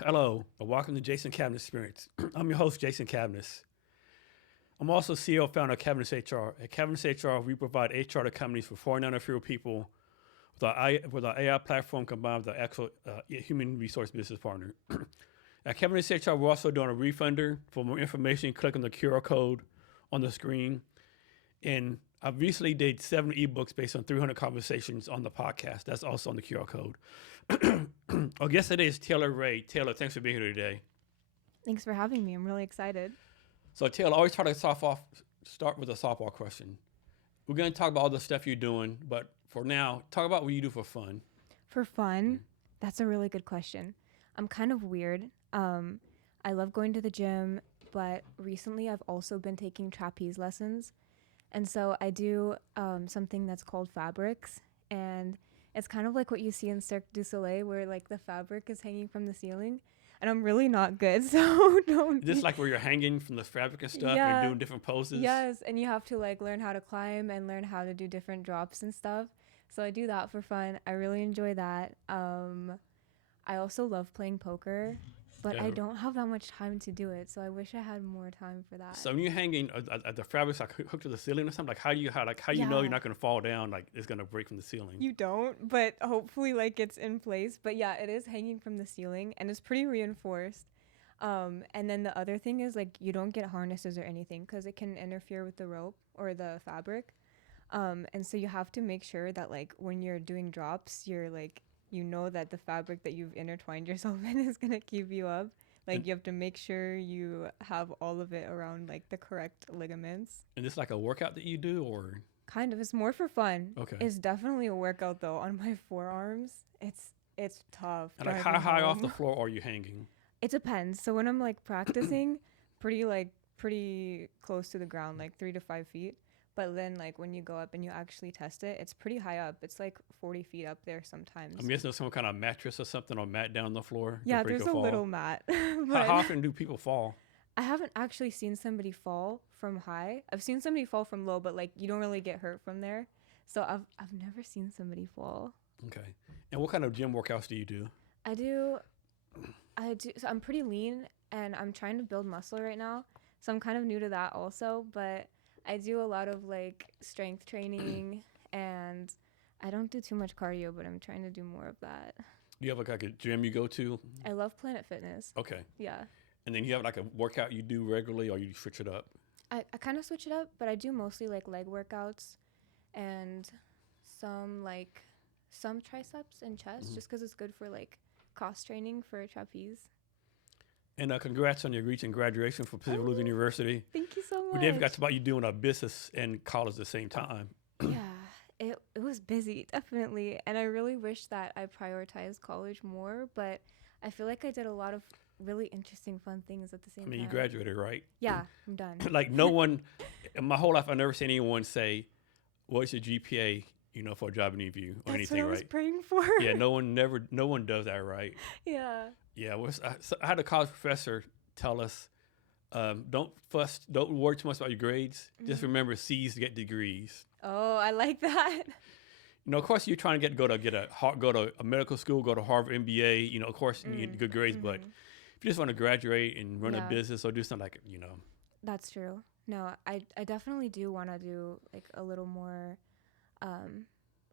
Hello, and welcome to Jason Cavness Experience. I'm your host, Jason Cavness. I'm also CEO and founder of Cavness HR. At Cavness HR, we provide HR to companies for 400 fewer people with our AI platform combined with our actual human resource business partner. At Cavness HR, we're also doing a refunder. For more information, click on the QR code on the screen. And I recently did 7 ebooks based on 300 conversations on the podcast. That's also on the QR code. Our guest today is Taylor Rae. Taylor, thanks for being here today. Thanks for having me. I'm really excited. So Taylor, I always try to start with a softball question. We're going to talk about all the stuff you're doing, but for now, talk about what you do for fun. For fun, that's a really good question. I'm kind of weird. I love going to the gym, but recently I've also been taking trapeze lessons. And so I do something that's called fabrics, and it's kind of like what you see in Cirque du Soleil, where like the fabric is hanging from the ceiling. And I'm really not good, so don't. Just like where you're hanging from the fabric and stuff, Yeah. and doing different poses. Yes, and you have to like learn how to climb and learn how to do different drops and stuff. So I do that for fun. I really enjoy that. I also love playing poker, but Yeah. I don't have that much time to do it. So I wish I had more time for that. So when you're hanging at the fabric's like hooked to the ceiling or something, like how do you know Yeah. you're not going to fall down, like it's going to break from the ceiling? You don't, but hopefully like it's in place. But yeah, it is hanging from the ceiling and it's pretty reinforced. And then the other thing is like you don't get harnesses or anything because it can interfere with the rope or the fabric. And so you have to make sure that like when you're doing drops, you're like, you know that the fabric that you've intertwined yourself in is going to keep you up. Like And- you have to make sure you have all of it around like the correct ligaments. And it's like a workout that you do, or Kind of. It's more for fun. okay. It's definitely a workout though on my forearms. It's tough. And like how driving high off the home. floor are you hanging? It depends. So when I'm like practicing, pretty close to the ground, like 3 to 5 feet. But then like when you go up and you actually test it, it's pretty high up. It's like 40 feet up there sometimes. I'm guessing there's some kind of mattress or something or mat down on the floor. Yeah, to break there's or a fall. little mat. How But often do people fall? I haven't actually seen somebody fall from high. I've seen somebody fall from low, but like you don't really get hurt from there. So I've never seen somebody fall. Okay. And what kind of gym workouts do you do? I do. So I'm pretty lean and I'm trying to build muscle right now. So I'm kind of new to that also, but I do a lot of like strength training and I don't do too much cardio, but I'm trying to do more of that. Do you have like a gym you go to? I love Planet Fitness. Okay. Yeah. And then you have like a workout you do regularly, or you switch it up? I kind of switch it up, but I do mostly like leg workouts and some triceps and chest just because it's good for like cross training for trapeze. And congrats on your reaching graduation from Pacific Lutheran University. Thank you so much. We never got to about you doing a business and college at the same time. Yeah, it was busy, definitely. And I really wish that I prioritized college more, but I feel like I did a lot of really interesting, fun things at the same I mean, time. you graduated, right? Yeah, I'm done. Like no one, in my whole life, I've never seen anyone say, "What's your GPA?" For a job interview or That's anything, what I was right? praying for. Yeah, no one does that, right? Yeah. Yeah, I had a college professor tell us, don't worry too much about your grades. Just remember C's to get degrees. Oh, I like that. Of course, you're trying to go to a medical school, go to Harvard, MBA. Of course, you need good grades. But if you just want to graduate and run a Yeah. business or do something like, That's true. No, I definitely do want to do like a little more,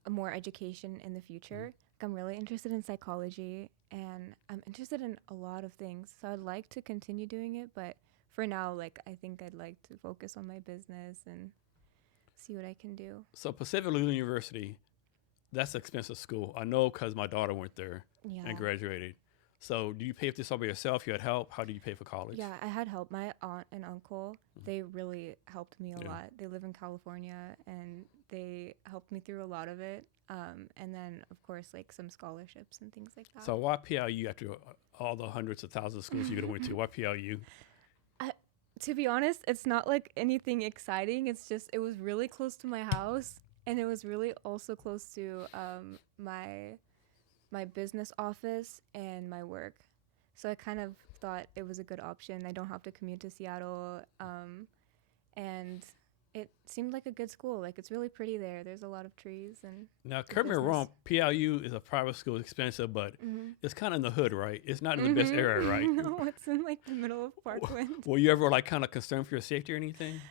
more education in the future. Like, I'm really interested in psychology and I'm interested in a lot of things. So I'd like to continue doing it, but for now, like I think I'd like to focus on my business and see what I can do. So Pacific Lutheran University, that's an expensive school. I know because my daughter went there Yeah. and graduated. So do you pay for this all by yourself? You had help? How do you pay for college? Yeah, I had help. My aunt and uncle, they really helped me a Yeah. lot. They live in California and they helped me through a lot of it. And then, of course, like some scholarships and things like that. So why PLU after all the hundreds of thousands of schools you could have went to? Why PLU? To be honest, it's not like anything exciting. It's just, it was really close to my house and it was really also close to my business office and my work. So I kind of thought it was a good option. I don't have to commute to Seattle. And it seemed like a good school. Like it's really pretty there. There's a lot of trees and Now, good correct me if I'm business. wrong, PLU is a private school, it's expensive, but Mm-hmm. it's kind of in the hood, right? It's not in the best area, right? No, it's in like the middle of Parkland. Were you ever like kind of concerned for your safety or anything?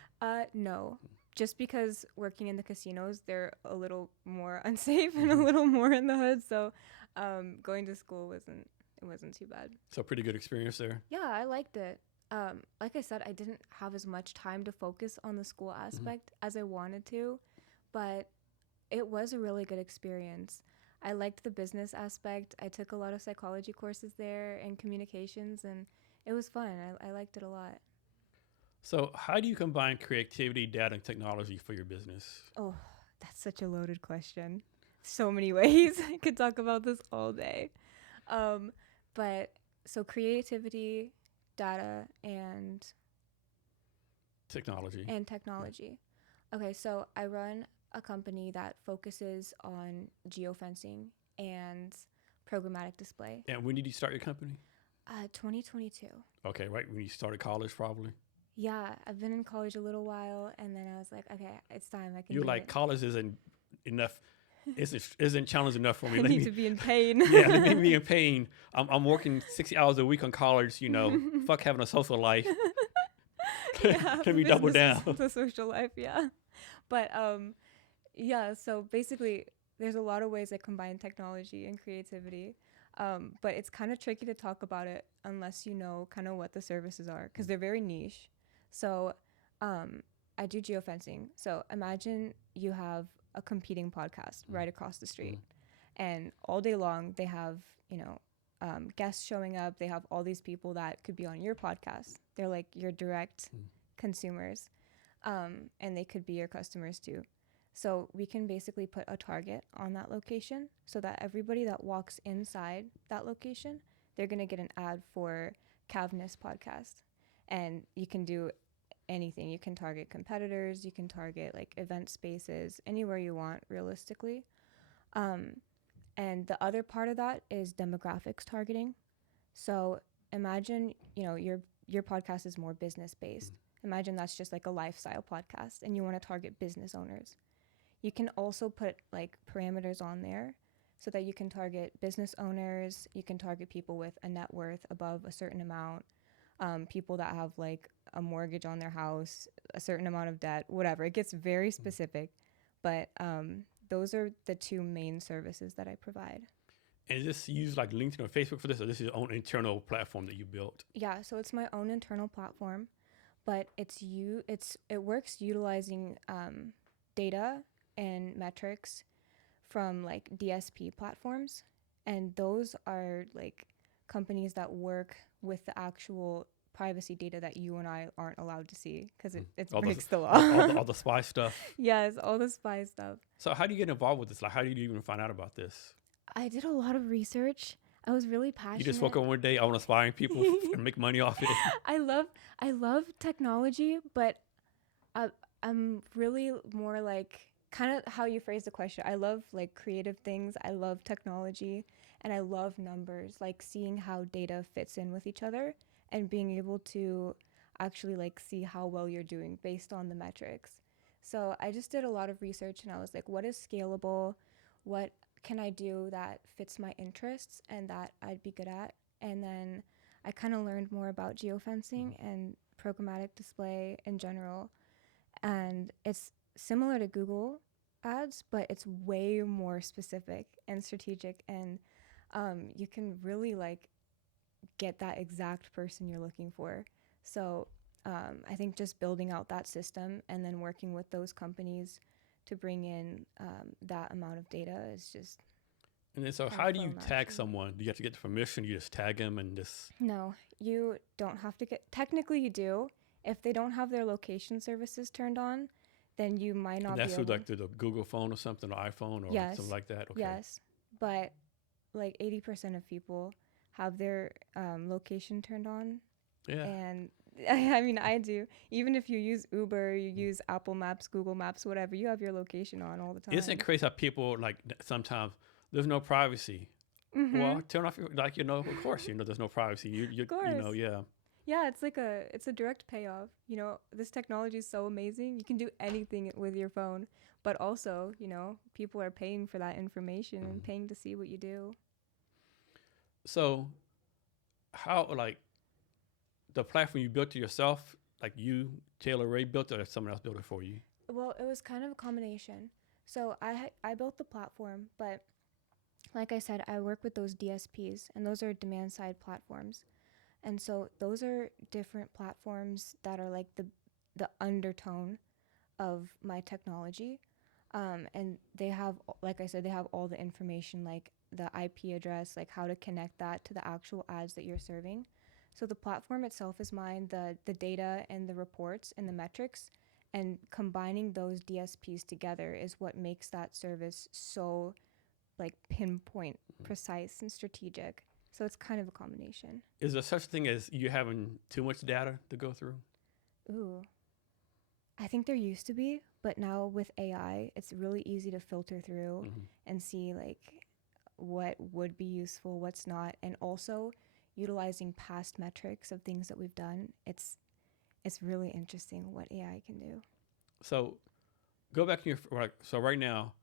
No. Just because working in the casinos, they're a little more unsafe and a little more in the hood. So, going to school wasn't too bad. So pretty good experience there. Yeah, I liked it. Like I said, I didn't have as much time to focus on the school aspect as I wanted to, but it was a really good experience. I liked the business aspect. I took a lot of psychology courses there and communications, and it was fun. I liked it a lot. So how do you combine creativity, data, and technology for your business? Oh, that's such a loaded question. So many ways. I could talk about this all day. But so creativity, data, and Technology. technology. Okay, so I run a company that focuses on geofencing and programmatic display. And when did you start your company? 2022. Okay, right when you started college, probably. Yeah, I've been in college a little while, and then I was like, okay, it's time. I can. You're do like, it. college isn't enough. Isn't challenge enough for me. I need to be in pain. Yeah, let me be in pain. I'm working 60 hours a week on college. You know, fuck having a social life. Yeah, Can we double business down? is the social life, yeah. But yeah. So basically, there's a lot of ways I combine technology and creativity. But it's kind of tricky to talk about it unless you know kind of what the services are because they're very niche. So I do geofencing. So imagine you have a competing podcast right across the street, and all day long they have guests showing up. They have all these people that could be on your podcast. They're like your direct consumers, and they could be your customers too. So we can basically put a target on that location so that everybody that walks inside that location, they're going to get an ad for Cavness podcast. And you can do anything. You can target competitors, you can target like event spaces, anywhere you want realistically. And the other part of that is demographics targeting. So imagine, your podcast is more business based. Imagine that's just like a lifestyle podcast and you want to target business owners. You can also put like parameters on there so that you can target business owners, you can target people with a net worth above a certain amount, people that have like a mortgage on their house, a certain amount of debt, whatever. It gets very specific, but those are the two main services that I provide. And is this use like LinkedIn or Facebook for this, or this is your own internal platform that you built? Yeah, so it's my own internal platform, but it works utilizing data and metrics from like DSP platforms, and those are like companies that work with the actual privacy data that you and I aren't allowed to see because it breaks the law. all the spy stuff. Yes, all the spy stuff. So how do you get involved with this? Like, how did you even find out about this? I did a lot of research. I was really passionate. You just woke up one day, I want to spy on people and make money off it. I love technology, but I'm really more like kind of how you phrase the question. I love like creative things. I love technology, and I love numbers, like seeing how data fits in with each other and being able to actually like see how well you're doing based on the metrics. So I just did a lot of research and I was like, what is scalable? What can I do that fits my interests and that I'd be good at? And then I kind of learned more about geofencing and programmatic display in general. And it's similar to Google ads, but it's way more specific and strategic, and you can really like get that exact person you're looking for. So I think just building out that system and then working with those companies to bring in that amount of data is just. And then so how do you tag someone? Do you have to get the permission? You just tag them and just... No, you don't have to get... Technically you do. If they don't have their location services turned on, then you might not be able... That's through like the Google phone or something, or iPhone or something like that? Okay. Yes, but like 80% of people have their location turned on. Yeah. And I mean, I do. Even if you use Uber, you use Apple Maps, Google Maps, whatever, you have your location on all the time. Isn't it crazy how people like sometimes there's no privacy? Well, turn off your, like, of course, there's no privacy. You know, yeah. Yeah, it's a direct payoff. You know, this technology is so amazing. You can do anything with your phone, but also, you know, people are paying for that information and Mhm. paying to see what you do. So how, like, the platform you built it yourself, like you, Taylor Rae, built it, or someone else built it for you? Well, it was kind of a combination. So I built the platform, but like I said, I work with those DSPs, and those are demand side platforms. And so those are different platforms that are like the undertone of my technology. And they have, like I said, they have all the information, like the IP address, like how to connect that to the actual ads that you're serving. So the platform itself is mine, the data and the reports and the metrics, and combining those DSPs together is what makes that service so like pinpoint, precise, and strategic. So it's kind of a combination. Is there such thing as you having too much data to go through? Ooh, I think there used to be, but now with AI, it's really easy to filter through Hmm. and see like what would be useful, what's not, and also utilizing past metrics of things that we've done. It's really interesting what AI can do. So go back to your, like, so right now,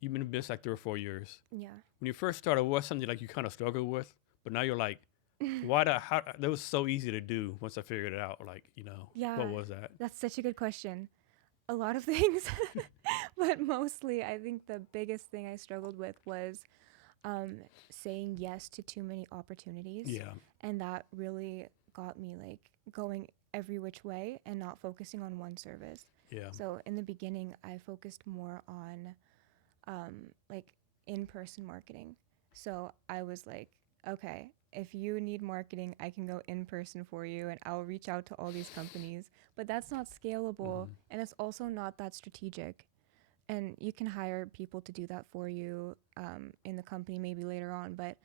you've been in business like 3 or 4 years. Yeah. When you first started, what was something like you kind of struggled with, but now you're like, why the, how, that was so easy to do once I figured it out. Like, what Yeah, was that? that's such a good question. A lot of things, but mostly I think the biggest thing I struggled with was saying yes to too many opportunities. Yeah. And that really got me like going every which way and not focusing on one service. Yeah. So in the beginning, I focused more on like in person marketing. So I was like, okay, if you need marketing, I can go in person for you and I'll reach out to all these companies. But that's not scalable Hmm. and it's also not that strategic. And you can hire people to do that for you in the company maybe later on. But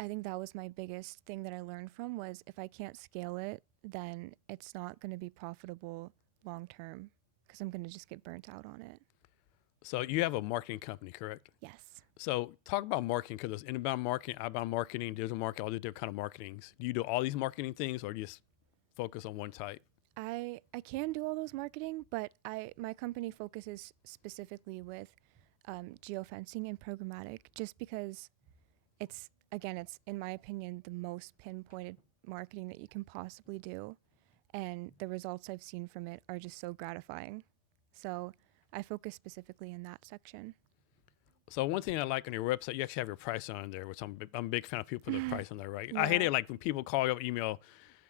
I think that was my biggest thing that I learned from was if I can't scale it, then it's not going to be profitable long term because I'm going to just get burnt out on it. So you have a marketing company, correct? Yes. So talk about marketing, because there's inbound marketing, outbound marketing, digital marketing, all the different kind of marketings. Do you do all these marketing things, or do you just focus on one type? I can do all those marketing, but my company focuses specifically with geofencing and programmatic, just because it's again it's in my opinion the most pinpointed marketing that you can possibly do, and the results I've seen from it are just so gratifying. So I focus specifically in that section. So one thing I like on your website, you actually have your price on there, which I'm a big fan of people put the price on there, right? I hate Yeah. it like when people call you up email,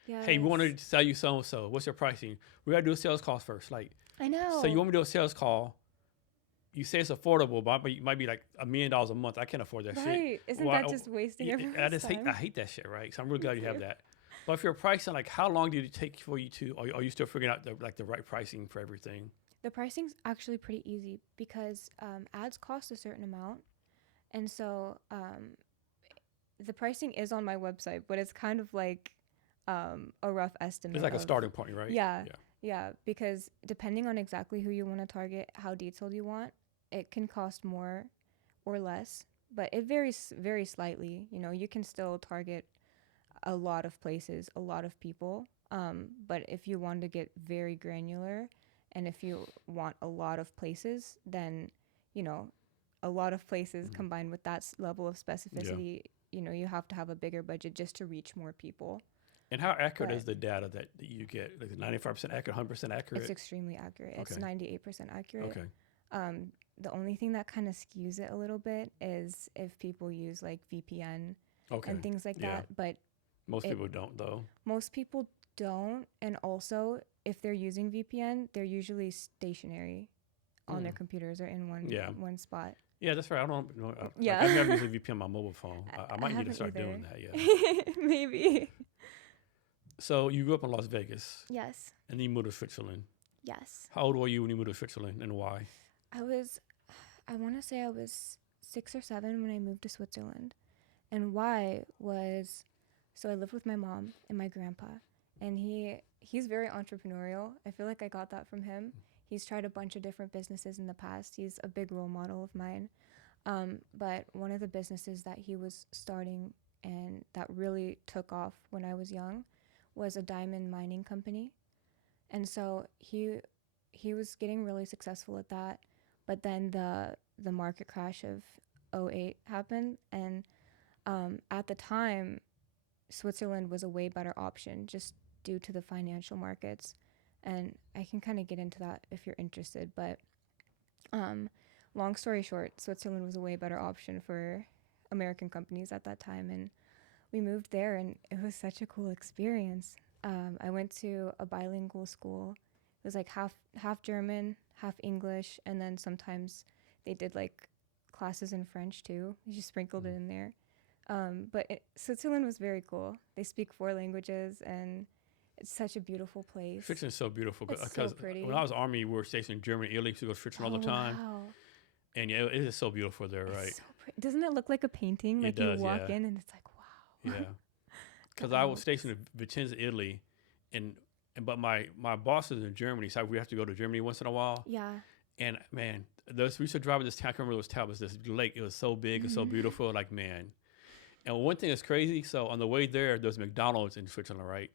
hey, we want Yes. to sell you so and so. What's your pricing? We got to do a sales call first. Like, I so you know. want me to do a sales call? You say it's affordable, but it might be like $1 million a month. I can't afford that shit. Right. Isn't Why? that just wasting I everyone's just hate time? that shit, right? So I'm really Me glad you have too. that. But if you're pricing, like, how long did it take for you to? Are you still figuring out the right pricing for everything? The pricing's actually pretty easy because ads cost a certain amount. And so the pricing is on my website, but it's kind of like a rough It's estimate like a of, starting point, right? yeah, Yeah. yeah, because depending on exactly who you want to target, how detailed you want, it can cost more or less, but it varies very slightly. You know, you can still target a lot of places, a lot of people. But if you want to get very granular and if you want a lot of places, then, you know, a lot of places Mhm. combined with that level of Yeah. specificity, you know, you have to have a bigger budget just to reach more people. And how accurate But is the data that you get? Like 95% accurate, 100% it's accurate? extremely accurate. It's Okay. 98% accurate. Okay. Um, the only thing that kind of skews it a little bit is if people use like VPN Okay. and things like Yeah. that. But Most it people don't though. most people don't, and also if they're using VPN, they're usually stationary on their Mm. computers or in Yeah. one spot. Yeah, that's right. I don't know. Like, Yeah. I've never used a VPN on my mobile phone. I I might need to haven't start either. doing that. Yeah. Maybe. So you grew up in Las Vegas, Yes. and then you moved to Switzerland. Yes. How old were you when you moved to Switzerland, and why? I was I want to say I was 6 or 7 when I moved to Switzerland. And why was so I lived with my mom and my grandpa, and he's very entrepreneurial. I feel like I got that from him. He's tried a bunch of different businesses in the past. He's a big role model of mine. But one of the businesses that he was starting and that really took off when I was young was a diamond mining company. And so he was getting really successful at that, but then the market crash of '08 happened, and at the time Switzerland was a way better option just due to the financial markets. And I can kind of get into that if you're interested, but long story short, Switzerland was a way better option for American companies at that time, and we moved there, and it was such a cool experience. I went to a bilingual school. It was like half German, half English, and then sometimes they did like classes in French too. They just sprinkled it in there. But Switzerland was very cool. They speak 4 languages, and it's such a beautiful place. Switzerland's so beautiful It's because so pretty. when I was Army, we were stationed in Germany, Italy, so we go to Switzerland all the time. Wow. And yeah, it is so beautiful there, right? It's so pretty. Doesn't it look like a painting? It Like does, you walk yeah. in and it's like, wow. Yeah. Because I was stationed in Vicenza, Italy, but my boss is in Germany, so we have to go to Germany once in a while. Yeah. And man, we used to drive this town. I can't remember this town. It was this lake. It was so big and so beautiful. Like, man. And one thing that's crazy. So on the way there's McDonald's in Switzerland, right?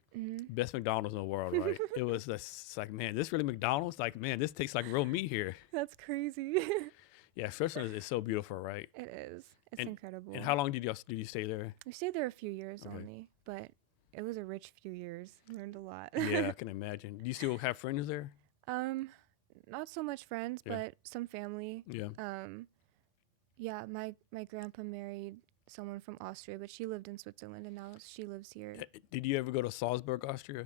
Best McDonald's in the world, right? It was it's like, man, this really McDonald's? Like, man, this tastes like real meat here. That's crazy. Yeah, Switzerland is so beautiful, right? It is. It's incredible. And how long did you stay there? We stayed there a few years only, but it was a rich few years. Learned a lot. Yeah, I can imagine. Do you still have friends there? Not so much friends, but some family. Yeah. Yeah, my grandpa married someone from Austria, but she lived in Switzerland, and now she lives here. Did you ever go to Salzburg, Austria?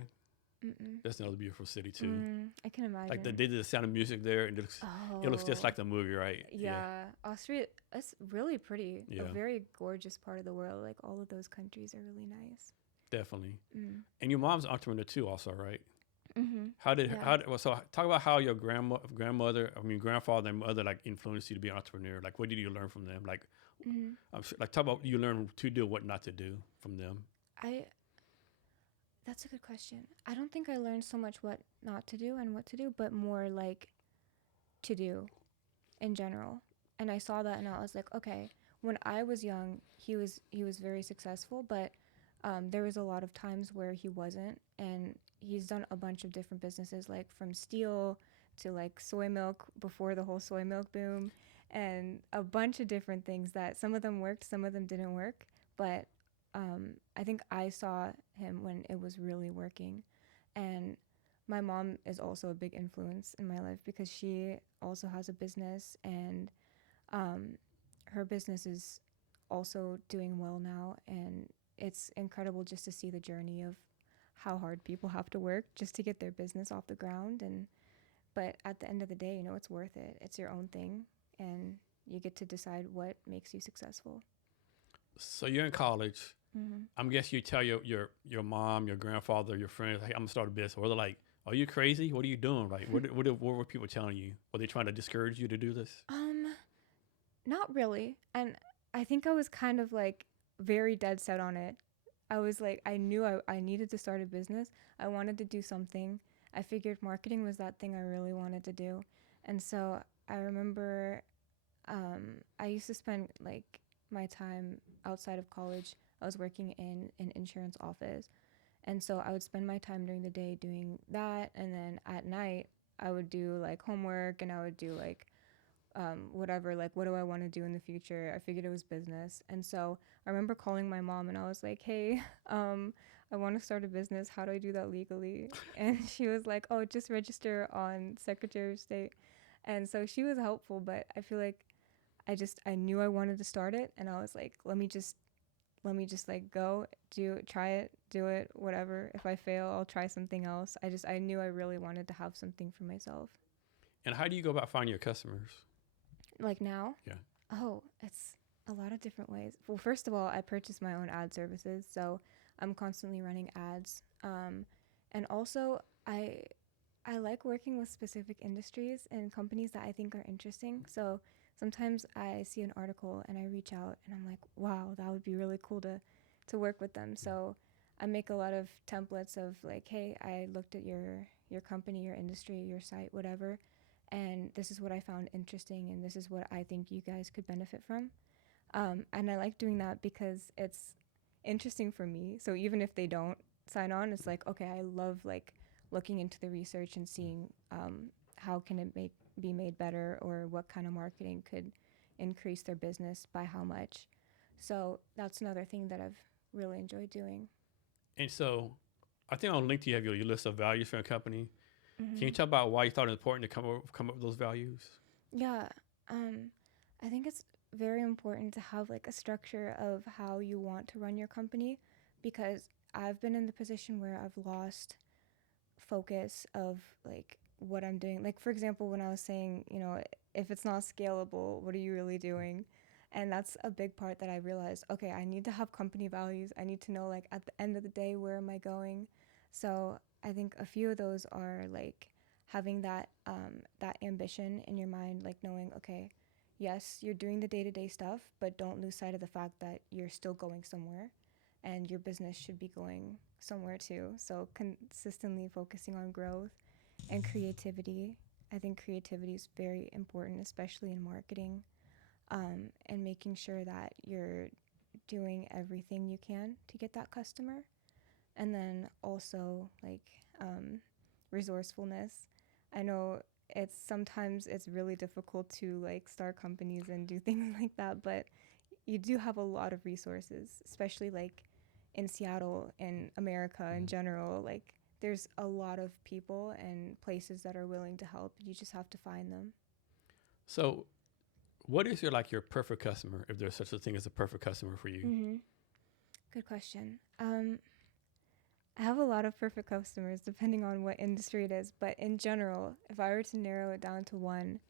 Mm-mm. That's another beautiful city too. I can imagine. Like they did the Sound of Music there, and it looks just like the movie, right? Yeah, Austria, it's really pretty. Yeah. A very gorgeous part of the world. Like all of those countries are really nice. Definitely. And your mom's an entrepreneur too, also, right? Mm-hmm. So talk about how your grandfather, and mother like influenced you to be an entrepreneur. Like, what did you learn from them? Like, I'm sure, like talk about you learn to do, what not to do from them. That's a good question. I don't think I learned so much what not to do and what to do, but more like to do in general. And I saw that and I was like, okay, when I was young, he was very successful, but there was a lot of times where he wasn't, and he's done a bunch of different businesses, like from steel to like soy milk before the whole soy milk boom, and a bunch of different things that some of them worked, some of them didn't work, but I think I saw him when it was really working. And my mom is also a big influence in my life because she also has a business, and her business is also doing well now, and it's incredible just to see the journey of how hard people have to work just to get their business off the ground. But at the end of the day, it's worth it. It's your own thing, and you get to decide what makes you successful. So you're in college. I'm guessing you tell your mom, your grandfather, your friends, hey, I'm gonna start a business. Or they're like, are you crazy? What are you doing? Like, what were people telling you? Were they trying to discourage you to do this? Not really. And I think I was kind of like very dead set on it. I was like, I knew I needed to start a business. I wanted to do something. I figured marketing was that thing I really wanted to do. And so I remember I used to spend like my time outside of college. I was working in an insurance office. And so I would spend my time during the day doing that. And then at night, I would do like homework, and I would do like whatever, like what do I want to do in the future? I figured it was business. And so I remember calling my mom and I was like, hey, I want to start a business. How do I do that legally? And she was like, oh, just register on Secretary of State. And so she was helpful, but I feel like I knew I wanted to start it, and I was like, let me just like try it, do it, whatever. If I fail, I'll try something else. I knew I really wanted to have something for myself. And how do you go about finding your customers? Like now? Yeah. Oh, it's a lot of different ways. Well, first of all, I purchase my own ad services, so I'm constantly running ads. And also, I like working with specific industries and companies that I think are interesting. So sometimes I see an article and I reach out and I'm like, wow, that would be really cool to work with them. So I make a lot of templates of like, hey, I looked at your company, your industry, your site, whatever, and this is what I found interesting, and this is what I think you guys could benefit from. And I like doing that because it's interesting for me. So even if they don't sign on. It's like, okay, I love like looking into the research and seeing how can it be made better, or what kind of marketing could increase their business by how much. So that's another thing that I've really enjoyed doing. And so I think on LinkedIn you have your list of values for a company. Mm-hmm. Can you talk about why you thought it important to come up with those values? Yeah, I think it's very important to have like a structure of how you want to run your company, because I've been in the position where I've lost focus of like what I'm doing. Like for example, when I was saying, if it's not scalable, what are you really doing? And that's a big part that I realized, okay, I need to have company values. I need to know like at the end of the day, where am I going? So I think a few of those are like having that ambition in your mind, like knowing, okay, yes, you're doing the day-to-day stuff, but don't lose sight of the fact that you're still going somewhere and your business should be going somewhere too. So consistently focusing on growth and creativity. I think creativity is very important, especially in marketing, and making sure that you're doing everything you can to get that customer. And then also like resourcefulness. I know sometimes it's really difficult to like start companies and do things like that, but you do have a lot of resources, especially like in Seattle and America in general. Like there's a lot of people and places that are willing to help. You just have to find them. So what is your perfect customer, if there's such a thing as a perfect customer for you? Mm-hmm. Good question. I have a lot of perfect customers depending on what industry it is, but in general, if I were to narrow it down to one,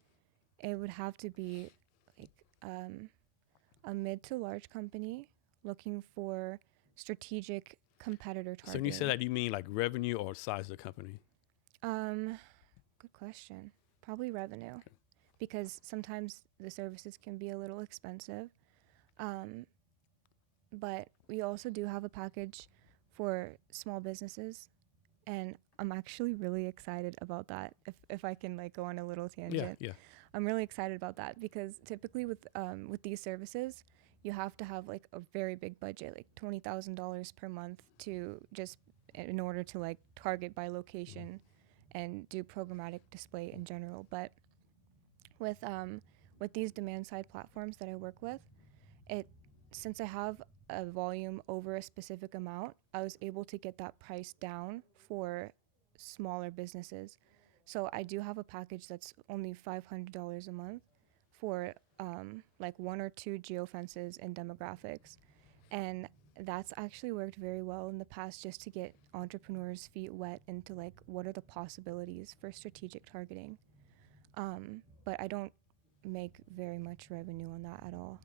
it would have to be like a mid to large company looking for strategic competitor targeting. So when you say that, do you mean like revenue or size of the company? Good question. Probably revenue, because sometimes the services can be a little expensive. But we also do have a package for small businesses, and I'm actually really excited about that. If I can like go on a little tangent. Yeah. I'm really excited about that, because typically with these services, you have to have like a very big budget, like $20,000 per month, to just in order to like target by location and do programmatic display in general. But with these demand side platforms that I work with, since I have a volume over a specific amount, I was able to get that price down for smaller businesses. So I do have a package that's only $500 a month for like 1 or 2 geofences and demographics. And that's actually worked very well in the past, just to get entrepreneurs' feet wet into like what are the possibilities for strategic targeting. But I don't make very much revenue on that at all.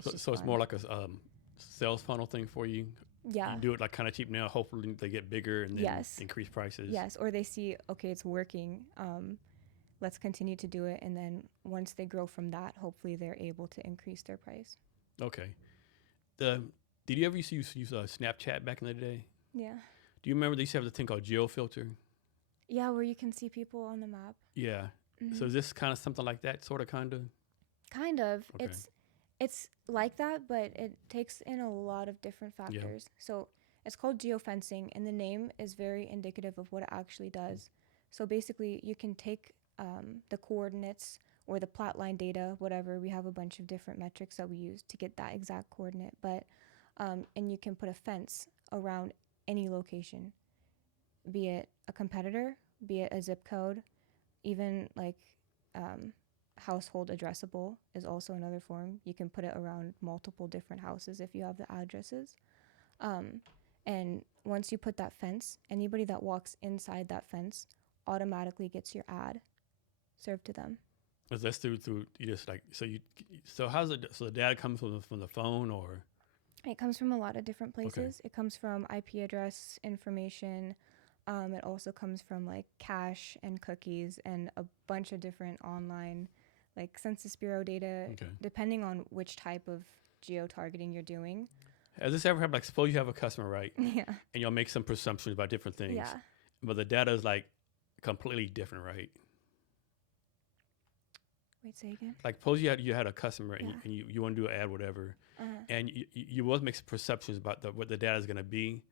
So it's more like a sales funnel thing for you. Yeah. You do it like kind of cheap now. Hopefully they get bigger and then increase prices. Yes, or they see, okay, it's working. Let's continue to do it, and then once they grow from that, hopefully they're able to increase their price. Okay. Did you ever use Snapchat back in the day? Yeah. Do you remember they used to have the thing called GeoFilter? Yeah, where you can see people on the map. Yeah. Mm-hmm. So is this kind of something like that, sort of, kind of? Kind of. Okay. It's like that, but it takes in a lot of different factors. Yeah. So it's called geofencing, and the name is very indicative of what it actually does. So basically, you can take the coordinates or the plot line data, whatever. We have a bunch of different metrics that we use to get that exact coordinate. But and you can put a fence around any location, be it a competitor, be it a zip code, even like household addressable is also another form. You can put it around multiple different houses if you have the addresses. And once you put that fence, anybody that walks inside that fence automatically gets your ad served to them. Is that through you just like so how's it, so the data comes from the phone, or? It comes from a lot of different places. Okay. It comes from IP address information. It also comes from like cache and cookies and a bunch of different online like Census Bureau data, depending on which type of geo-targeting you're doing. Has this ever happened? Like, suppose you have a customer, right? Yeah. And you'll make some presumptions about different things. Yeah. But the data is like completely different, right? Wait, say again? Like, suppose you had a customer and you want to do an ad, whatever, and you both make some perceptions about what the data is going to be,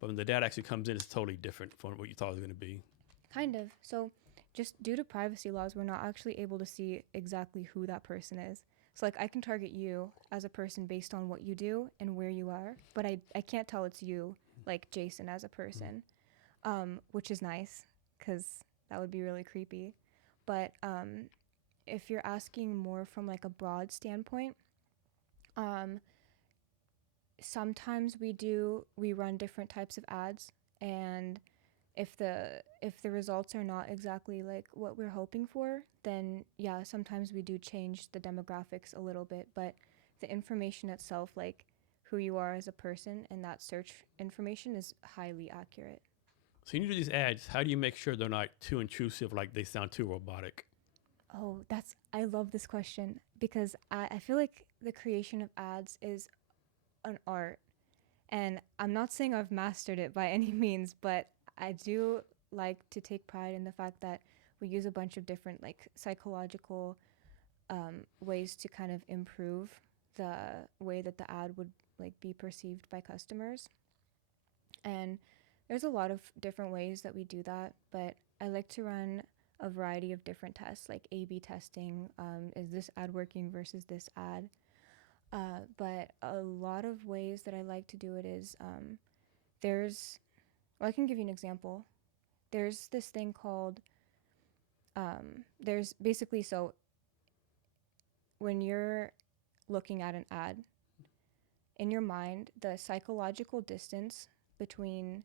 but when the data actually comes in, it's totally different from what you thought it was going to be. Kind of. So just due to privacy laws, we're not actually able to see exactly who that person is. So like I can target you as a person based on what you do and where you are, but I can't tell it's you, like Jason as a person, which is nice because that would be really creepy. But if you're asking more from like a broad standpoint, um, sometimes we run different types of ads, and if the results are not exactly like what we're hoping for, then yeah, sometimes we do change the demographics a little bit, but the information itself, like who you are as a person and that search information, is highly accurate. So you do these ads. How do you make sure they're not too intrusive, like they sound too robotic? Oh, I love this question because I feel like the creation of ads is an art. And I'm not saying I've mastered it by any means, but I do like to take pride in the fact that we use a bunch of different like psychological ways to kind of improve the way that the ad would like be perceived by customers. And there's a lot of different ways that we do that, but I like to run a variety of different tests, like A/B testing. Is this ad working versus this ad? But a lot of ways that I like to do it is there's, well, I can give you an example. There's this thing called, there's basically, so when you're looking at an ad, in your mind, the psychological distance between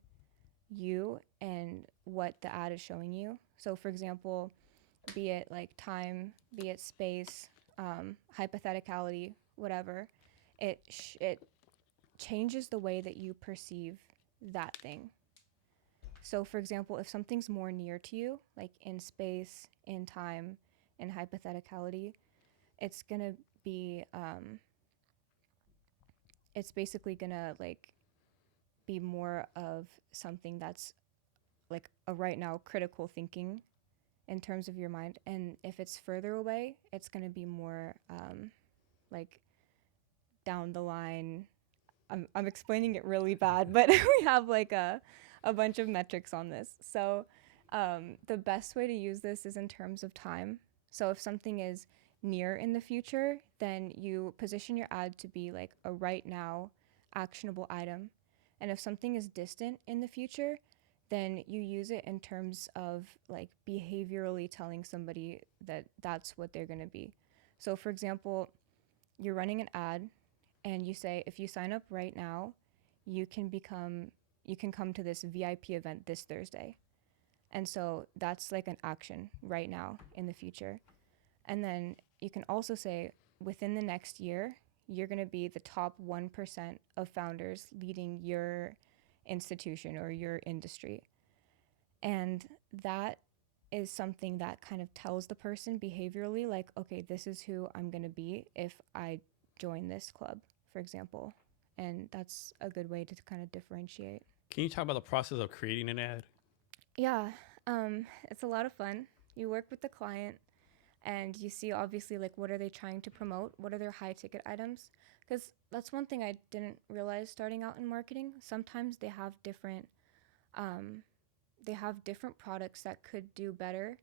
you and what the ad is showing you. So, for example, be it like time, be it space, hypotheticality, whatever, it changes the way that you perceive that thing. So, for example, if something's more near to you, like in space, in time, in hypotheticality, it's gonna be, it's basically gonna like be more of something that's like a right now critical thinking in terms of your mind. And if it's further away, it's gonna be more like down the line. I'm explaining it really bad, but we have like a bunch of metrics on this. So the best way to use this is in terms of time. So if something is near in the future, then you position your ad to be like a right now actionable item. And if something is distant in the future, then you use it in terms of like behaviorally telling somebody that that's what they're going to be. So for example, you're running an ad and you say, if you sign up right now, you can come to this VIP event this Thursday. And so that's like an action right now in the future. And then you can also say, within the next year, you're going to be the top 1% of founders leading your institution or your industry. And that is something that kind of tells the person behaviorally, like, okay, this is who I'm going to be if I join this club, for example. And that's a good way to kind of differentiate. Can you talk about the process of creating an ad? Yeah, it's a lot of fun. You work with the client and you see obviously like what are they trying to promote, what are their high ticket items, because that's one thing I didn't realize starting out in marketing. Sometimes they have different products that could do better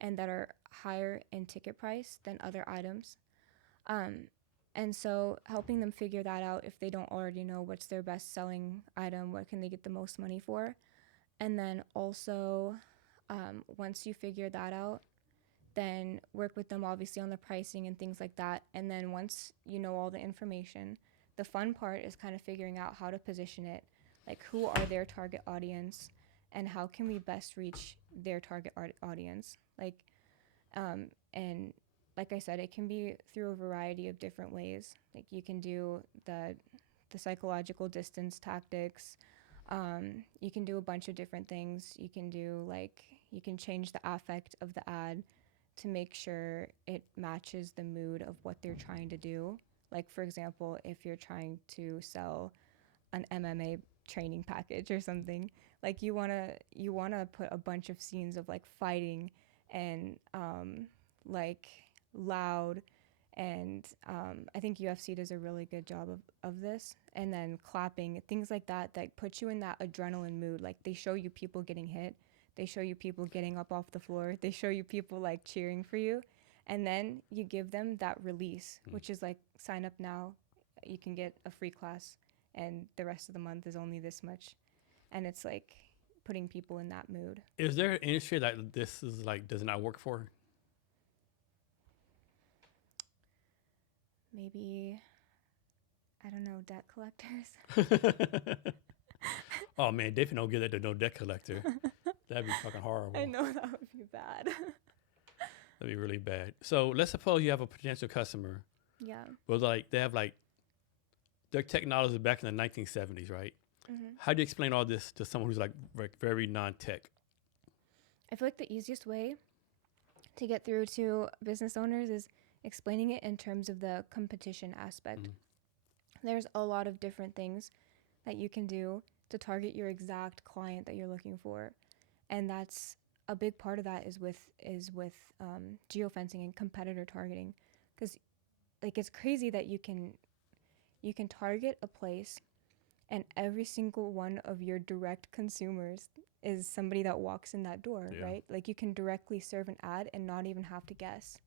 and that are higher in ticket price than other items. And so helping them figure that out, if they don't already know what's their best selling item, what can they get the most money for. And then also once you figure that out, then work with them obviously on the pricing and things like that. And then once you know all the information, the fun part is kind of figuring out how to position it, like who are their target audience and how can we best reach their target audience. And like I said, it can be through a variety of different ways. Like you can do the psychological distance tactics. You can do a bunch of different things. You can change the affect of the ad to make sure it matches the mood of what they're trying to do. Like for example, if you're trying to sell an MMA training package or something, like you wanna put a bunch of scenes of like fighting and like loud And I think UFC does a really good job of this. And then clapping, things like that, that put you in that adrenaline mood. Like they show you people getting hit. They show you people getting up off the floor. They show you people like cheering for you. And then you give them that release, which is like sign up now. You can get a free class and the rest of the month is only this much. And it's like putting people in that mood. Is there an industry that this is like does not work for? Maybe, I don't know, debt collectors. Oh man, definitely don't give that to no debt collector. That'd be fucking horrible. I know that would be bad. That'd be really bad. So let's suppose you have a potential customer. Yeah. But like they have like their technology is back in the 1970s, right? Mm-hmm. How do you explain all this to someone who's like very non-tech? I feel like the easiest way to get through to business owners is explaining it in terms of the competition aspect. There's a lot of different things that you can do to target your exact client that you're looking for. And that's a big part of that is with geofencing and competitor targeting. Because like it's crazy that you can target a place and every single one of your direct consumers is somebody that walks in that door, right? Like you can directly serve an ad and not even have to guess.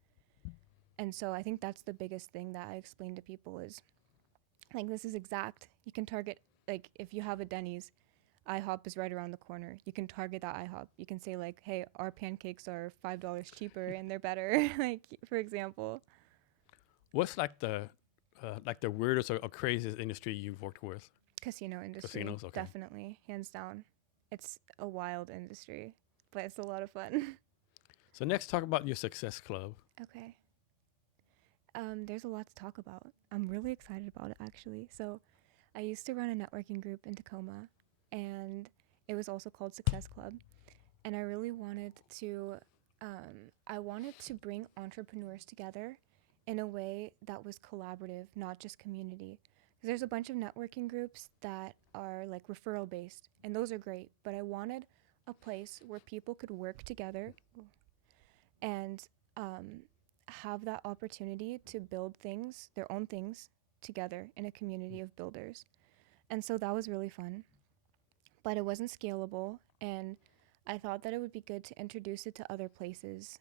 And so I think that's the biggest thing that I explain to people is like this is exact. You can target, like if you have a Denny's, IHOP is right around the corner. You can target that IHOP. You can say like, hey, our pancakes are $5 cheaper and they're better, like for example. What's like the weirdest or craziest industry you've worked with? Casino industry. Casinos, okay. Definitely, hands down. It's a wild industry, but it's a lot of fun. So next, talk about your Success Club. Okay. There's a lot to talk about. I'm really excited about it, actually. So I used to run a networking group in Tacoma, and it was also called Success Club. And I really wanted to, bring entrepreneurs together in a way that was collaborative, not just community. Because there's a bunch of networking groups that are like referral based, and those are great. But I wanted a place where people could work together and have that opportunity to build things, their own things, together in a community of builders. And so that was really fun. But it wasn't scalable, and I thought that it would be good to introduce it to other places,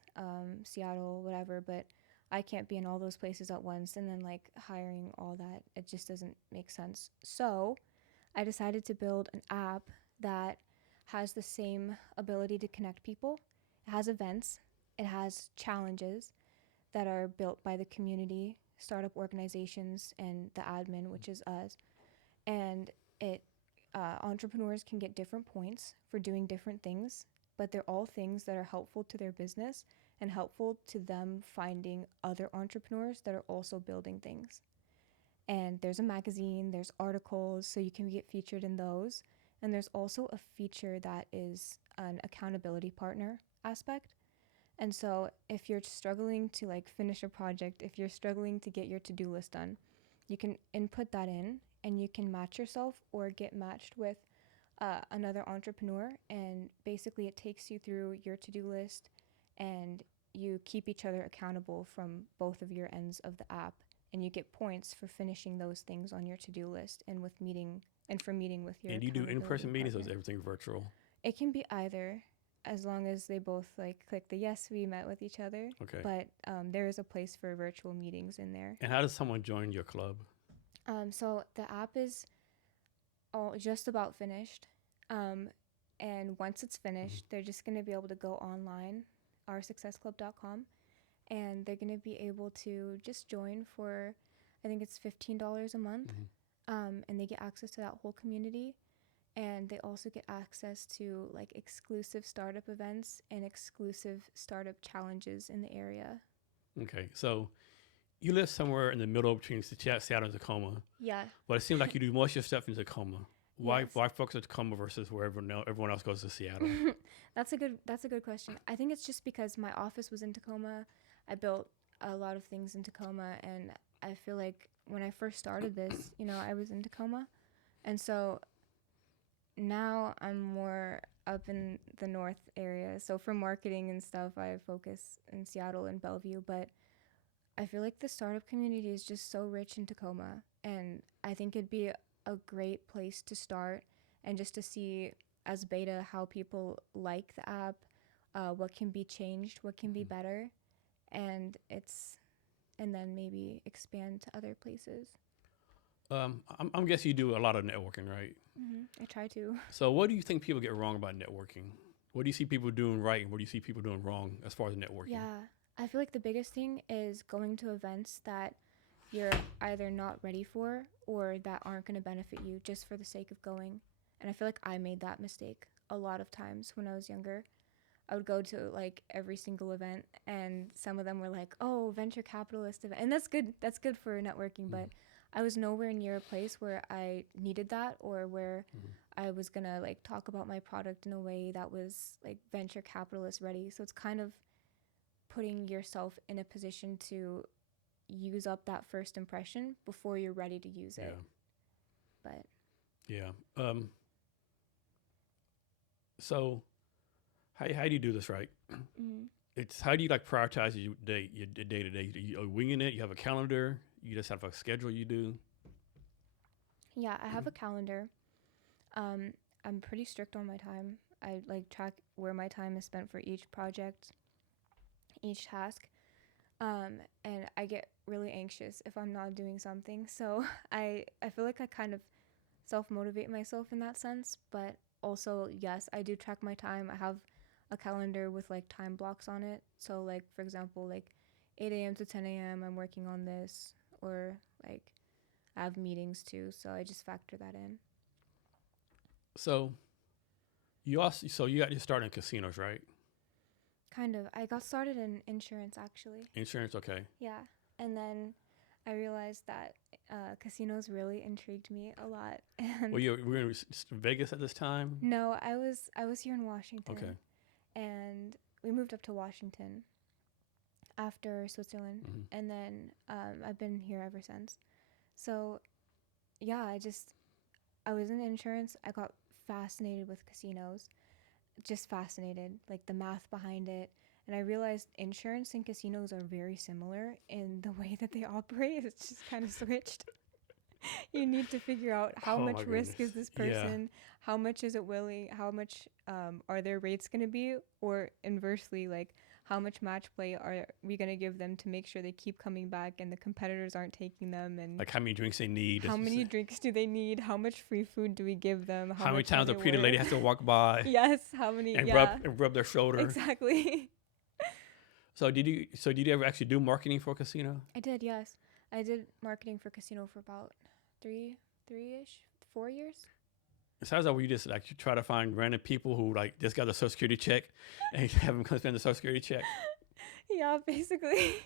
Seattle, whatever, but I can't be in all those places at once, and then like hiring all that, it just doesn't make sense. So I decided to build an app that has the same ability to connect people. It has events, it has challenges that are built by the community, startup organizations, and the admin, which is us. And it entrepreneurs can get different points for doing different things, but they're all things that are helpful to their business and helpful to them finding other entrepreneurs that are also building things. And there's a magazine, there's articles, so you can get featured in those. And there's also a feature that is an accountability partner aspect. And so if you're struggling to like finish a project, if you're struggling to get your to-do list done, you can input that in and you can match yourself or get matched with another entrepreneur. And basically it takes you through your to-do list and you keep each other accountable from both of your ends of the app. And you get points for finishing those things on your to-do list and with meeting with your. And you do in-person meetings, or is everything virtual? It can be either, as long as they both like click the yes, we met with each other. Okay. But there is a place for virtual meetings in there. And how does someone join your club? So the app is all just about finished. And once it's finished, they're just going to be able to go online, oursuccessclub.com, and they're going to be able to just join for, I think it's $15 a month. And they get access to that whole community. And they also get access to like exclusive startup events and exclusive startup challenges in the area. Okay. So you live somewhere in the middle between Seattle and Tacoma. Yeah. But it seems like you do most of your stuff in Tacoma. Why focus on Tacoma versus where everyone else goes to Seattle? That's a good question. I think it's just because my office was in Tacoma. I built a lot of things in Tacoma, and I feel like when I first started this, I was in Tacoma. And so now I'm more up in the north area. So for marketing and stuff, I focus in Seattle and Bellevue, but I feel like the startup community is just so rich in Tacoma, and I think it'd be a great place to start and just to see as beta how people like the app, what can be changed, what can be better, and and then maybe expand to other places. I'm guessing you do a lot of networking, right? I try to. So what do you think people get wrong about networking? What do you see people doing right, and what do you see people doing wrong as far as networking? Yeah, I feel like the biggest thing is going to events that you're either not ready for or that aren't going to benefit you just for the sake of going. And I feel like I made that mistake a lot of times when I was younger. I would go to like every single event, and some of them were like, "Oh, venture capitalist event," and that's good. That's good for networking, but I was nowhere near a place where I needed that or where I was gonna like talk about my product in a way that was like venture capitalist ready. So it's kind of putting yourself in a position to use up that first impression before you're ready to use it. But yeah. So how do you do this, right? It's how do you like prioritize your day to day? Are you winging it? You have a calendar? You just have a schedule you do? yeah, I have a calendar. I'm pretty strict on my time. I like track where my time is spent for each project, each task. And I get really anxious if I'm not doing something. So I feel like I kind of self-motivate myself in that sense. But also, yes, I do track my time. I have a calendar with like time blocks on it. So like, for example, like 8 a.m. to 10 a.m. I'm working on this, or like I have meetings too. So I just factor that in. So you got your start in casinos, right? Kind of. I got started in insurance actually. Insurance, okay. Yeah. And then I realized that casinos really intrigued me a lot. And Well, you were in Vegas at this time? no, I was here in Washington. Okay. And we moved up to Washington after Switzerland, and then I've been here ever since. So yeah, I was in insurance. I got fascinated with casinos, just fascinated, like the math behind it. And I realized insurance and casinos are very similar in the way that they operate. It's just kind of switched. You need to figure out how Oh, much my risk goodness. is this Yeah. person, how much is it willing, how much are their rates going to be, or inversely, like how much match play are we going to give them to make sure they keep coming back and the competitors aren't taking them, and Like how many drinks they need. how many drinks do they need, how much free food do we give them, How many much times are a they pretty lady worth? has to walk by Yes, how many? and Yeah, rub their shoulder. exactly. So did you ever actually do marketing for a casino? I did, yes. I did marketing for casino for about three-ish, 4 years. It sounds like you just like you try to find random people who like just got a Social Security check and have them come spend the Social Security check. Yeah, basically.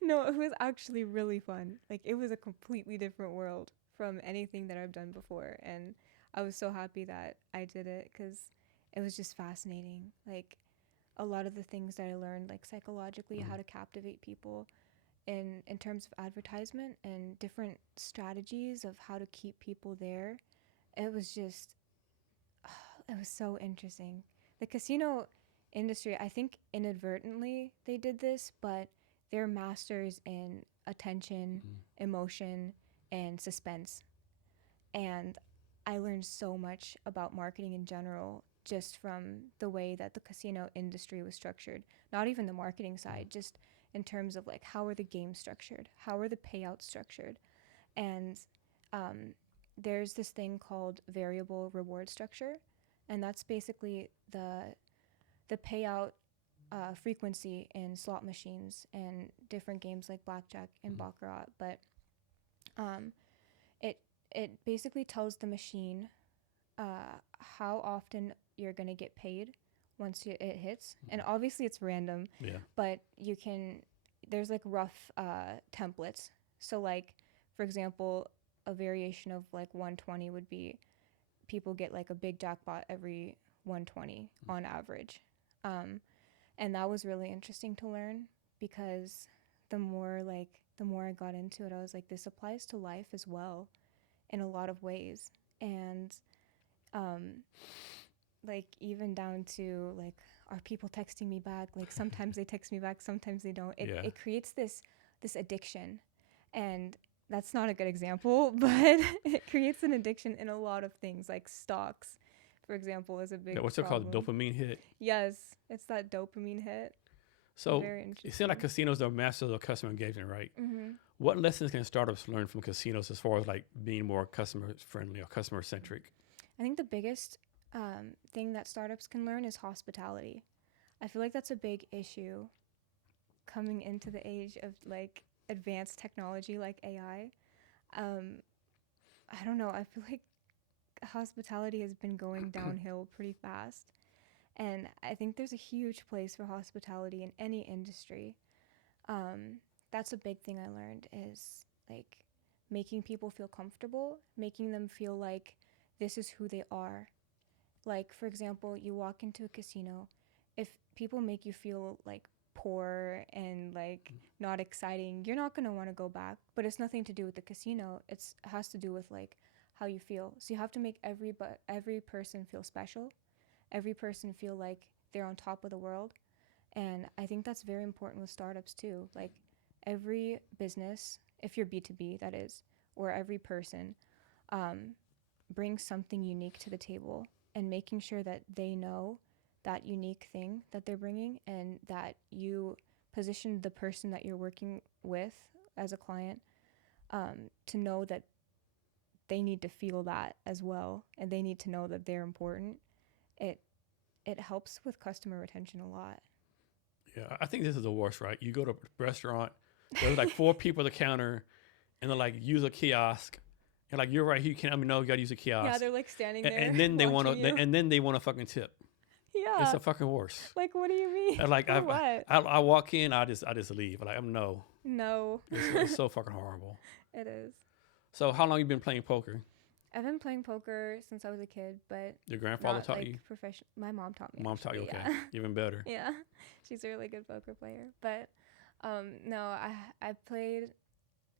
No, it was actually really fun. Like, it was a completely different world from anything that I've done before. And I was so happy that I did it because it was just fascinating. Like, a lot of the things that I learned, like psychologically, how to captivate people in terms of advertisement and different strategies of how to keep people there. It was just, it was so interesting. The casino industry, I think inadvertently they did this, but they're masters in attention, emotion, and suspense. And I learned so much about marketing in general just from the way that the casino industry was structured. Not even the marketing side, just in terms of like how are the games structured? How are the payouts structured? And there's this thing called variable reward structure, and that's basically the payout frequency in slot machines and different games like blackjack and baccarat. But it it basically tells the machine how often you're gonna get paid once it hits, and obviously it's random. Yeah. But there's like rough templates. So like, for example, a variation of like 120 would be people get like a big jackpot every 120 on average. And that was really interesting to learn because the more I got into it, I was like, this applies to life as well in a lot of ways. And like even down to like, are people texting me back? Like sometimes they text me back, sometimes they don't. It creates this this addiction. And that's not a good example, but it creates an addiction in a lot of things, like stocks, for example, is a big What's it called? problem. Dopamine hit. Yes, it's that dopamine hit. So Very it interesting. seems like casinos are masters of customer engagement, right? Mm-hmm. What lessons can startups learn from casinos as far as like being more customer friendly or customer centric? I think the biggest thing that startups can learn is hospitality. I feel like that's a big issue coming into the age of like advanced technology like AI. I don't know. I feel like hospitality has been going downhill pretty fast. And I think there's a huge place for hospitality in any industry. That's a big thing I learned is like making people feel comfortable, making them feel like this is who they are. Like, for example, you walk into a casino, if people make you feel like poor and like not exciting, you're not going to want to go back. But it's nothing to do with the casino. It has to do with like how you feel. So you have to make every person feel special, every person feel like they're on top of the world. And I think that's very important with startups too. Like every business, if you're B2B, that is, or every person, brings something unique to the table, and making sure that they know that unique thing that they're bringing, and that you position the person that you're working with as a client to know that they need to feel that as well, and they need to know that they're important. It helps with customer retention a lot. Yeah, I think this is the worst, right? You go to a restaurant, there's like 4 people at the counter, and they're like, use a kiosk. And like, you're right, you can't. I mean, no, you gotta use a kiosk. Yeah, they're like standing there. And then they want to, you. and then they want to fucking tip. Yeah. It's the fucking worst. Like, what do you mean? And like, what? I walk in, I just leave. Like, I'm no. No. It's so fucking horrible. It is. So, how long you been playing poker? I've been playing poker since I was a kid, but Your grandfather not taught like you? My mom taught me. Mom taught you, okay. Yeah. Even better. Yeah, she's a really good poker player. But no, I played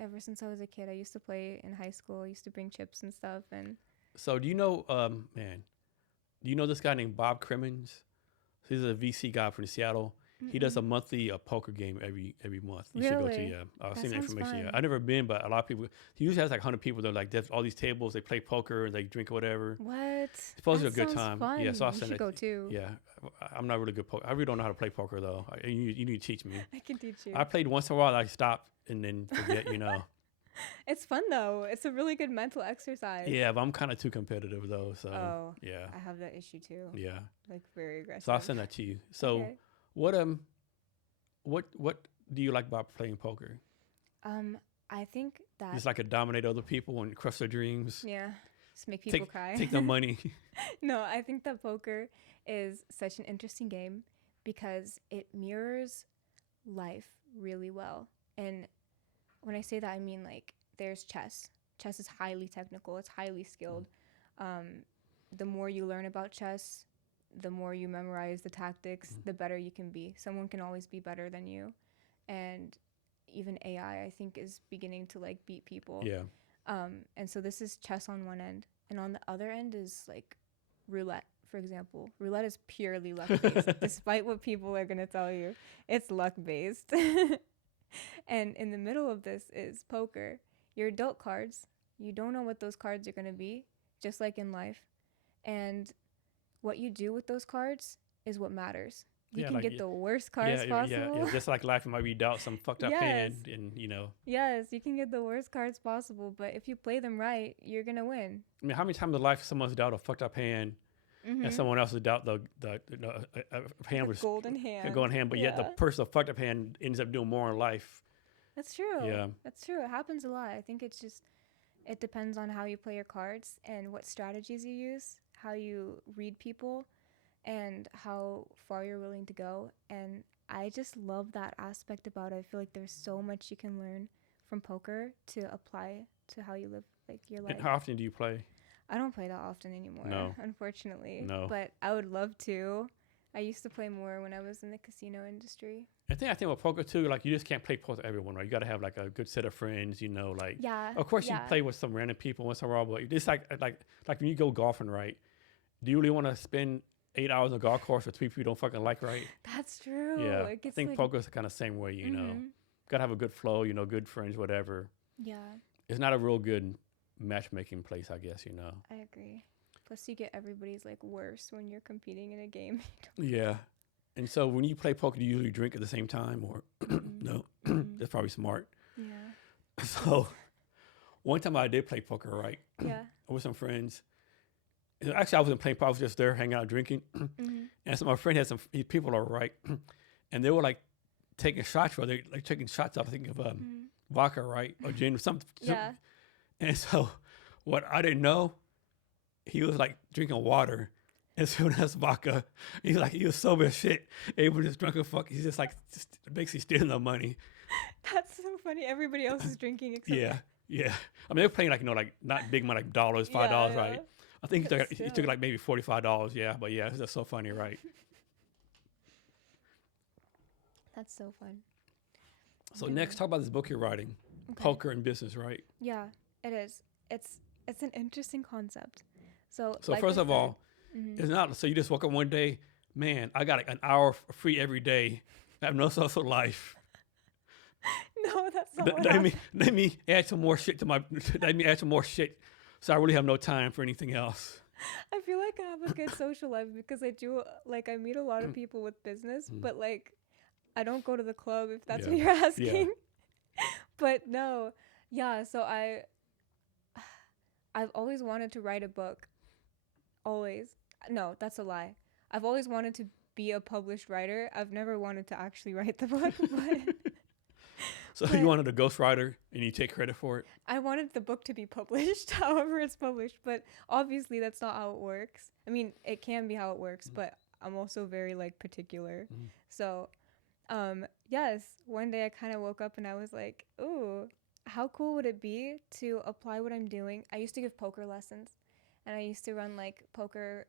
ever since I was a kid. I used to play in high school. I used to bring chips and stuff. And So, do you know, do you know this guy named Bob Crimmins? He's a VC guy from Seattle. He does a monthly poker game every month. You should go to, yeah. I'll send the information. Yeah, I've never been, but a lot of people. He usually has like 100 people. They're like, there's all these tables. They play poker and they drink or whatever. What? It's supposed to be a good time. Fun. Yeah, so I'll you send should it. go too. Yeah, I'm not really good poker. I really don't know how to play poker though. You need to teach me. I can teach you. I played once in a while. I stop and then forget. It's fun though. It's a really good mental exercise. Yeah, but I'm kind of too competitive though. So yeah, I have that issue too. Yeah, like very aggressive. So I'll send that to you. So okay. What do you like about playing poker? I think that it's like to dominate other people and crush their dreams. Yeah, just make people cry. Take their money. No, I think that poker is such an interesting game because it mirrors life really well. And when I say that, I mean like there's chess. Chess is highly technical. It's highly skilled. The more you learn about chess, the more you memorize the tactics, the better you can be. Someone can always be better than you. And even AI, I think, is beginning to like beat people. Yeah. And so this is chess on one end. And on the other end is like roulette, for example. Roulette is purely luck-based, despite what people are going to tell you. It's luck-based. And in the middle of this is poker. Your adult cards, you don't know what those cards are going to be, just like in life. And what you do with those cards is what matters. You can get the worst cards possible. Yeah, just like life, it might be dealt some fucked up hand, and Yes, you can get the worst cards possible, but if you play them right, you're gonna win. I mean, how many times in life someone's dealt a fucked up hand, and someone else has dealt the hand was golden hand, but yet the person with fucked up hand ends up doing more in life. That's true. Yeah, that's true. It happens a lot. I think it depends on how you play your cards and what strategies you use, how you read people, and how far you're willing to go. And I just love that aspect about it. I feel like there's so much you can learn from poker to apply to how you live like your life. And how often do you play? I don't play that often anymore, unfortunately. No. But I would love to. I used to play more when I was in the casino industry. I think with poker too, like you just can't play poker with everyone, right? You got to have like a good set of friends, like. Yeah. Of course, you play with some random people once in a while, but it's like when you go golfing, right? Do you really want to spend 8 hours on a golf course with people you don't fucking like, right? That's true. Yeah, I think poker's the kind of same way, because gotta have a good flow, you know, good friends, whatever. Yeah, It's not a real good matchmaking place, I guess, you know. I agree. Plus, you get everybody's like worse when you're competing in a game. Yeah. And so when you play poker, do you usually drink at the same time or Mm-mm. no? Mm-mm. That's probably smart. Yeah. So one time I did play poker, right? Yeah. With some friends. And actually, I wasn't playing poker. I was just there hanging out, drinking. Mm-hmm. And so my friend had some people over, right? And they were like taking shots, for they like taking shots out, I think, of Mm-hmm. vodka, right? Or gin or something. Yeah. And so what I didn't know, he was like drinking water. And soon as vodka, he was sober as shit, able to just drunk as fuck. He's just like basically stealing the money. That's so funny. Everybody else is drinking except Yeah, yeah. I mean, they were playing like, you know, like not big money, like dollars, $5, right? I think But he took still. like maybe $45. Yeah, but yeah, it's just so funny, right? That's so fun. So Okay, next, talk about this book you're writing, Okay. Poker and Business, right? Yeah, it is. It's an interesting concept. So So like first I of all, said- it's not so you just woke up one day, man, I got like an hour free every day. I have no social life. No, that's not what Let happened. me add some more shit to my. Let me add some more shit, so I really have no time for anything else. I feel like I have a good social life because I meet a lot of people with business, but like I don't go to the club if that's what Yeah. you're asking. But no. Yeah, so I've always wanted to write a book. Always. No, that's a lie. I've always wanted to be a published writer. I've never wanted to actually write the book, but So But- you wanted a ghostwriter and you take credit for it. I wanted the book to be published, however it's published, but obviously that's not how it works. I mean, it can be how it works, but I'm also very like particular. Mhm. So, yes, one day I kind of woke up and I was like, "Ooh, how cool would it be to apply what I'm doing?" I used to give poker lessons, and I used to run like poker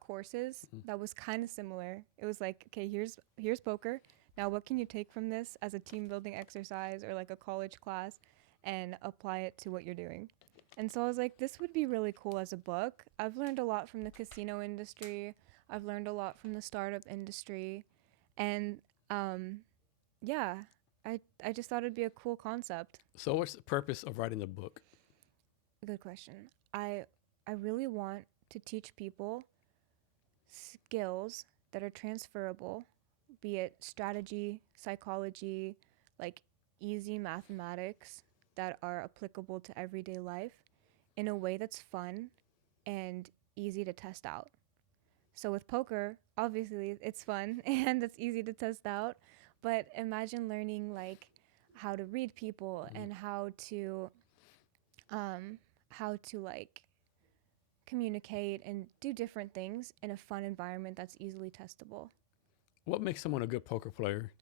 courses that was kind of similar. It was like, okay, here's poker. Now, what can you take from this as a team building exercise or like a college class and apply it to what you're doing? And so I was like, this would be really cool as a book. I've learned a lot from the casino industry. I've learned a lot from the startup industry. And yeah, I just thought it'd be a cool concept. So what's the purpose of writing the book? Good question. I really want to teach people skills that are transferable, be it strategy, psychology, like easy mathematics that are applicable to everyday life in a way that's fun and easy to test out. So with poker, obviously it's fun and it's easy to test out, but imagine learning like how to read people and how to like communicate and do different things in a fun environment that's easily testable. What makes someone a good poker player?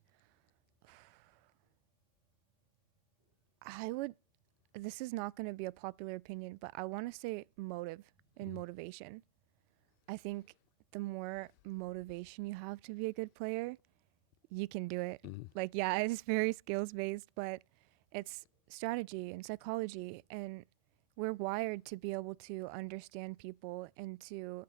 This is not going to be a popular opinion, but I want to say motive and motivation. I think the more motivation you have to be a good player, you can do it. Like, yeah, it's very skills based, but it's strategy and psychology, and we're wired to be able to understand people and to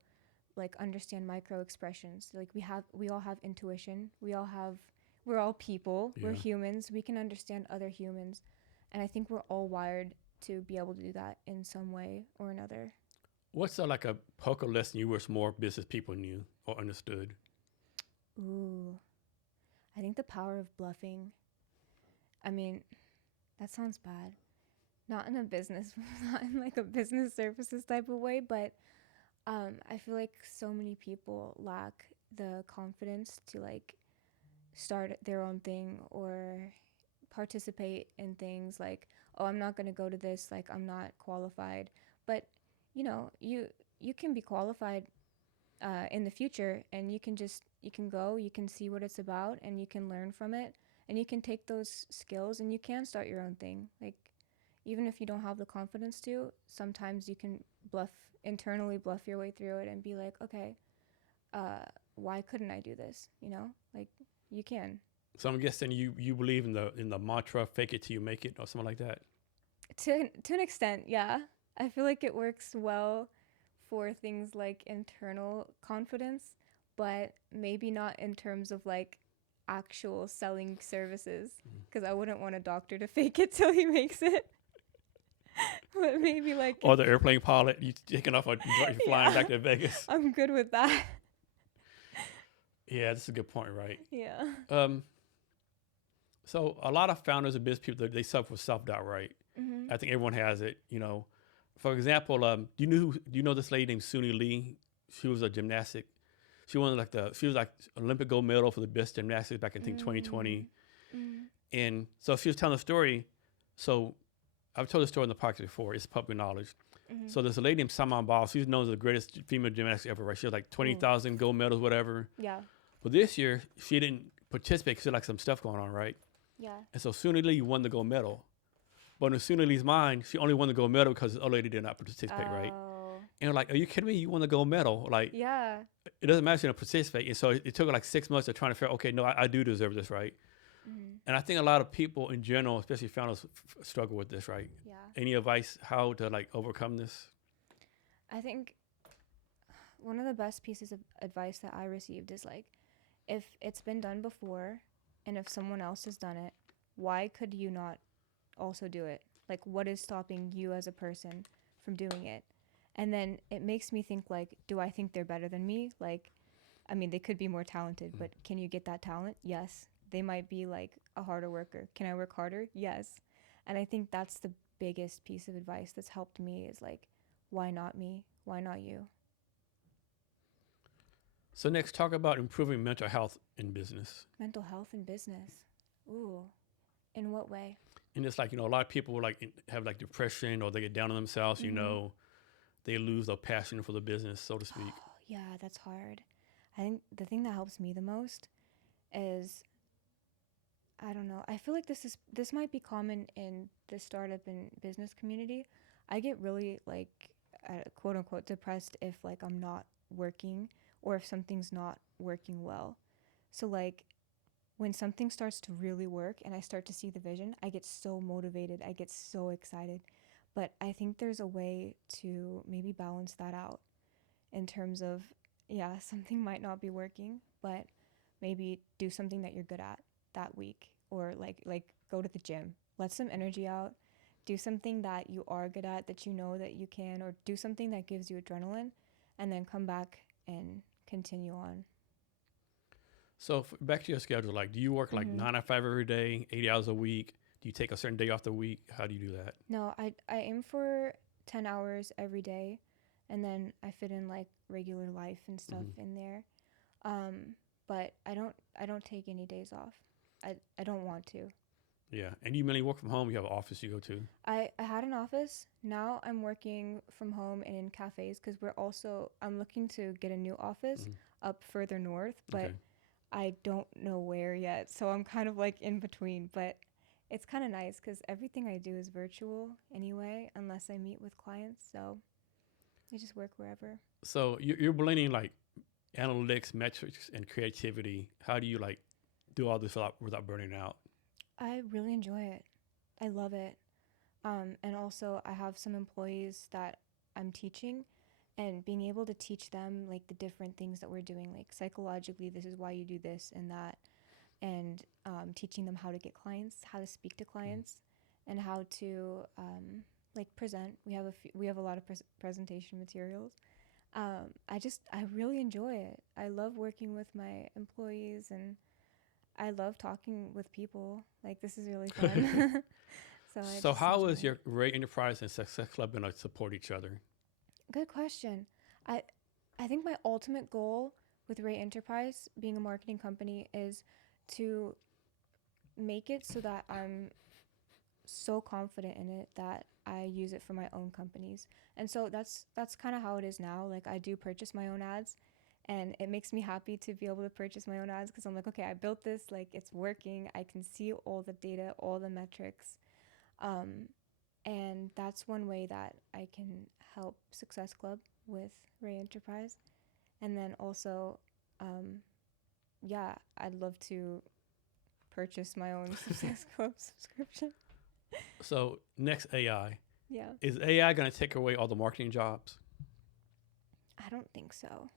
like understand micro expressions. Like we all have intuition. We're all people. We're Yeah. humans. We can understand other humans. And I think we're all wired to be able to do that in some way or another. What's like a poker lesson you wish more business people knew or understood? Ooh. I think the power of bluffing. I mean, that sounds bad. Not in a business, not in like a business services type of way, but I feel like so many people lack the confidence to like start their own thing or participate in things like, oh, I'm not going to go to this, like I'm not qualified. But you can be qualified in the future, and you can go, you can see what it's about, and you can learn from it, and you can take those skills and you can start your own thing. Like even if you don't have the confidence to, sometimes you can internally bluff your way through it and be like, okay, why couldn't I do this? Like you can. So I'm guessing you believe in the mantra "fake it till you make it" or something like that. To an extent, yeah. I feel like it works well for things like internal confidence, but maybe not in terms of like actual selling services, because I wouldn't want a doctor to fake it till he makes it. But maybe like Or the airplane pilot, you taking off, you're flying back to Vegas. I'm good with that. Yeah, that's a good point, right? Yeah. So a lot of founders and business people, they suffer with self-doubt, right? Mm-hmm. I think everyone has it, you know. For example, do you know this lady named Suni Lee? She was a gymnastic. She won she was like Olympic gold medal for the best gymnastics back in, I think, 2020. Mm-hmm. And so she was telling a story. So I've told this story in the podcast before. It's public knowledge. Mm-hmm. So there's a lady named Simone Biles. She's known as the greatest female gymnast ever, right? She had like 20,000 gold medals, whatever. Yeah. But this year, she didn't participate because she had like some stuff going on, right? Yeah. And so Suni Lee won the gold medal. But in Suni Lee's mind, she only won the gold medal because the other lady did not participate, right? And they're like, are you kidding me? You won the gold medal. Like, Yeah. it doesn't matter if you don't participate. And so it took her like 6 months of trying to figure out, okay, no, I do deserve this, right? Mm-hmm. And I think a lot of people in general, especially founders, struggle with this, right? Yeah. Any advice how to like overcome this? I think one of the best pieces of advice that I received is like, if it's been done before and if someone else has done it, why could you not also do it? Like, what is stopping you as a person from doing it? And then it makes me think, like, do I think they're better than me? Like, I mean, they could be more talented, but can you get that talent? Yes. They might be like a harder worker. Can I work harder? Yes. And I think that's the biggest piece of advice that's helped me is like, why not me? Why not you? So next, talk about improving mental health in business. Mental health in business. Ooh. In what way? And it's like, you know, a lot of people have like depression or they get down on themselves, you know, they lose their passion for the business, so to speak. Yeah, that's hard. I think the thing that helps me the most is, I don't know, I feel like this might be common in the startup and business community. I get really like quote unquote depressed if like I'm not working or if something's not working well. So like when something starts to really work and I start to see the vision, I get so motivated. I get so excited. But I think there's a way to maybe balance that out in terms of, yeah, something might not be working, but maybe do something that you're good at that week, or like go to the gym, let some energy out, do something that you are good at, that you know that you can, or do something that gives you adrenaline, and then come back and continue on. So back to your schedule, like, do you work like 9 to 5 every day, 80 hours a week? Do you take a certain day off the week? How do you do that? No, I aim for 10 hours every day, and then I fit in like regular life and stuff in there. But I don't take any days off. I don't want to. Yeah. And you mainly work from home? You have an office you go to? I had an office. Now I'm working from home and in cafes because I'm looking to get a new office up further north, but I don't know where yet. So I'm kind of like in between, but it's kind of nice because everything I do is virtual anyway, unless I meet with clients. So I just work wherever. So you're blending like analytics, metrics, and creativity. How do you like do all this without burning out? I really enjoy it. I love it. And also I have some employees that I'm teaching, and being able to teach them like the different things that we're doing, like psychologically, this is why you do this and that, and teaching them how to get clients, how to speak to clients, and how to like present. We have a lot of presentation materials. I really enjoy it. I love working with my employees, and I love talking with people. Like, this is really fun. So how is your Rae Enterprise and Success Club going to support each other? Good question. I think my ultimate goal with Rae Enterprise, being a marketing company, is to make it so that I'm so confident in it that I use it for my own companies. And so that's kind of how it is now. Like, I do purchase my own ads, and it makes me happy to be able to purchase my own ads because I'm like, okay, I built this, like, it's working. I can see all the data, all the metrics. And that's one way that I can help Success Club with Rae Enterprise. And then also, I'd love to purchase my own Success Club subscription. So next, AI. Yeah. Is AI going to take away all the marketing jobs? I don't think so.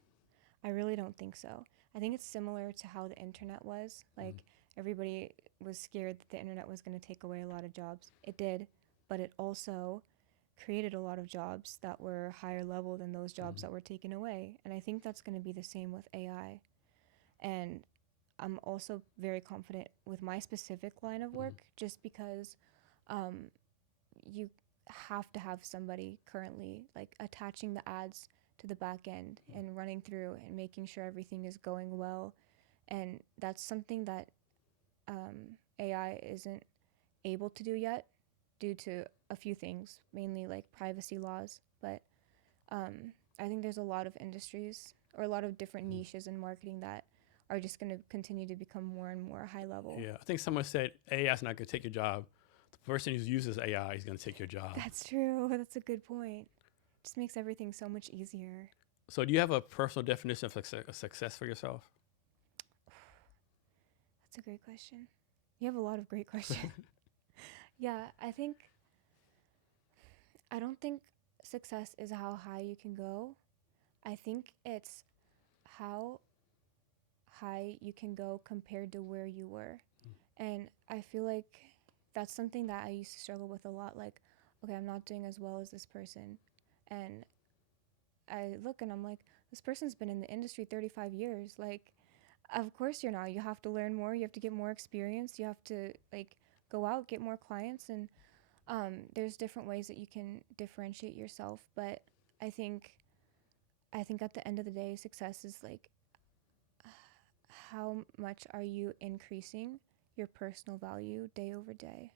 I really don't think so. I think it's similar to how the internet was. Like everybody was scared that the internet was going to take away a lot of jobs. It did, but it also created a lot of jobs that were higher level than those jobs that were taken away. And I think that's going to be the same with AI. And I'm also very confident with my specific line of work just because you have to have somebody currently like attaching the ads to the back end and running through and making sure everything is going well. And that's something that AI isn't able to do yet due to a few things, mainly like privacy laws. But I think there's a lot of industries or a lot of different niches in marketing that are just going to continue to become more and more high level. Yeah, I think someone said AI is not going to take your job. The person who uses AI is going to take your job. That's true. That's a good point. Just makes everything so much easier. So do you have a personal definition of success for yourself? That's a great question. You have a lot of great questions. Yeah, I don't think success is how high you can go. I think it's how high you can go compared to where you were. And I feel like that's something that I used to struggle with a lot. Like, okay, I'm not doing as well as this person. And I look and I'm like, this person's been in the industry 35 years. Like, of course you're not. You have to learn more. You have to get more experience. You have to, like, go out, get more clients. And there's different ways that you can differentiate yourself. But I think at the end of the day, success is, like, how much are you increasing your personal value day over day?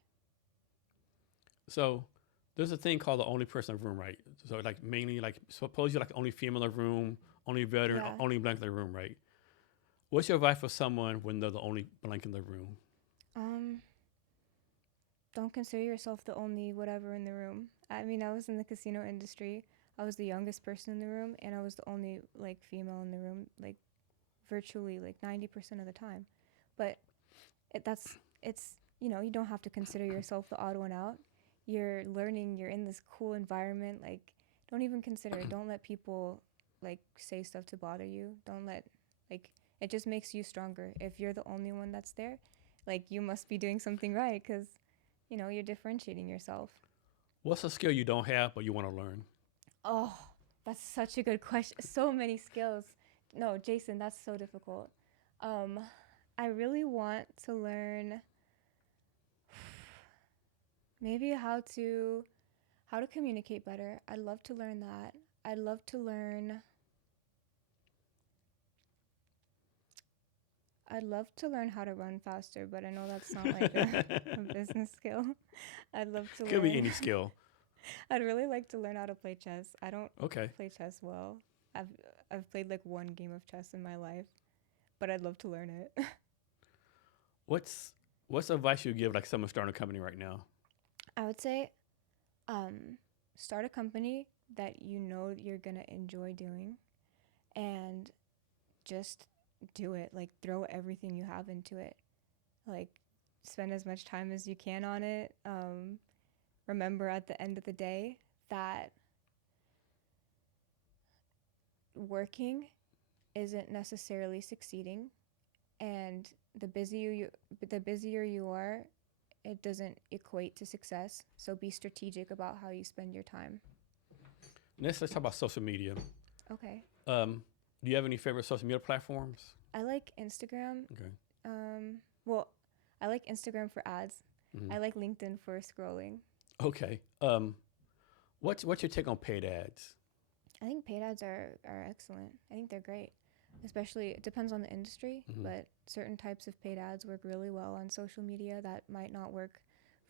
So there's a thing called the only person in the room, right? So like mainly like suppose you're like the only female in the room, only veteran, only blank in the room, right? What's your advice for someone when they're the only blank in the room? Don't consider yourself the only whatever in the room. I mean, I was in the casino industry. I was the youngest person in the room, and I was the only like female in the room, like virtually like 90% of the time. But it's you don't have to consider yourself the odd one out. You're learning, you're in this cool environment. Like, don't even consider it. Don't let people like say stuff to bother you. Don't let, like, it just makes you stronger. If you're the only one that's there, like, you must be doing something right because you're differentiating yourself. What's a skill you don't have but you want to learn? Oh, that's such a good question. So many skills. No, Jason, that's so difficult. I really want to learn maybe how to communicate better. I'd love to learn that. I'd love to learn how to run faster, but I know that's not like a business skill. I'd love to Could be any skill. I'd really like to learn how to play chess. I don't play chess well. I've played like one game of chess in my life, but I'd love to learn it. What's advice you give like someone starting a company right now? I would say start a company that you're gonna enjoy doing, and just do it. Like, throw everything you have into it. Like, spend as much time as you can on it. Remember at the end of the day that working isn't necessarily succeeding, and the busier you are, it doesn't equate to success. So be strategic about how you spend your time. Let's talk about social media. Okay. Do you have any favorite social media platforms? I like Instagram. Okay. Well, I like Instagram for ads. I like LinkedIn for scrolling. Okay. What's your take on paid ads? I think paid ads are excellent. I think they're great. Especially, it depends on the industry, but certain types of paid ads work really well on social media that might not work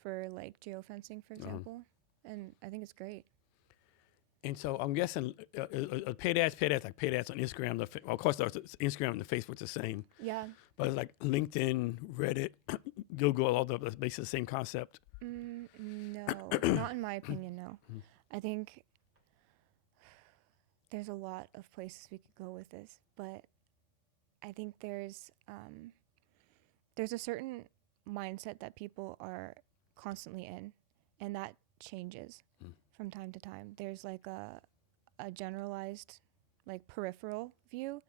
for like geofencing, for example. And I think it's great. And so I'm guessing paid ads like paid ads on Instagram. Of course, Instagram and the Facebook's the same. Yeah. But it's like LinkedIn, Reddit, Google, all that's basically the same concept. No, not in my opinion, no. I think there's a lot of places we could go with this, but I think there's a certain mindset that people are constantly in, and that changes from time to time. There's like a generalized, like, peripheral view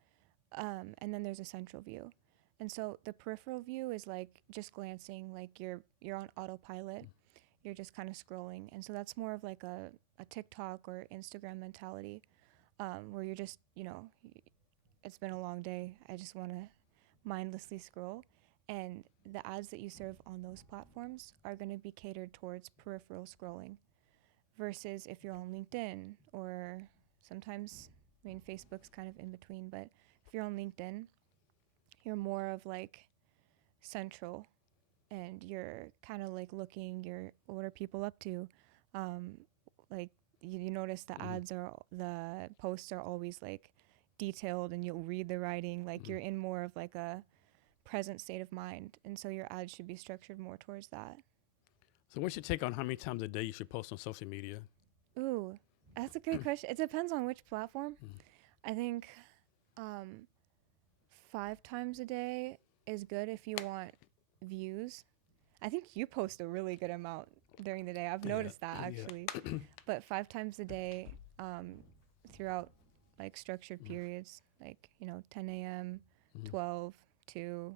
And then there's a central view. And so the peripheral view is like just glancing, like you're on autopilot. You're just kind of scrolling. And so that's more of like a TikTok or Instagram mentality, where you're just, it's been a long day. I just want to mindlessly scroll. And the ads that you serve on those platforms are going to be catered towards peripheral scrolling versus if you're on LinkedIn or sometimes, Facebook's kind of in between, but if you're on LinkedIn, you're more of like central and you're kind of like looking, what are people up to? Like you notice the ads the posts are always like detailed and you'll read the writing, like you're in more of like a present state of mind. And so your ads should be structured more towards that. So what's your take on how many times a day you should post on social media? Ooh, that's a great question. It depends on which platform. I think 5 times a day is good if you want views. I think you post a really good amount during the day. I've noticed that actually. But 5 times a day throughout like structured periods, like, 10 a.m., 12, 2,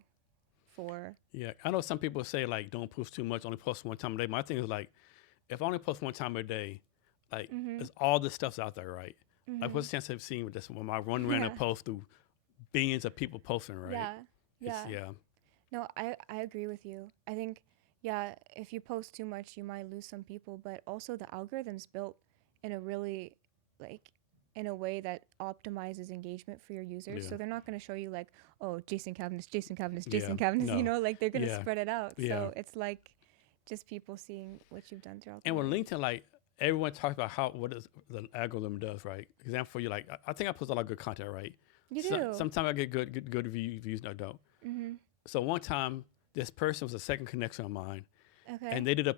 4. Yeah, I know some people say like don't post too much, only post one time a day. My thing is like, if I only post one time a day, like it's all this stuff's out there, right? Like what's the chance of seeing with this when my one random post through billions of people posting, right? Yeah. No, I agree with you. I think, if you post too much, you might lose some people, but also the algorithm's built in a really in a way that optimizes engagement for your users. So they're not going to show you like, oh, Jason Cavness, no. like they're going to spread it out. Yeah. So it's like just people seeing what you've done throughout. And with LinkedIn, like everyone talks about what the algorithm does, right? Example for you, like I think I post a lot of good content, right? You do. Sometimes I get good views, and I don't. So one time, this person was a second connection of mine, and they did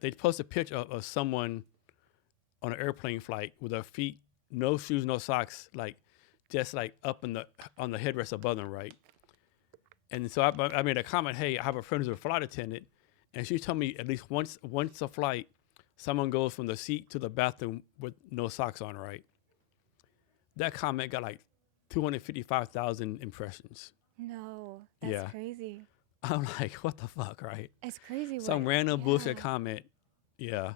they posted a picture of someone on an airplane flight with their feet, no shoes, no socks, like just like up on the headrest above them, right? And so I made a comment, hey, I have a friend who's a flight attendant, and she told me at least once a flight, someone goes from the seat to the bathroom with no socks on, right? That comment got like 255,000 impressions. No, that's crazy. I'm like, what the fuck, right? It's crazy. Some random bullshit comment. Yeah.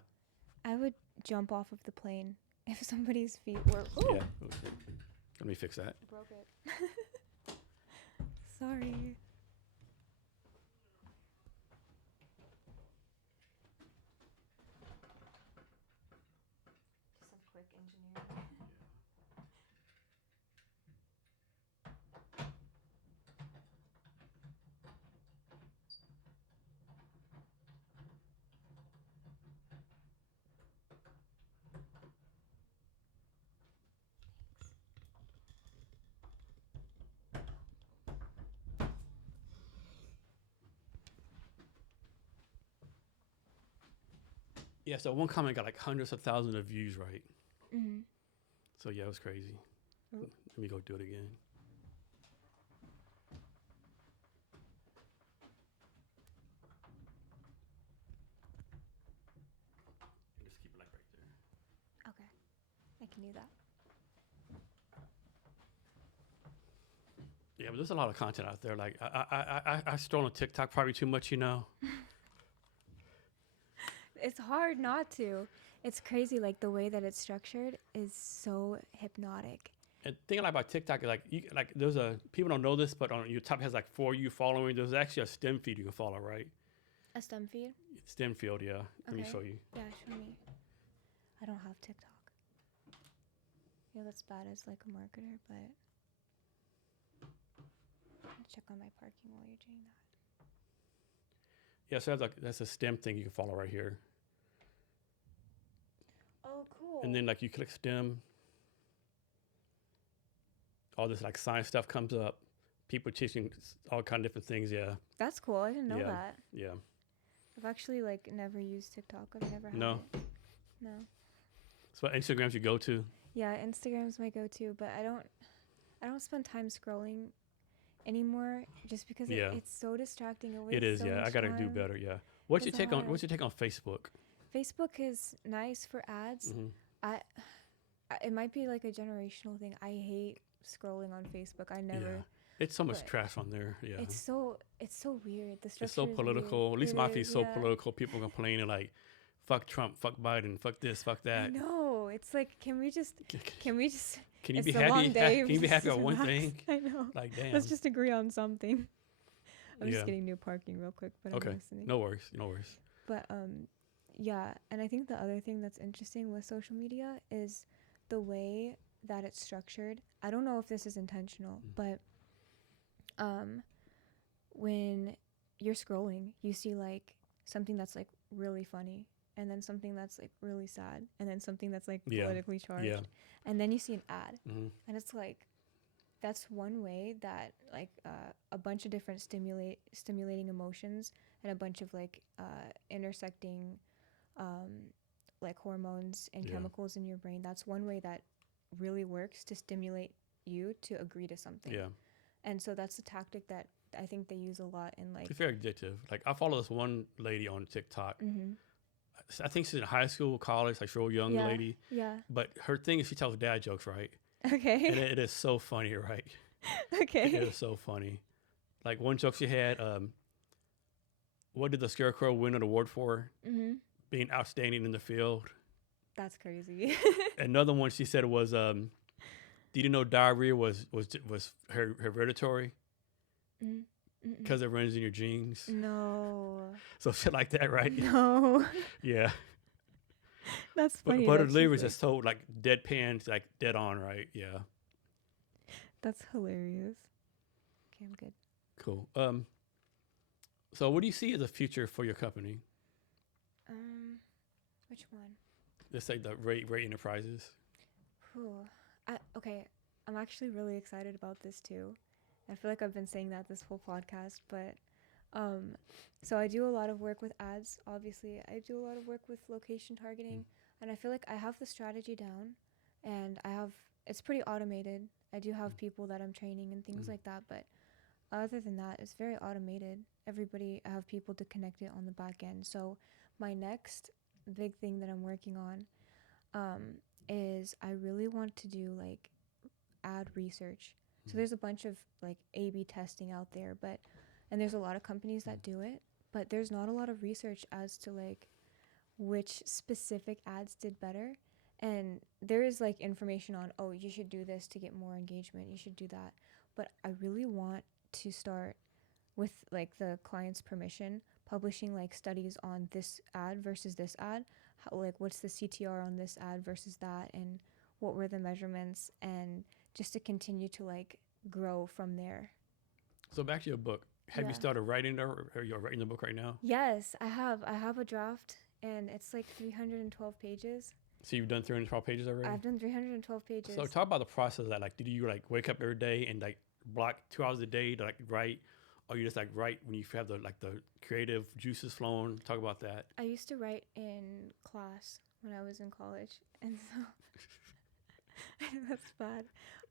I would jump off of the plane if somebody's feet were. Ooh. Yeah. Let me fix that. Broke it. Sorry. Just some quick engineering. Yeah, so one comment got like hundreds of thousands of views, right? So yeah, it was crazy. Let me go do it again. Just keep it like right there. Okay, I can do that. Yeah, but there's a lot of content out there. Like I stroll on TikTok probably too much, It's hard not to. It's crazy, like the way that it's structured is so hypnotic. And the thing I like about TikTok is like there's people don't know this, but on your top has like For You following. There's actually a stem feed you can follow, right? A stem feed? Stem field, yeah. Let me show you. Yeah, show me. I don't have TikTok. That's bad as like a marketer, but I'll check on my parking while you're doing that. Yeah, so that's a stem thing you can follow right here. Oh, cool. And then like you click stem, all this like science stuff comes up. People teaching all kind of different things. Yeah. That's cool. I didn't know that. Yeah. I've actually like never used TikTok. I've never had it. No. So Instagrams you go to? Yeah, Instagram's my go-to, but I don't spend time scrolling anymore just because it's so distracting. It is, yeah. I gotta do better, yeah. What's your take on Facebook? Facebook is nice for ads. it might be like a generational thing. I hate scrolling on Facebook. I never. It's so much But trash on there. Yeah. it's so weird. The structure It's so is weird. political. At least It my feed's is, so yeah. political. People complaining like, "Fuck Trump, fuck Biden, fuck this, fuck I that." know. It's like, can we just Can you it's be a long happy? day. Can you be happy on one relax. thing? I know. Like, damn. Let's just agree on something. I'm Yeah. just getting new parking real quick, but Okay. I'm listening. No worries. No worries. But yeah, and I think the other thing that's interesting with social media is the way that it's structured. I don't know if this is intentional, but when you're scrolling, you see like something that's like really funny, and then something that's like really sad, and then something that's like politically charged, and then you see an ad, and it's like, that's one way that like a bunch of different stimulating emotions and a bunch of like intersecting like hormones and chemicals in your brain. That's one way that really works to stimulate you to agree to something. Yeah. And so that's a tactic that I think they use a lot in like. It's very addictive. Like I follow this one lady on TikTok. I think she's in high school, college, like she's a real young lady. Yeah. But her thing is she tells dad jokes, right? Okay. And it is so funny, right? Okay. It is so funny. Like one joke she had, what did the Scarecrow win an award for? Being outstanding in the field. That's crazy. Another one she said was, did you know diarrhea was hereditary? Because it runs in your genes. No. So shit like that, right? No. Yeah. That's funny. But her delivery is just so like deadpan, like dead on, right? Yeah. That's hilarious. Okay, I'm good. Cool. So what do you see as a future for your company? Which one? Let's say the Rae Enterprises. Okay, I'm actually really excited about this too. I feel like I've been saying that this whole podcast, but so I do a lot of work with ads. Obviously, I do a lot of work with location targeting, and I feel like I have the strategy down, and it's pretty automated. I do have people that I'm training and things like that, but other than that, it's very automated. I have people to connect it on the back end. So my next big thing that I'm working on is I really want to do like ad research. So there's a bunch of like A/B testing out there, and there's a lot of companies that do it, but there's not a lot of research as to like which specific ads did better. And there is like information on, oh, you should do this to get more engagement, you should do that. But I really want to start with like the client's permission, publishing like studies on this ad versus this ad, like what's the CTR on this ad versus that, and what were the measurements, and just to continue to like grow from there. So back to your book. Have you started writing or are you writing the book right now? Yes, I have. I have a draft, and it's like 312 pages. So you've done 312 pages already? I've done 312 pages. So talk about the process of that. Like, did you like wake up every day and like block 2 hours a day to like write, or you just like write when you have the creative juices flowing? Talk about that. I used to write in class when I was in college, and so that's bad.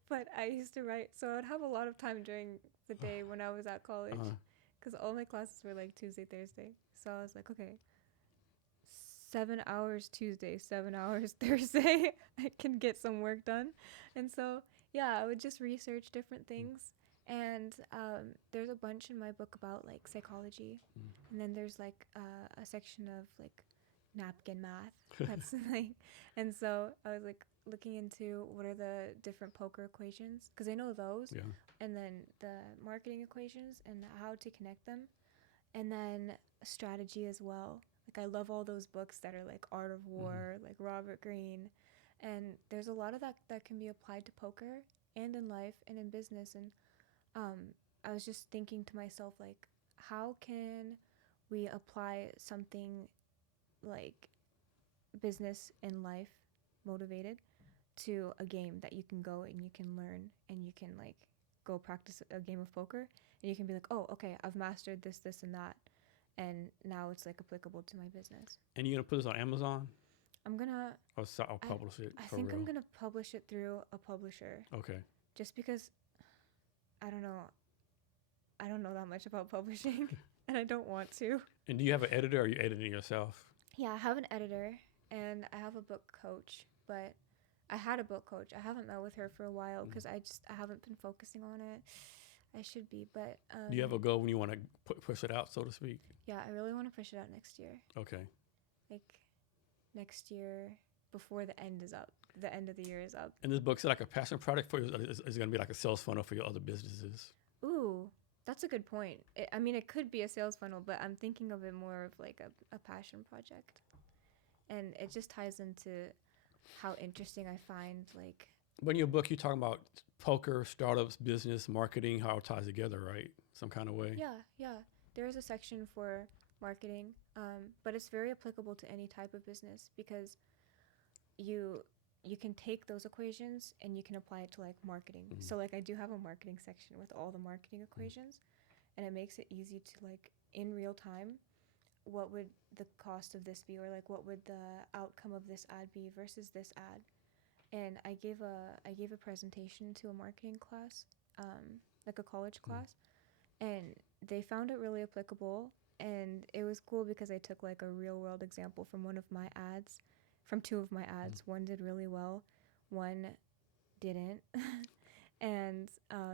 But I used to write, so I would have a lot of time during the day when I was at college, because all my classes were like Tuesday, Thursday. So I was like, okay, 7 hours Tuesday, 7 hours Thursday, I can get some work done. And so, yeah, I would just research different things. And there's a bunch in my book about like psychology. And then there's like a section of like napkin math. That's like, and so I was like looking into what are the different poker equations, because I know those. Yeah. And then the marketing equations and how to connect them. And then strategy as well. Like I love all those books that are like Art of War, like Robert Greene. And there's a lot of that can be applied to poker and in life and in business. And I was just thinking to myself, like, how can we apply something like business and life motivated to a game that you can go and you can learn and you can like go practice a game of poker and you can be like, oh, okay, I've mastered this, and that. And now it's like applicable to my business. And you're going to put this on Amazon? I'm going to... I'll publish it. I think I'm going to publish it through a publisher. Okay. Just because, I don't know that much about publishing and I don't want to. And do you have an editor or are you editing yourself? Yeah, I have an editor and I have a book coach, but I had a book coach. I haven't met with her for a while because I haven't been focusing on it. I should be, but Do you have a goal when you want to push it out, so to speak? yeah, I really want to push it out next year. Okay. Like next year before the end is up. The end of the year is up. And this book's like a passion project for you? Is it going to be like a sales funnel for your other businesses? Ooh, that's a good point. I mean, it could be a sales funnel, but I'm thinking of it more of like a passion project. And it just ties into how interesting I find like. But in your book, you're talking about poker, startups, business, marketing, how it ties together, right? Some kind of way. Yeah. There is a section for marketing, but it's very applicable to any type of business because you can take those equations and you can apply it to like marketing. Mm-hmm. So like I do have a marketing section with all the marketing equations, and it makes it easy to like in real time, what would the cost of this be, or like what would the outcome of this ad be versus this ad. And I gave a presentation to a marketing class, like a college class, and they found it really applicable. And it was cool because I took like a real world example from one of my ads, from two of my ads. One did really well, one didn't. And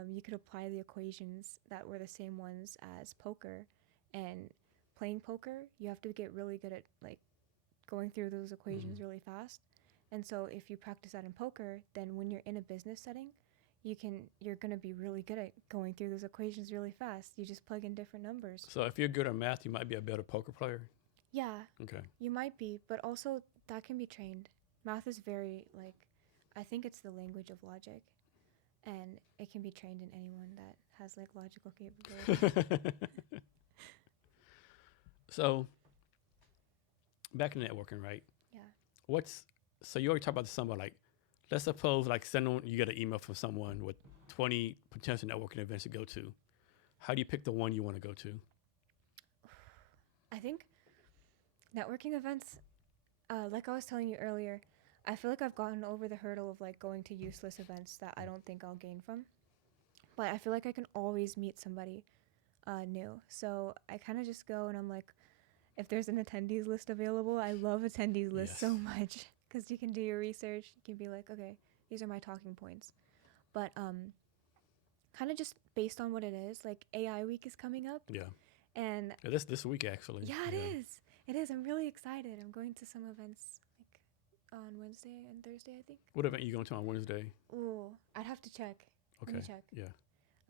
you could apply the equations that were the same ones as poker. And playing poker, you have to get really good at like going through those equations really fast. And so if you practice that in poker, then when you're in a business setting, you're going to be really good at going through those equations really fast. You just plug in different numbers. So if you're good at math, you might be a better poker player? Yeah. Okay. You might be, but also that can be trained. Math is very like, I think it's the language of logic, and it can be trained in anyone that has like logical capabilities. So back in networking, right? Yeah. So you already talked about somebody, like, let's suppose like you get an email from someone with 20 potential networking events to go to. How do you pick the one you want to go to? I think networking events, like I was telling you earlier, I feel like I've gotten over the hurdle of like going to useless events that I don't think I'll gain from. But I feel like I can always meet somebody new. So I kind of just go and I'm like, if there's an attendees list available, I love attendees lists so much because you can do your research. You can be like, okay, these are my talking points. But kind of just based on what it is, like AI week is coming up. Yeah. And this week actually. Yeah, it is. It is. I'm really excited. I'm going to some events like on Wednesday and Thursday, I think. What event are you going to on Wednesday? Ooh, I'd have to check. Okay. Let me check. Yeah.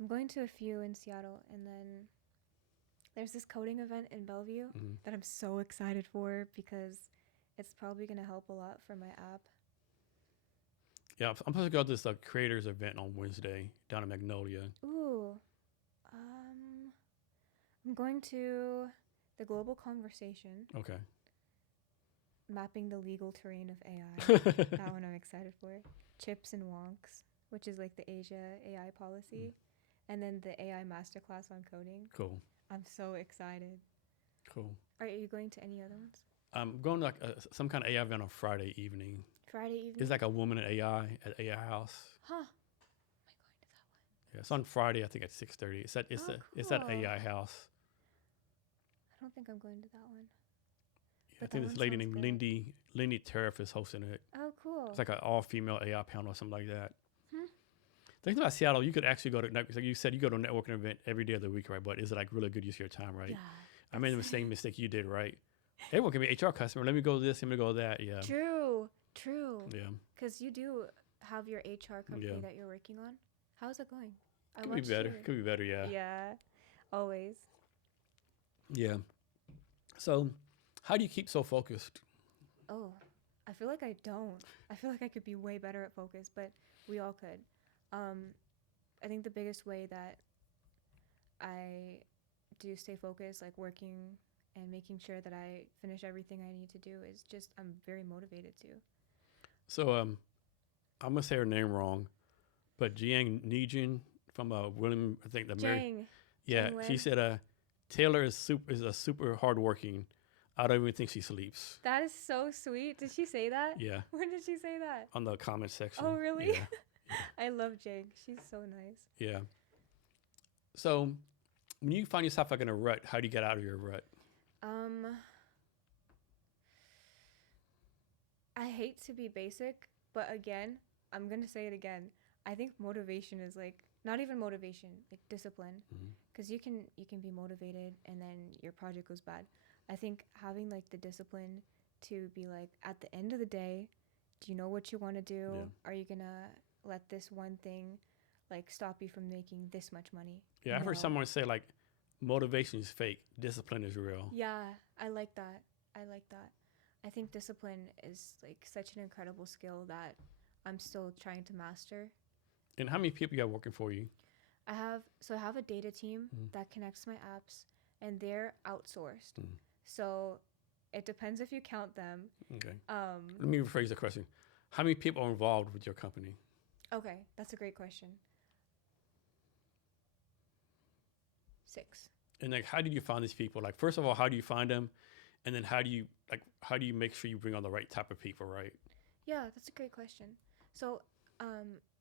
I'm going to a few in Seattle, and then there's this coding event in Bellevue that I'm so excited for because it's probably going to help a lot for my app. Yeah, I'm supposed to go to this creators event on Wednesday down in Magnolia. Ooh. I'm going to the Global Conversation. Okay. Mapping the legal terrain of AI. That one I'm excited for. Chips and Wonks, which is like the Asia AI policy. And then the AI masterclass on coding. Cool. I'm so excited. Cool. Are you going to any other ones? I'm going to like some kind of AI event on Friday evening. Friday evening? It's like a woman in AI at AI House. Huh. Am I going to that one? Yeah, it's on Friday, I think at 6:30. It's at AI House. I don't think I'm going to that one. Yeah, I think this lady named Lindy Tariff is hosting it. Oh, cool. It's like an all-female AI panel or something like that. The thing about Seattle, you could actually go to, like you said, you go to a networking event every day of the week, right? But is it like really good use of your time, right? Yeah. I made the same mistake you did, right? Everyone can be HR customer. Let me go to this, let me go to that. Yeah. True. Yeah. Because you do have your HR company that you're working on. How's it going? Could be better. Could be better, yeah. Yeah. Always. Yeah. So how do you keep so focused? Oh, I feel like I don't. I feel like I could be way better at focus, but we all could. I think the biggest way that I do stay focused, like working and making sure that I finish everything I need to do, is just I'm very motivated to. So I'm gonna say her name wrong, but Jiang Nijin from William, I think the Jiang. Yeah, Jiang she said Taylor is super hardworking. I don't even think she sleeps. That is so sweet. Did she say that? Yeah. When did she say that? On the comment section. Oh, really? Yeah. I love Jiang. She's so nice. Yeah. So when you find yourself like in a rut, how do you get out of your rut? I hate to be basic, But again, I'm going to say it again. I think motivation is like not even motivation, like discipline. Cuz you can be motivated and then your project goes bad. I think having like the discipline to be like at the end of the day, do you know what you want to do? Yeah. Are you going to let this one thing like stop you from making this much money? Yeah, I've heard No. someone say like motivation is fake, discipline is real. Yeah, I like that. I like that. I think discipline is like such an incredible skill that I'm still trying to master. And how many people you have working for you? I have a data team that connects my apps and they're outsourced. So it depends if you count them. Okay. Let me rephrase the question. How many people are involved with your company? Okay, that's a great question. 6. And like, how did you find these people? Like, first of all, how do you find them? And then how do you make sure you bring on the right type of people, right? Yeah, that's a great question. So,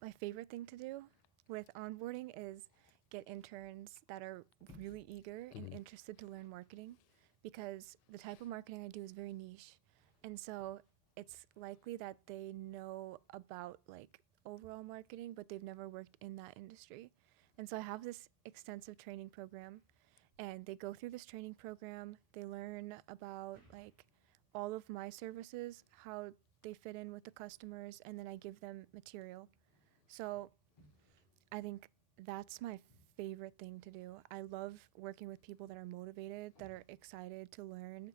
my favorite thing to do with onboarding is get interns that are really eager and interested to learn marketing, because the type of marketing I do is very niche. And so it's likely that they know about like overall marketing, but they've never worked in that industry. And so I have this extensive training program, and they go through this training program. They learn about like all of my services, how they fit in with the customers, and then I give them material. So I think that's my favorite thing to do. I love working with people that are motivated, that are excited to learn.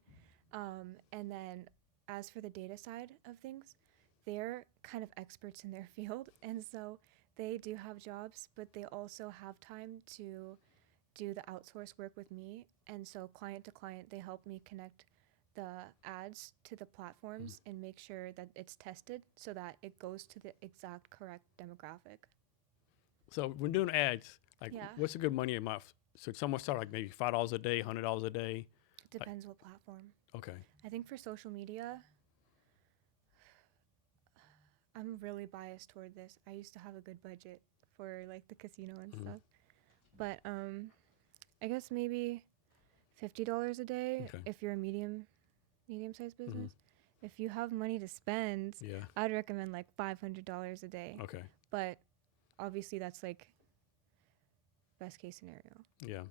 And then as for the data side of things, they're kind of experts in their field. And so they do have jobs, but they also have time to do the outsource work with me. And so client to client, they help me connect the ads to the platforms and make sure that it's tested so that it goes to the exact correct demographic. So when doing ads, like Yeah. what's a good money a month? So someone start like maybe $5 a day, $100 a day. It depends what platform. Okay. I think for social media, I'm really biased toward this. I used to have a good budget for like the casino and stuff. But I guess maybe $50 a day Okay. if you're a medium-sized business. If you have money to spend, Yeah. I'd recommend like $500 a day. Okay. But obviously that's like best case scenario. Yeah.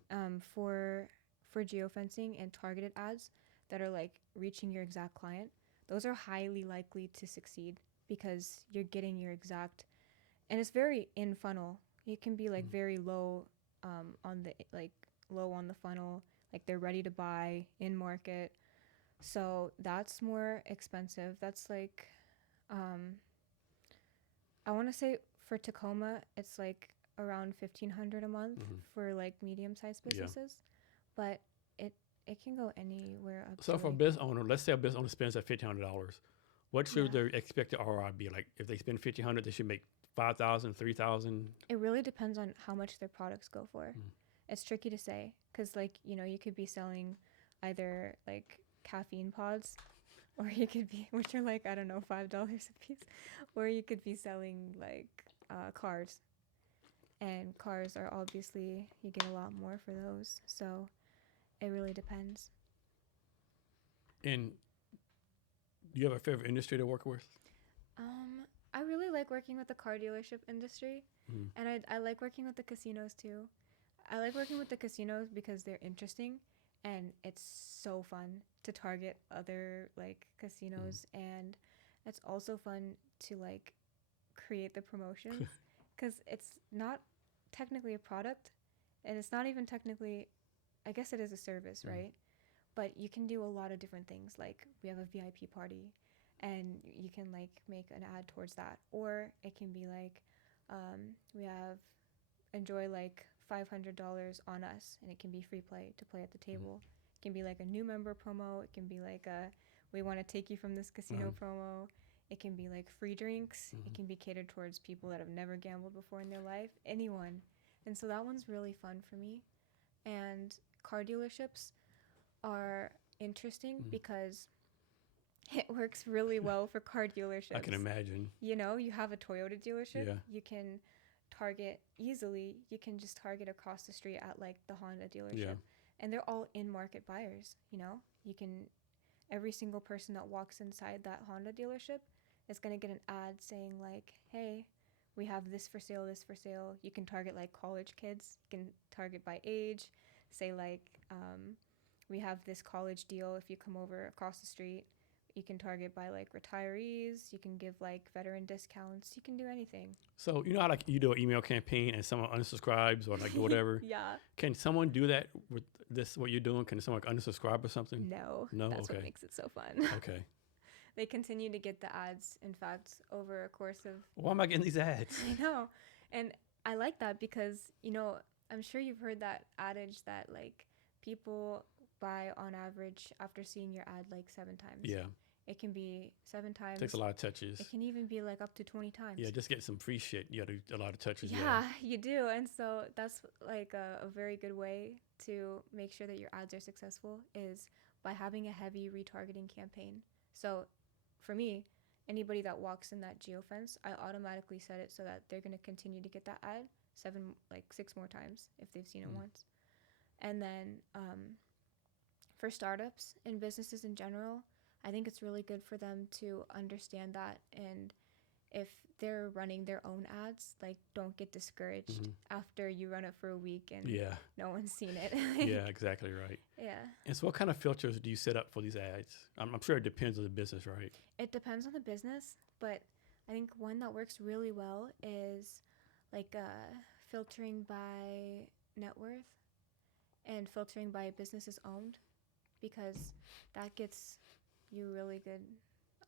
For geofencing and targeted ads that are like reaching your exact client, those are highly likely to succeed because you're getting your exact, and it's very in funnel. You can be like very low on the like low on the funnel, like they're ready to buy in market. So that's more expensive. That's like I want to say for Tacoma, it's like around $1,500 a month for like medium-sized businesses, but it can go anywhere up. So to for a like, business owner, let's say a business owner spends that $1,500. What should Yeah. their expected ROI be? Like if they spend $1,500, they should make 5,000, 3,000. it really depends on how much their products go for. It's tricky to say because like you could be selling either like caffeine pods, or you could be, which are like I don't know, $5 a piece, or you could be selling like cars. And cars are obviously, you get a lot more for those. So it really depends. And do you have a favorite industry to work with? I really like working with the car dealership industry, and I like working with the casinos too. I like working with the casinos because they're interesting, and it's so fun to target other like casinos, and it's also fun to like create the promotions because it's not technically a product, and it's not even technically, I guess it is a service, right? But you can do a lot of different things. Like we have a VIP party, and you can like make an ad towards that, or it can be like we have enjoy like $500 on us, and it can be free play to play at the table. It can be like a new member promo. It can be like a we want to take you from this casino promo. It can be like free drinks. It can be catered towards people that have never gambled before in their life, anyone. And so that one's really fun for me. And car dealerships are interesting because it works really well for car dealerships. I can imagine. You know, you have a Toyota dealership, Yeah. you can target easily, you can just target across the street at like the Honda dealership. Yeah. And they're all in market buyers, you know? You can, every single person that walks inside that Honda dealership, it's going to get an ad saying like, hey, we have this for sale, this for sale. You can target like college kids. You can target by age. Say like, we have this college deal if you come over across the street. You can target by like retirees. You can give like veteran discounts. You can do anything. So you know how like you do an email campaign and someone unsubscribes or like whatever? Yeah. Can someone do that with this, what you're doing? Can someone like unsubscribe or something? No. No? That's Okay. what makes it so fun. Okay. They continue to get the ads, in fact, over a course of... Why am I getting these ads? I know. And I like that because, you know, I'm sure you've heard that adage that like people buy on average after seeing your ad like 7 times. Yeah. It can be 7 times. Takes a lot of touches. It can even be like up to 20 times. Yeah, just get some free shit. You got to do a lot of touches. Yeah, you do. And so that's like a very good way to make sure that your ads are successful is by having a heavy retargeting campaign. So for me, anybody that walks in that geofence, I automatically set it so that they're going to continue to get that ad 6 more times if they've seen it once. And then for startups and businesses in general, I think it's really good for them to understand that. And if they're running their own ads, like don't get discouraged after you run it for a week and no one's seen it. Yeah, exactly right. Yeah. And so what kind of filters do you set up for these ads? I'm sure it depends on the business, right? It depends on the business, but I think one that works really well is like filtering by net worth and filtering by businesses owned, because that gets you really good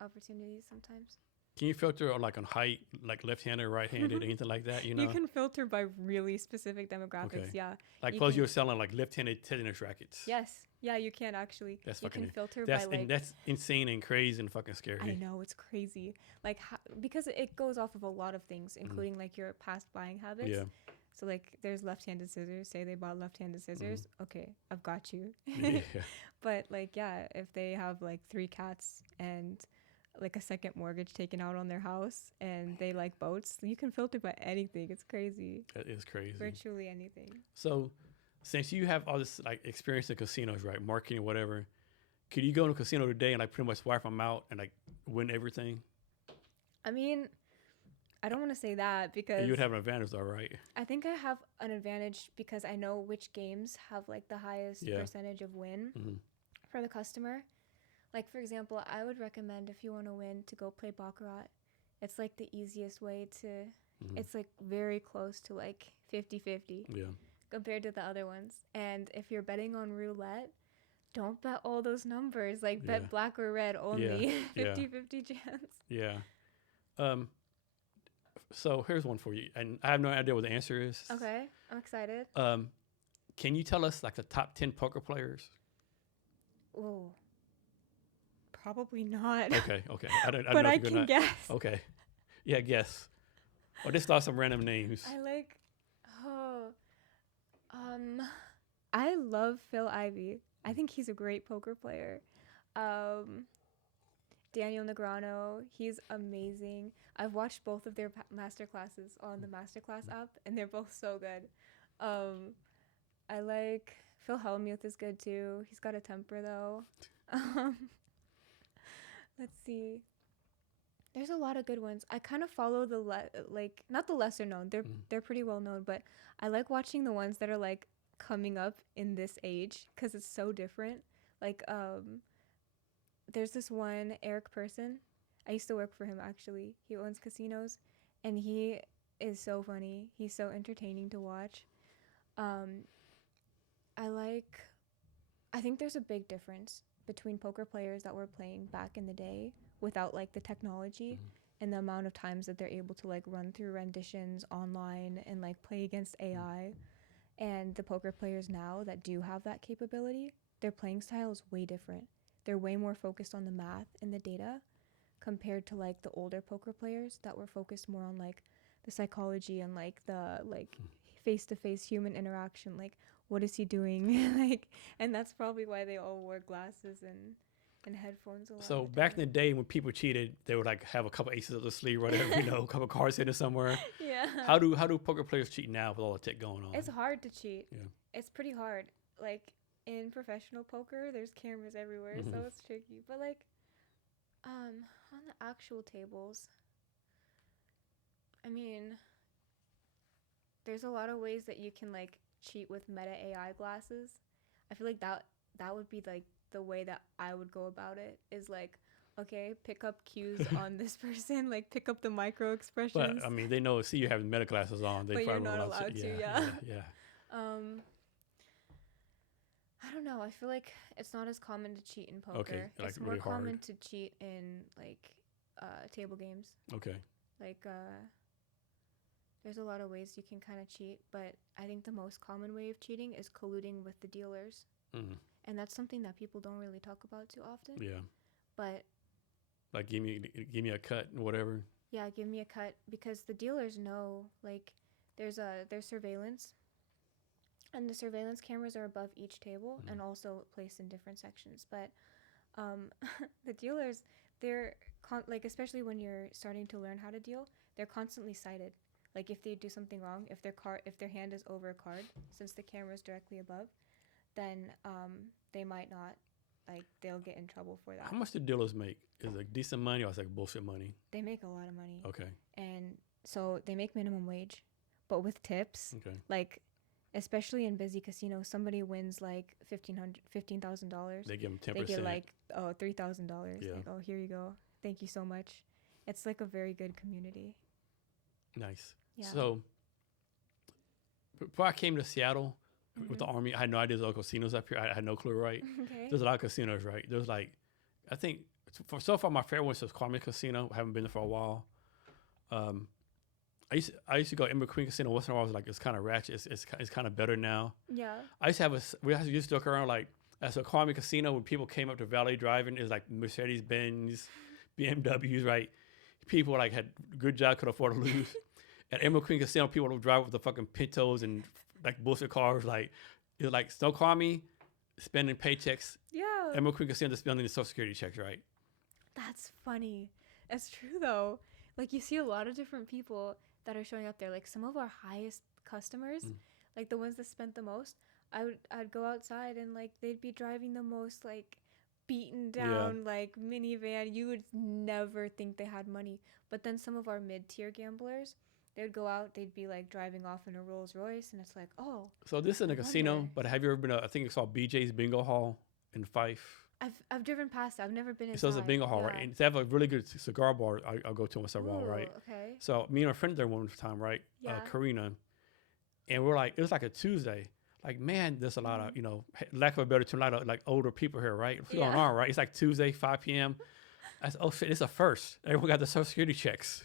opportunities sometimes. Can you filter on like on height, like left-handed, right-handed, anything like that? You know, you can filter by really specific demographics. Okay. Yeah, like suppose you're selling like left-handed tennis rackets. Yes, yeah, you can actually. That's you fucking. can filter That's by like. that's insane and crazy and fucking scary. I know, it's crazy. Like because it goes off of a lot of things, including like your past buying habits. Yeah. So like there's left-handed scissors. Say they bought left-handed scissors. Okay, I've got you. Yeah. But like if they have like 3 cats and like a second mortgage taken out on their house and they like boats, you can filter by anything. It's crazy. That is crazy. Virtually anything. So since you have all this like experience in casinos, right, marketing, whatever, could you go to a casino today and like pretty much swipe them out and like win everything? I mean, I don't want to say that because you would have an advantage though, right? I think I have an advantage because I know which games have like the highest percentage of win for the customer. Like, for example, I would recommend if you want to win to go play Baccarat. It's like the easiest way to, it's like very close to like 50-50 compared to the other ones. And if you're betting on roulette, don't bet all those numbers. Like bet black or red only, 50-50 chance. Yeah. So here's one for you. And I have no idea what the answer is. Okay, I'm excited. Can you tell us like the top 10 poker players? Oh. Probably not. Okay. I don't but know I can guess. Okay. Yeah, guess. Or just thought some random names. I love Phil Ivey. I think he's a great poker player. Daniel Negreanu, he's amazing. I've watched both of their master classes on the Masterclass app, and they're both so good. I like Phil Hellmuth is good too. He's got a temper though. Let's see. There's a lot of good ones. I kind of follow the not the lesser known. They're pretty well known, but I like watching the ones that are like coming up in this age because it's so different. Like there's this one Eric Person. I used to work for him actually. He owns casinos, and he is so funny. He's so entertaining to watch. I think there's a big difference between poker players that were playing back in the day without like the technology and the amount of times that they're able to like run through renditions online and like play against AI, and the poker players now that do have that capability, their playing style is way different. They're way more focused on the math and the data compared to like the older poker players that were focused more on like the psychology and like the like face-to-face human interaction, like what is he doing? Like, and that's probably why they all wore glasses and headphones a lot. So back in the day when people cheated, they would like have a couple aces up their sleeve, whatever, a couple cards hidden somewhere. Yeah. How do poker players cheat now with all the tech going on? It's hard to cheat. Yeah. It's pretty hard. Like in professional poker, there's cameras everywhere, so it's tricky. But like, On the actual tables, I mean, there's a lot of ways that you can like cheat with meta AI glasses. I feel like that would be like the way that I would go about it is like, okay, pick up cues on this person, like pick up the micro expressions. But I mean, they know, see you having meta glasses on. They But you're probably not won't allow allowed to, yeah, yeah. yeah. Um, I don't know. I feel like it's not as common to cheat in poker. Okay, like It's more really hard. common to cheat in like table games. Okay. Like there's a lot of ways you can kind of cheat, but I think the most common way of cheating is colluding with the dealers. Mm. And that's something that people don't really talk about too often. Yeah. But Like give me a cut and whatever. yeah, give me a cut because the dealers know like there's surveillance, and the surveillance cameras are above each table and also placed in different sections. But the dealers, they're like especially when you're starting to learn how to deal, they're constantly sighted. Like if they do something wrong, if their hand is over a card, since the camera is directly above, then they might not, like they'll get in trouble for that. How much do dealers make? Is it decent money or is it like bullshit money? They make a lot of money. Okay. And so they make minimum wage, but with tips. Okay. Like especially in busy casinos, somebody wins like $15,000. They give them 10%. They get like $3,000. Yeah. Like, oh, here you go. Thank you so much. It's like a very good community. Nice. Yeah. So before I came to Seattle with the Army, I had no idea there were casinos up here. I had no clue, right? Okay. There's a lot of casinos, right? There's like, I think, so far my favorite one was Kwame Casino. I haven't been there for a while. I used to go in between casino once in a while. I was like, it's kind of ratchet. It's kind of better now. Yeah. I used to have we used to look around like at a Kwame Casino when people came up to Valet driving. It was like Mercedes Benz, BMWs, right? People like had good job, could afford to lose. At Emerald Queen Casino, people would drive with the fucking Pintos and like bullshit cars. Like it was like Snow Kwame spending paychecks. Yeah. Emerald Queen Casino spending the Social Security checks, right? That's funny. It's true though. Like you see a lot of different people that are showing up there. Like some of our highest customers, like the ones that spent the most, I'd go outside and like they'd be driving the most like beaten down like minivan. You would never think they had money. But then some of our mid-tier gamblers, they would go out, they'd be like driving off in a Rolls Royce, and it's like, oh. So this isn't a casino, but have you ever been? I think it's called BJ's Bingo Hall in Fife. I've driven past. I've never been inside. So it's a bingo hall, right? And they have a really good cigar bar. I'll go to once in a while, right? Okay. So me and a friend there one time, right? Yeah. Karina, and we're like, it was like a Tuesday. Like, man, there's a lot of, lack of a better term, a lot of like older people here, right? What's going on, right? It's like Tuesday, 5 p.m. I said, oh shit, it's a first. Everyone got the Social Security checks.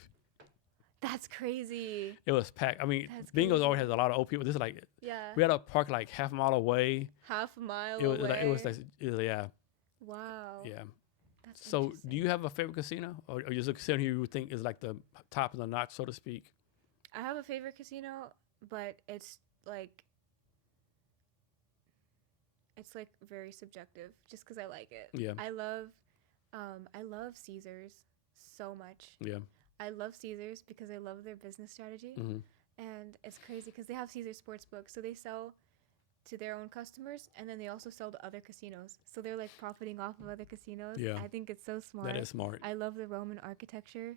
That's crazy. It was packed. I mean, That's Bingo's crazy. always has a lot of old people. This is like, Yeah. we had to park like half a mile away. Half a mile It was away. like, yeah, Wow. yeah. That's So, interesting. do you have a favorite casino, or is a casino you would think is like the top of the notch, so to speak? I have a favorite casino, but it's like very subjective, just because I like it. Yeah, I love Caesars so much. yeah. I love Caesars because I love their business strategy, Mm-hmm. and it's crazy because they have Caesars Sportsbook, so they sell to their own customers, and then they also sell to other casinos. So they're like profiting off of other casinos. Yeah. I think it's so smart. That is smart. I love the Roman architecture.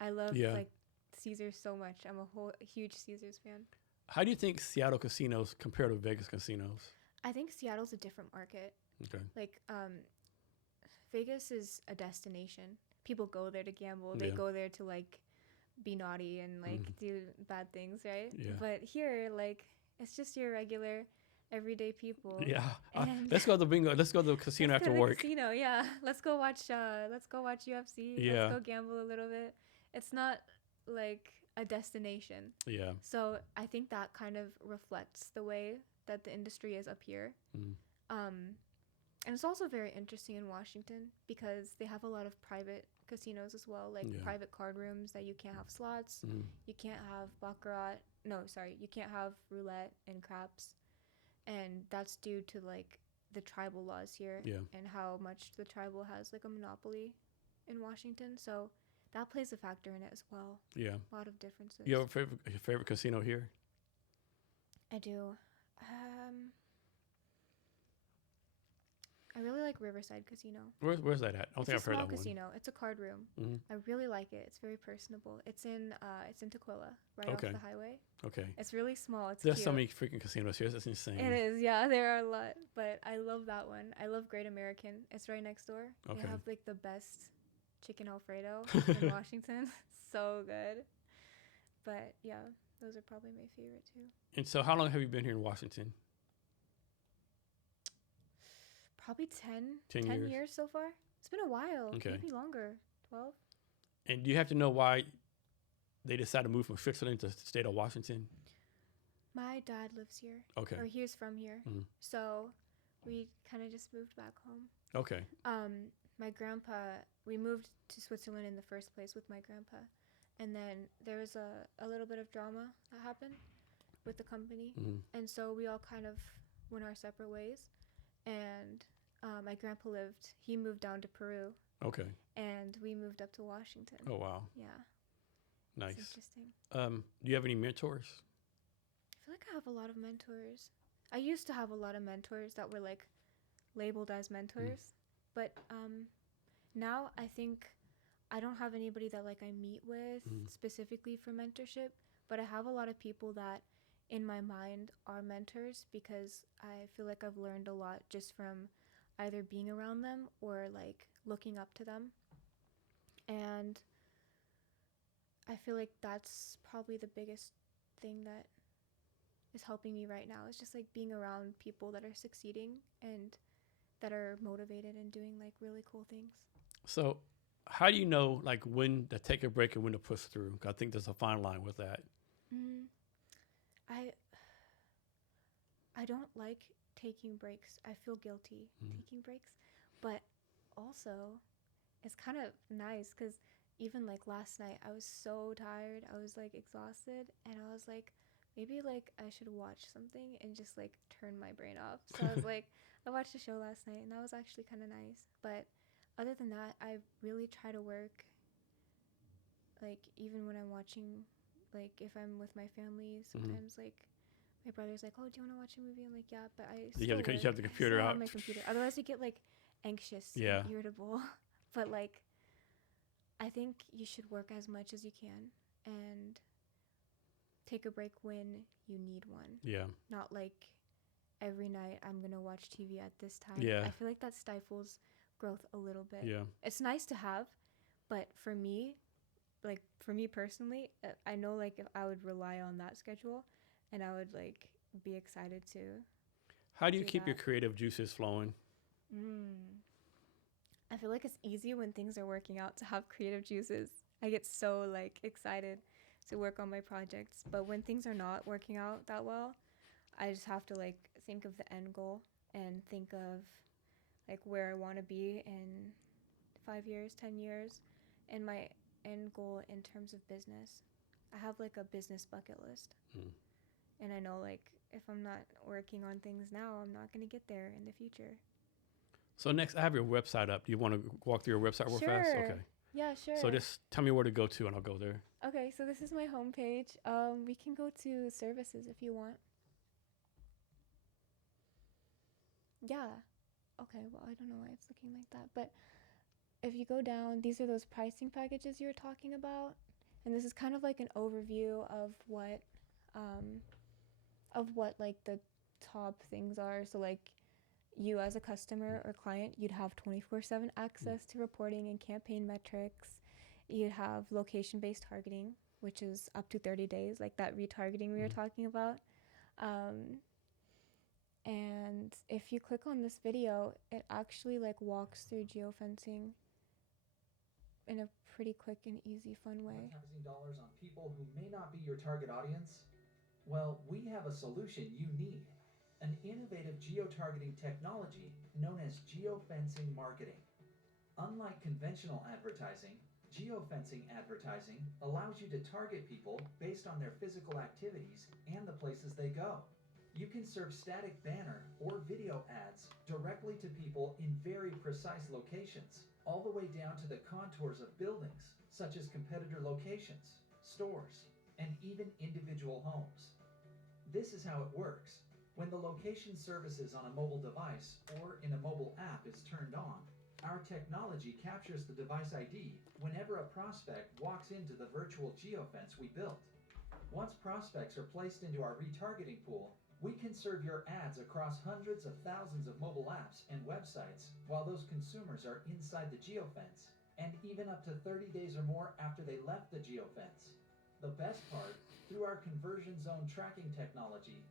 I love like Caesars so much. I'm a huge Caesars fan. How do you think Seattle casinos compare to Vegas casinos? I think Seattle's a different market. Okay. Like Vegas is a destination. People go there to gamble. They Yeah. go there to like be naughty and like do bad things, right? Yeah. But here, like it's just your regular everyday people. Yeah. And Let's go to the bingo. Let's go to the casino let's after go to the work. Casino, yeah. Let's go watch UFC. Yeah. Let's go gamble a little bit. It's not like a destination. Yeah. So I think that kind of reflects the way that the industry is up here. Mm. And it's also very interesting in Washington because they have a lot of private casinos as well, like private card rooms that you can't have slots. Mm. You can't have baccarat. No, sorry. You can't have roulette and craps. And that's due to like the tribal laws here and how much the tribal has like a monopoly in Washington. So that plays a factor in it as well. Yeah. A lot of differences. You have your favorite casino here? I do. I really like Riverside Casino. Where's that at? I don't think I've heard that It's a small casino. It's a card room. one. I really like it. It's very personable. It's in Tukwila, right Okay. off the highway. Okay. It's really small. It's There's cute. so many freaking casinos here. That's insane. It is, yeah. There are a lot, but I love that one. I love Great American. It's right next door. Okay. They have like the best chicken Alfredo in Washington. So good. But yeah, those are probably my favorite too. And so, how long have you been here in Washington? Probably 10 years so far. It's been a while. Okay. Maybe longer. 12. And do you have to know why they decided to move from Switzerland to the state of Washington? My dad lives here. Okay. Or he was from here. Mhm. So we kind of just moved back home. Okay. My grandpa, we moved to Switzerland in the first place with my grandpa. And then there was a little bit of drama that happened with the company. Mm-hmm. And so we all kind of went our separate ways. And my grandpa he moved down to Peru. Okay. And we moved up to Washington. Oh, wow. Yeah. Nice. It's interesting. Do you have any mentors? I feel like I have a lot of mentors. I used to have a lot of mentors that were like labeled as mentors. But now I think I don't have anybody that like I meet with specifically for mentorship, but I have a lot of people that in my mind are mentors because I feel like I've learned a lot just from either being around them or like looking up to them. And I feel like that's probably the biggest thing that is helping me right now. It's just like being around people that are succeeding and that are motivated and doing like really cool things. So how do you know like when to take a break and when to push through? I think there's a fine line with that. I don't like taking breaks. I feel guilty taking breaks, but also it's kind of nice because even like last night I was so tired. I was like exhausted and I was like, maybe like I should watch something and just like turn my brain off. So I was like, I watched a show last night and that was actually kind of nice. But other than that, I really try to work like even when I'm watching, like if I'm with my family, sometimes like my brother's like, oh, do you want to watch a movie? I'm like, yeah, but you have the computer out. My computer. Otherwise you get like anxious and irritable. But like I think you should work as much as you can and take a break when you need one. Yeah. Not like every night I'm going to watch TV at this time. Yeah. I feel like that stifles growth a little bit. Yeah. It's nice to have, but for me personally, I know like if I would rely on that schedule and I would like be excited to. How do you keep your creative juices flowing? I feel like it's easy when things are working out to have creative juices. I get so like excited to work on my projects, but when things are not working out that well, I just have to like think of the end goal and think of like where I want to be in 5 years, 10 years, and my end goal in terms of business. I have like a business bucket list. And I know like if I'm not working on things now, I'm not going to get there in the future. So next, I have your website up. Do you want to walk through your website real fast? Okay. Yeah, sure. So just tell me where to go to and I'll go there. Okay, so this is my homepage. We can go to services if you want. Yeah. Okay, well, I don't know why it's looking like that. But if you go down, these are those pricing packages you were talking about. And this is kind of like an overview of what like the top things are. So like you as a customer or client, you'd have 24/7 access to reporting and campaign metrics. You'd have location-based targeting, which is up to 30 days, like that retargeting we were talking about. And if you click on this video, it actually like walks through geofencing in a pretty quick and easy, fun way. Advertising dollars on people who may not be your target audience? Well, we have a solution you need. An innovative geo-targeting technology known as geofencing marketing. Unlike conventional advertising, geofencing advertising allows you to target people based on their physical activities and the places they go. You can serve static banner or video ads directly to people in very precise locations, all the way down to the contours of buildings, such as competitor locations, stores, and even individual homes. This is how it works. When the location services on a mobile device or in a mobile app is turned on, our technology captures the device ID whenever a prospect walks into the virtual geofence we built. Once prospects are placed into our retargeting pool, we can serve your ads across hundreds of thousands of mobile apps and websites while those consumers are inside the geofence, and even up to 30 days or more after they left the geofence. The best part, through our conversion zone tracking technology,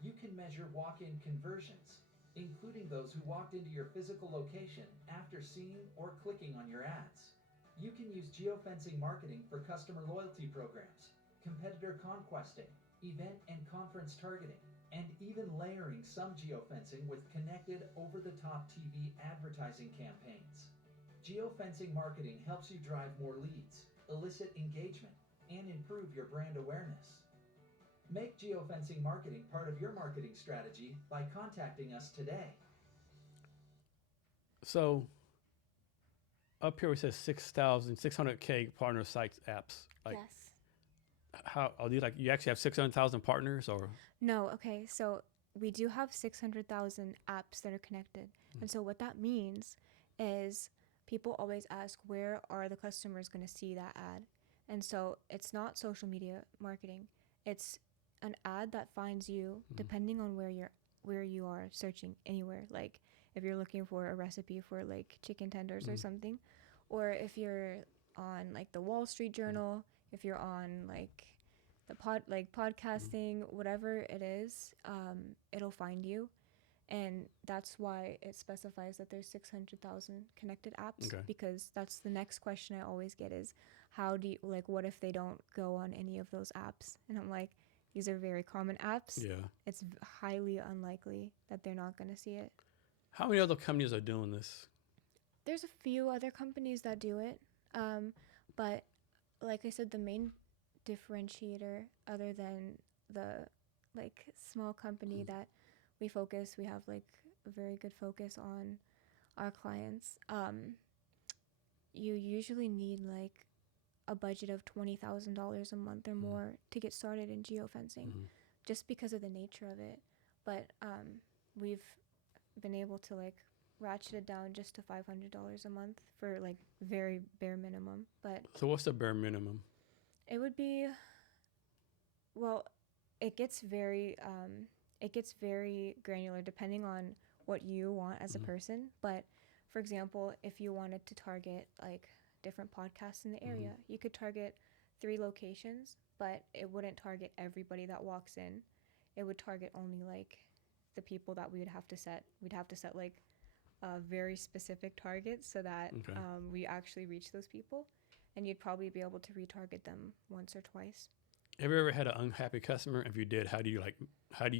you can measure walk-in conversions, including those who walked into your physical location after seeing or clicking on your ads. You can use geofencing marketing for customer loyalty programs, competitor conquesting, event and conference targeting, and even layering some geofencing with connected over-the-top TV advertising campaigns. Geofencing marketing helps you drive more leads, elicit engagement, and improve your brand awareness. Make geofencing marketing part of your marketing strategy by contacting us today. So up here it says 6,600K partner sites apps. Like, Yes. how are these, like, you actually have 600,000 partners, or? No, okay. So we do have 600,000 apps that are connected. And so what that means is people always ask, where are the customers going to see that ad? And so it's not social media marketing. It's an ad that finds you depending on where you are searching anywhere. Like if you're looking for a recipe for like chicken tenders or something, or if you're on like the Wall Street Journal, if you're on like the podcasting, whatever it is, it'll find you. And that's why it specifies that there's 600,000 connected apps, because that's the next question I always get is, how do you, like, what if they don't go on any of those apps? And I'm like, these are very common apps. Yeah. It's highly unlikely that they're not going to see it. How many other companies are doing this? There's a few other companies that do it. But like I said, the main differentiator, other than the like small company that we have like a very good focus on our clients. You usually need like a budget of $20,000 a month or more to get started in geofencing, just because of the nature of it. But we've been able to like ratchet it down just to $500 a month for like very bare minimum. But So what's the bare minimum? it would be, well, it gets very granular depending on what you want as a person. But for example, if you wanted to target like different podcasts in the area, you could target 3 locations, but it wouldn't target everybody that walks in. It would target only like the people that we would have to set. We'd have to set like a very specific target so that we actually reach those people, and you'd probably be able to retarget them once or twice. Have you ever had an unhappy customer? If you did, how do you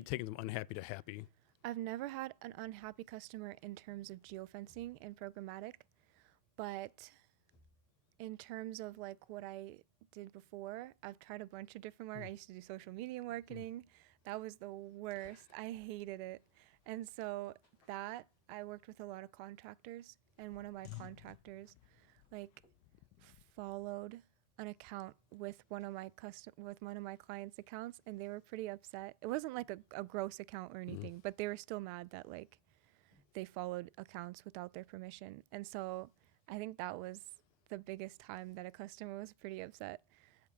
take them unhappy to happy? I've never had an unhappy customer in terms of geofencing and programmatic, but in terms of like what I did before, I've tried a bunch of different marketing. I used to do social media marketing. That was the worst. I hated it. And so that I worked with a lot of contractors, and one of my contractors like followed an account with one of my clients' accounts, and they were pretty upset. It wasn't like a gross account or anything, but they were still mad that like they followed accounts without their permission. And so I think that was the biggest time that a customer was pretty upset.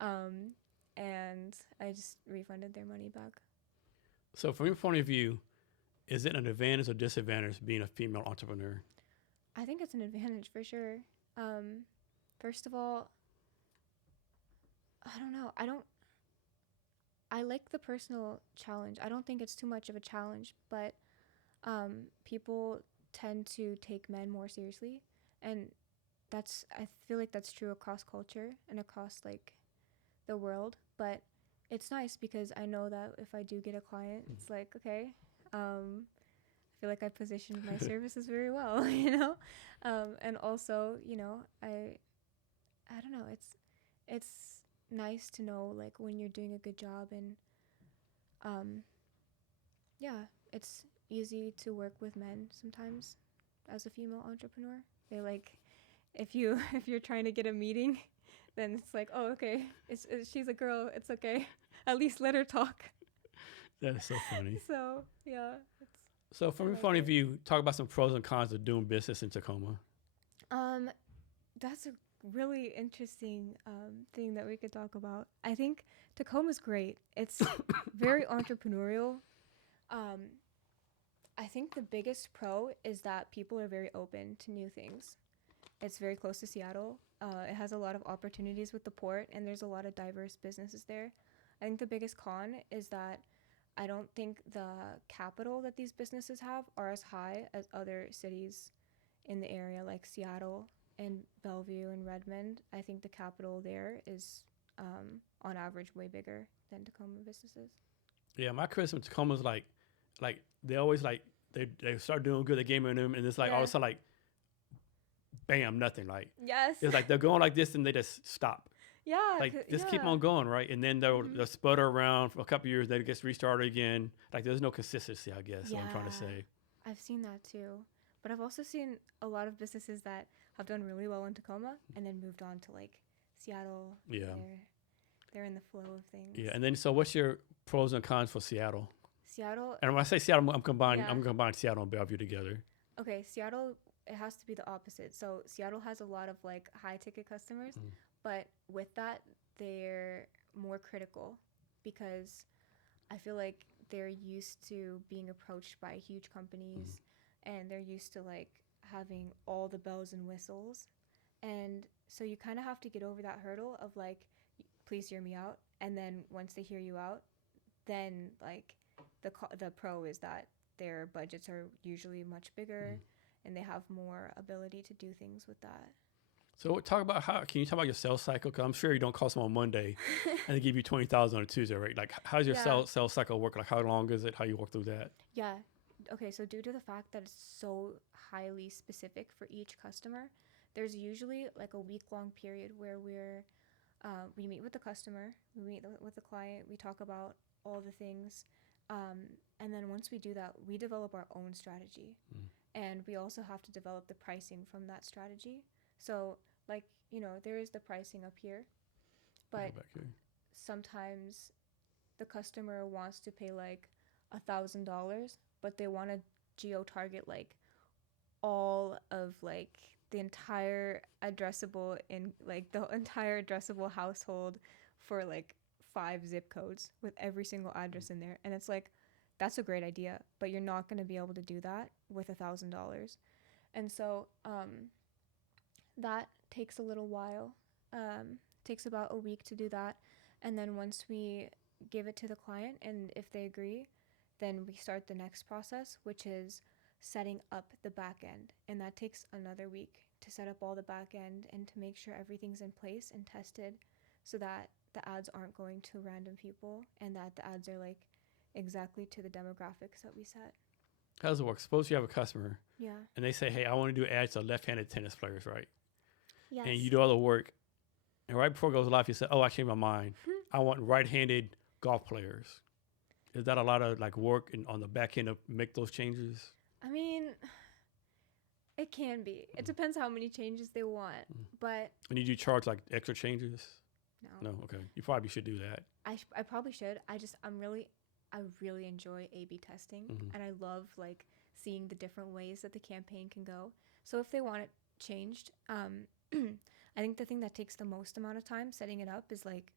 And I just refunded their money back. So from your point of view, is it an advantage or disadvantage being a female entrepreneur? I think it's an advantage for sure. First of all, I don't know. I like the personal challenge. I don't think it's too much of a challenge, but people tend to take men more seriously. And I feel like that's true across culture and across like the world. But it's nice because I know that if I do get a client, it's like, okay, I feel like I positioned my services very well, you know? And also, you know, I don't know, it's nice to know like when you're doing a good job, and it's easy to work with men sometimes as a female entrepreneur. They like, if you're trying to get a meeting, then it's like, oh, okay, she's a girl, it's okay, at least let her talk. That is so funny. So yeah, So from I your like point of it. view, talk about some pros and cons of doing business in Tacoma. Um, that's a really interesting thing that we could talk about. I think Tacoma's great. It's very entrepreneurial. Um, I think the biggest pro is that people are very open to new things. It's very close to Seattle. It has a lot of opportunities with the port, and there's a lot of diverse businesses there. I think the biggest con is that I don't think the capital that these businesses have are as high as other cities in the area, like Seattle and Bellevue and Redmond. I think the capital there is, on average, way bigger than Tacoma businesses. Yeah, my criticism of Tacoma's like they always like they start doing good, they game in them, and it's like all of a Yeah. sudden like, bam, nothing. Like Yes. it's like they're going like this and they just stop. Yeah. Like just keep yeah. on going, right? And then they'll sputter around for a couple years, then it gets restarted again. Like there's no consistency, I guess. Is what I'm trying to Yeah. say. I've seen that too. But I've also seen a lot of businesses that have done really well in Tacoma and then moved on to like Seattle. Yeah. They're in the flow of things. Yeah, and then so what's your pros and cons for Seattle? Seattle, And when I say Seattle, I'm combining Yeah. Seattle and Bellevue together. okay, Seattle, it has to be the opposite. So Seattle has a lot of like high ticket customers, but with that, they're more critical because I feel like they're used to being approached by huge companies and they're used to like having all the bells and whistles. And so you kind of have to get over that hurdle of like, please hear me out. And then once they hear you out, then like the pro is that their budgets are usually much bigger and they have more ability to do things with that. So talk about can you talk about your sales cycle? Because I'm sure you don't call someone on Monday and they give you 20,000 on a Tuesday, right? Like how's your Yeah. sales cycle work? Like how long is it? How you work through that? Yeah. Okay, so due to the fact that it's so highly specific for each customer, there's usually like a week-long period where we meet with the customer, we meet with the client, we talk about all the things, and then once we do that, we develop our own strategy, and we also have to develop the pricing from that strategy. So, like there is the pricing up here, but Go back here. sometimes the customer wants to pay like $1,000, but they want to geo target like all of like the entire addressable household for like 5 zip codes with every single address in there. And it's like, that's a great idea, but you're not going to be able to do that with $1,000. And so that takes a little while. Takes about a week to do that. And then once we give it to the client and if they agree, then we start the next process, which is setting up the back end. And that takes another week to set up all the back end and to make sure everything's in place and tested so that the ads aren't going to random people and that the ads are like exactly to the demographics that we set. How does it work? Suppose you have a customer Yeah. and they say, hey, I want to do ads to left-handed tennis players, right? Yes. And you do all the work. And right before it goes live, you say, oh, I changed my mind. I want right-handed golf players. Is that a lot of like work on the back end to make those changes? I mean, it can be. It depends how many changes they want, but And you do charge like extra changes? no. No, okay. You probably should do that. I probably should. I really enjoy A/B testing, and I love like seeing the different ways that the campaign can go. So if they want it changed, I think the thing that takes the most amount of time setting it up is like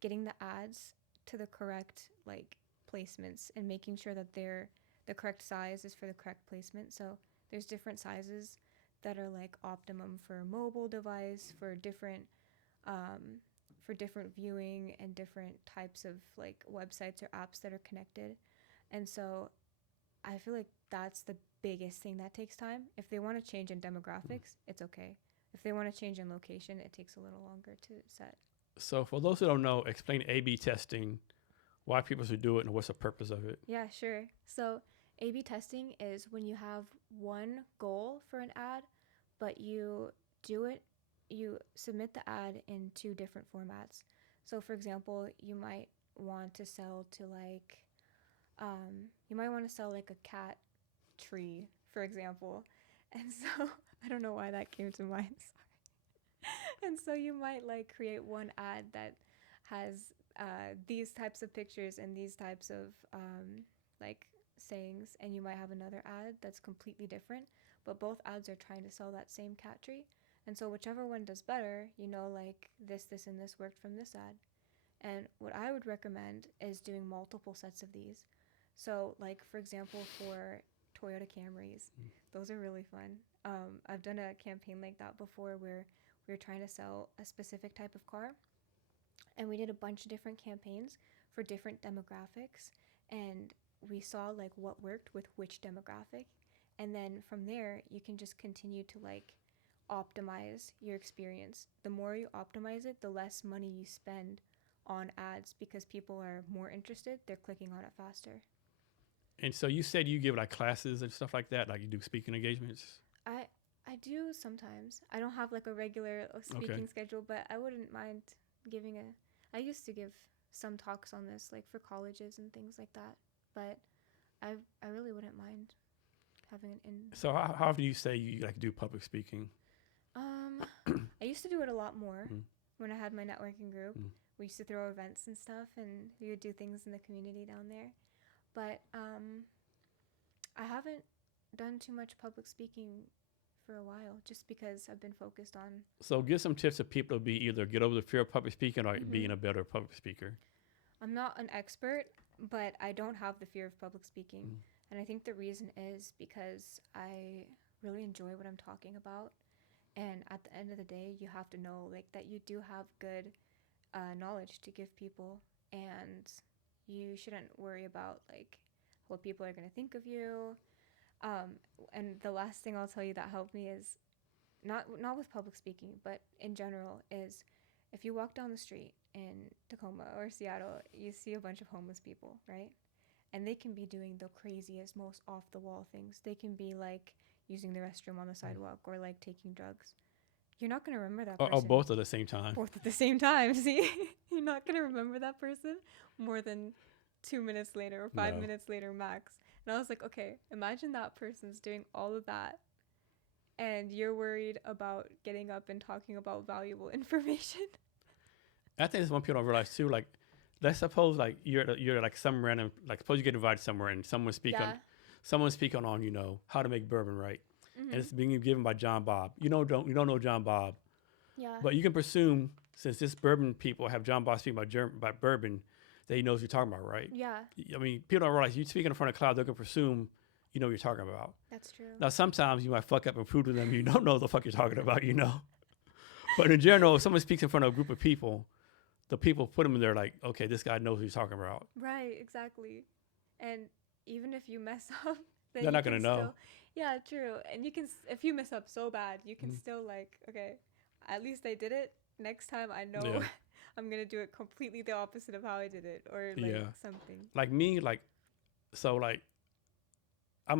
getting the ads to the correct like placements and making sure that they're the correct size is for the correct placement. So there's different sizes that are like optimum for mobile device for different viewing and different types of like websites or apps that are connected. And so I feel like that's the biggest thing that takes time. If they want to change in demographics, it's okay. If they want to change in location, it takes a little longer to set. So for those who don't know, explain A/B testing, why people should do it, and what's the purpose of it. Yeah, sure. So A/B testing is when you have one goal for an ad, but you submit the ad in 2 different formats. So for example, you might want to sell to like, a cat tree, for example. And so I don't know why that came to mind. Sorry. And so you might like create one ad that has these types of pictures and these types of like sayings, and you might have another ad that's completely different, but both ads are trying to sell that same cat tree. And so whichever one does better, like this and this worked from this ad. And what I would recommend is doing multiple sets of these. So like, for example, for Toyota Camrys, those are really fun. I've done a campaign like that before where we were trying to sell a specific type of car, and we did a bunch of different campaigns for different demographics, and we saw like what worked with which demographic. And then from there, you can just continue to like optimize your experience. The more you optimize it, the less money you spend on ads, because people are more interested, they're clicking on it faster. And so you said you give like classes and stuff like that, like you do speaking engagements? I do sometimes. I don't have like a regular speaking schedule, but I wouldn't mind giving I used to give some talks on this, like for colleges and things like that, but I really wouldn't mind having an So how do you say you like do public speaking? I used to do it a lot more when I had my networking group. We used to throw events and stuff, and we would do things in the community down there. But I haven't done too much public speaking for a while, just because I've been focused on. So give some tips to people to be either get over the fear of public speaking or being a better public speaker. I'm not an expert, but I don't have the fear of public speaking. And I think the reason is because I really enjoy what I'm talking about. And at the end of the day, you have to know like that you do have good knowledge to give people, and you shouldn't worry about like what people are going to think of you. And the last thing I'll tell you that helped me is not with public speaking, but in general, is if you walk down the street in Tacoma or Seattle, you see a bunch of homeless people, right? And they can be doing the craziest, most off-the-wall things. They can be like using the restroom on the sidewalk or like taking drugs. You're not going to remember that person. Or both at the same time. Both at the same time. See, you're not going to remember that person more than 2 minutes later or 5 minutes later max. And I was like, okay, imagine that person's doing all of that, and you're worried about getting up and talking about valuable information. I think that's one people don't realize too. Like, let's suppose like you're like some random, like suppose you get invited somewhere and someone's speaking on how to make bourbon, right? And it's being given by John Bob. You don't know John Bob. Yeah. But you can presume, since this bourbon people have John Bob speaking about bourbon, that he knows what you're talking about, right? Yeah. I mean, people don't realize you speaking in front of a crowd, they're going to presume you know what you're talking about. That's true. Now, sometimes you might fuck up and prove to them you don't know what the fuck you're talking about, But in general, if someone speaks in front of a group of people, the people put them in there like, okay, this guy knows what he's talking about. Right, exactly. And even if you mess up, then they're not going to know. Yeah, true. And you can, if you mess up so bad, you can still like, okay, at least I did it. Next time I know I'm going to do it completely the opposite of how I did it, or like something. Like me, I'm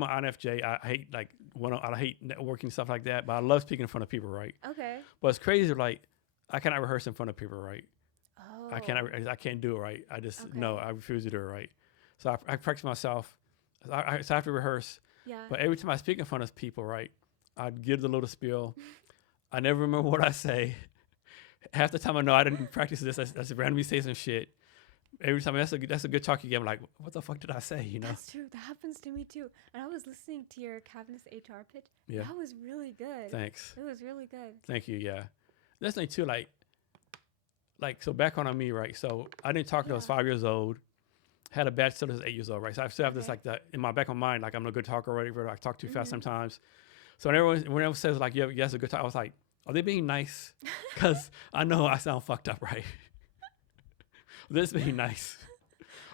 an INFJ. I hate I hate networking, stuff like that, but I love speaking in front of people, right? Okay. But it's crazy, like I cannot rehearse in front of people, right? Oh. I can't do it right. I just I refuse to do it right. So I practice myself. So I have to rehearse. Yeah. But every time I speak in front of people, right, I'd give the little spiel. I never remember what I say. Half the time I know I didn't practice this. I just randomly say some shit. Every time that's a good talk you get. I'm like, what the fuck did I say? That's true. That happens to me too. And I was listening to your Cavness HR pitch. Yeah. That was really good. Thanks. It was really good. Thank you. Yeah. That's like too, like so back on me, right? So I didn't talk until I was 5 years old. Had a bad stutter as 8 years old, right? So I still have this like that in my back of my mind, like I'm a good talker already, but I talk too fast sometimes. So when everyone says like, yeah, that's a good talk, I was like, are they being nice? Because I know I sound fucked up, right? This being nice.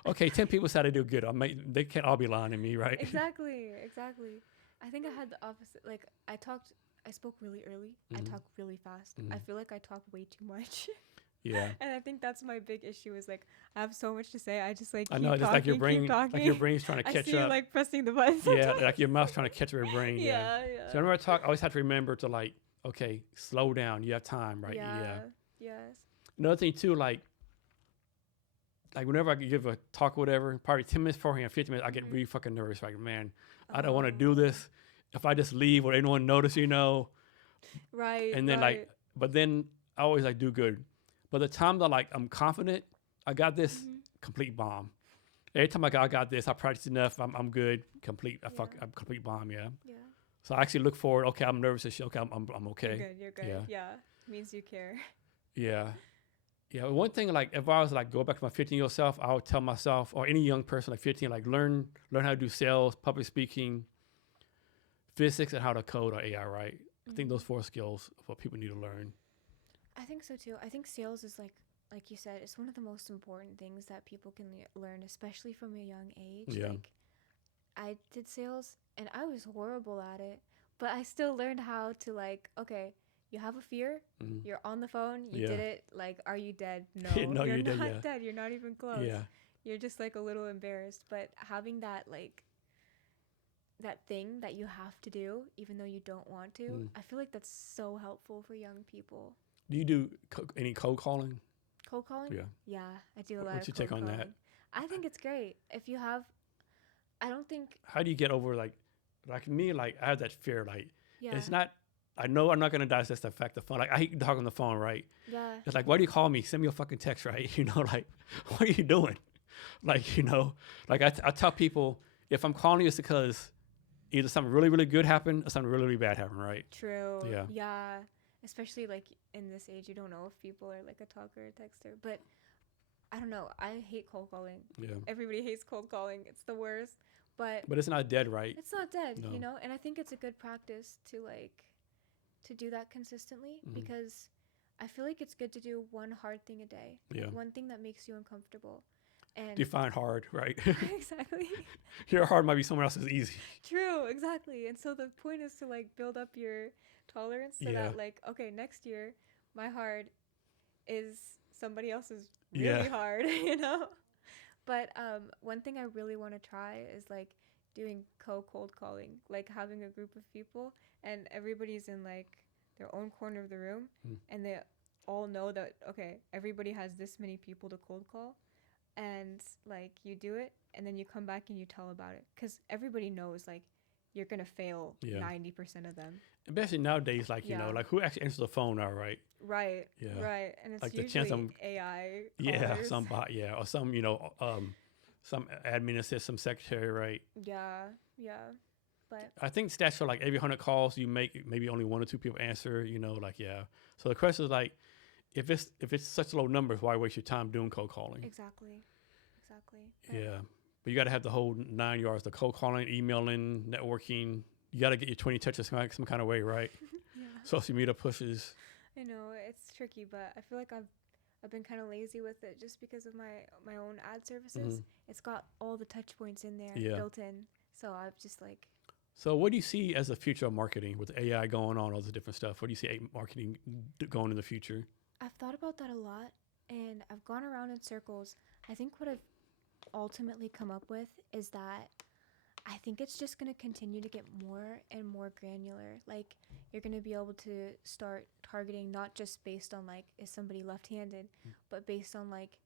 Okay, 10 people said I do good. They can't all be lying to me, right? Exactly. I think I had the opposite. Like I spoke really early. I talk really fast. I feel like I talk way too much. Yeah. And I think that's my big issue is like I have so much to say. I just like I know, just like your brain's trying to catch up. I see you like pressing the buttons. Yeah, like your mouth's trying to catch your brain. Yeah. So whenever I talk, I always have to remember to like, okay, slow down. You have time, right? Yeah. Yes. Another thing too, like whenever I give a talk or whatever, probably 10 minutes beforehand, 15 minutes, I get really fucking nervous. Like, man, I don't want to do this. If I just leave, will anyone notice, Right. And then but then I always like do good. But the time that like I'm confident, I got this, complete bomb. Every time I got this, I practiced enough. I'm good. I'm complete bomb. Yeah. Yeah. So I actually look forward. Okay, I'm nervous. Okay, I'm okay. You're good. Yeah. Yeah. Means you care. Yeah. Yeah. One thing, like if I was like go back to my 15-year-old self, I would tell myself, or any young person like 15, like learn how to do sales, public speaking, physics, and how to code or AI. Right. I think those 4 skills are what people need to learn. I think so too. I think sales is like you said, it's one of the most important things that people can learn, especially from a young age. Yeah. Like, I did sales and I was horrible at it, but I still learned how to, like, okay, you have a fear, you're on the phone, you did it, like, are you dead? No, No, you're you're dead, not dead. You're not even close. Yeah. You're just like a little embarrassed, but having that, like, that thing that you have to do, even though you don't want to, I feel like that's so helpful for young people. Do you do any cold calling? Cold calling? Yeah. Yeah, I do a lot What's of your cold take on calling. that? I think it's great. If you have, I don't think, How do you get over like me? Like I have that fear. Like yeah. it's not. I know I'm not gonna die. It's just the fact of phone. Like I hate talking on the phone, right? Yeah. It's like, why do you call me? Send me a fucking text, right? You know, like, what are you doing? Like, you know, like I tell people, if I'm calling you, it's because either something really, really good happened or something really, really bad happened, right? True. Yeah. Yeah. Especially like in this age, you don't know if people are like a talker or a texter. But I don't know. I hate cold calling. Yeah. Everybody hates cold calling. It's the worst. But it's not dead, right? it's not dead, No. you know? And I think it's a good practice to do that consistently, because I feel like it's good to do one hard thing a day. Yeah. One thing that makes you uncomfortable. And Define hard, right? exactly. Your hard might be someone else's easy. True, exactly. And so the point is to like build up your tolerance so that like, okay, next year my hard is somebody else's really hard, you know? But one thing I really want to try is like doing cold calling, like having a group of people and everybody's in like their own corner of the room and they all know that, okay, everybody has this many people to cold call. And like you do it and then you come back and you tell about it, because everybody knows like you're gonna fail 90% of them, especially nowadays. Like you know, like who actually answers the phone now, right? Right. And it's like usually the chance of AI callers. Some bot, or some some admin assistant, some secretary, right? But I think stats show like every 100 calls you make, maybe only 1 or 2 people answer, you know, like so the question is like, if it's such low numbers, why waste your time doing cold calling? Exactly. But you got to have the whole 9 yards: the cold calling, emailing, networking. You got to get your 20 touches some kind of way, right? Social media pushes. I know it's tricky, but I feel like I've been kind of lazy with it just because of my own ad services. It's got all the touch points in there built in, so I've just like. So what do you see as the future of marketing with AI going on, all this different stuff? What do you see marketing going in the future? I've thought about that a lot, and I've gone around in circles. I think what I've ultimately come up with is that I think it's just going to continue to get more and more granular. Like, you're going to be able to start targeting not just based on, like, is somebody left-handed, but based on, like,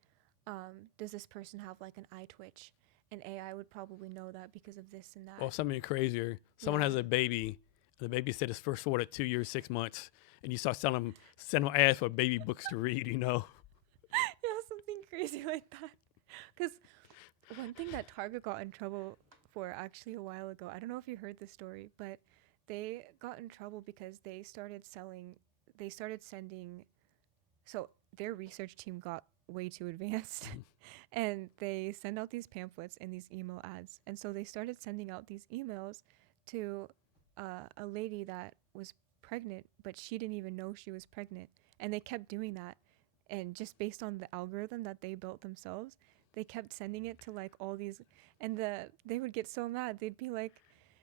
does this person have, like, an eye twitch? And AI would probably know that because of this and that. Or something crazier. Someone has a baby. The baby said it's first forward at 2 years, 6 months. And you start sending them ads for baby books to read, you know? Yeah, something crazy like that. Because one thing that Target got in trouble for actually a while ago, I don't know if you heard this story, but they got in trouble because they started sending, so their research team got way too advanced and they send out these pamphlets and these email ads. And so they started sending out these emails to a lady that was pregnant, but she didn't even know she was pregnant. And they kept doing that. And just based on the algorithm that they built themselves, they kept sending it to like all these, and they would get so mad. They'd be like,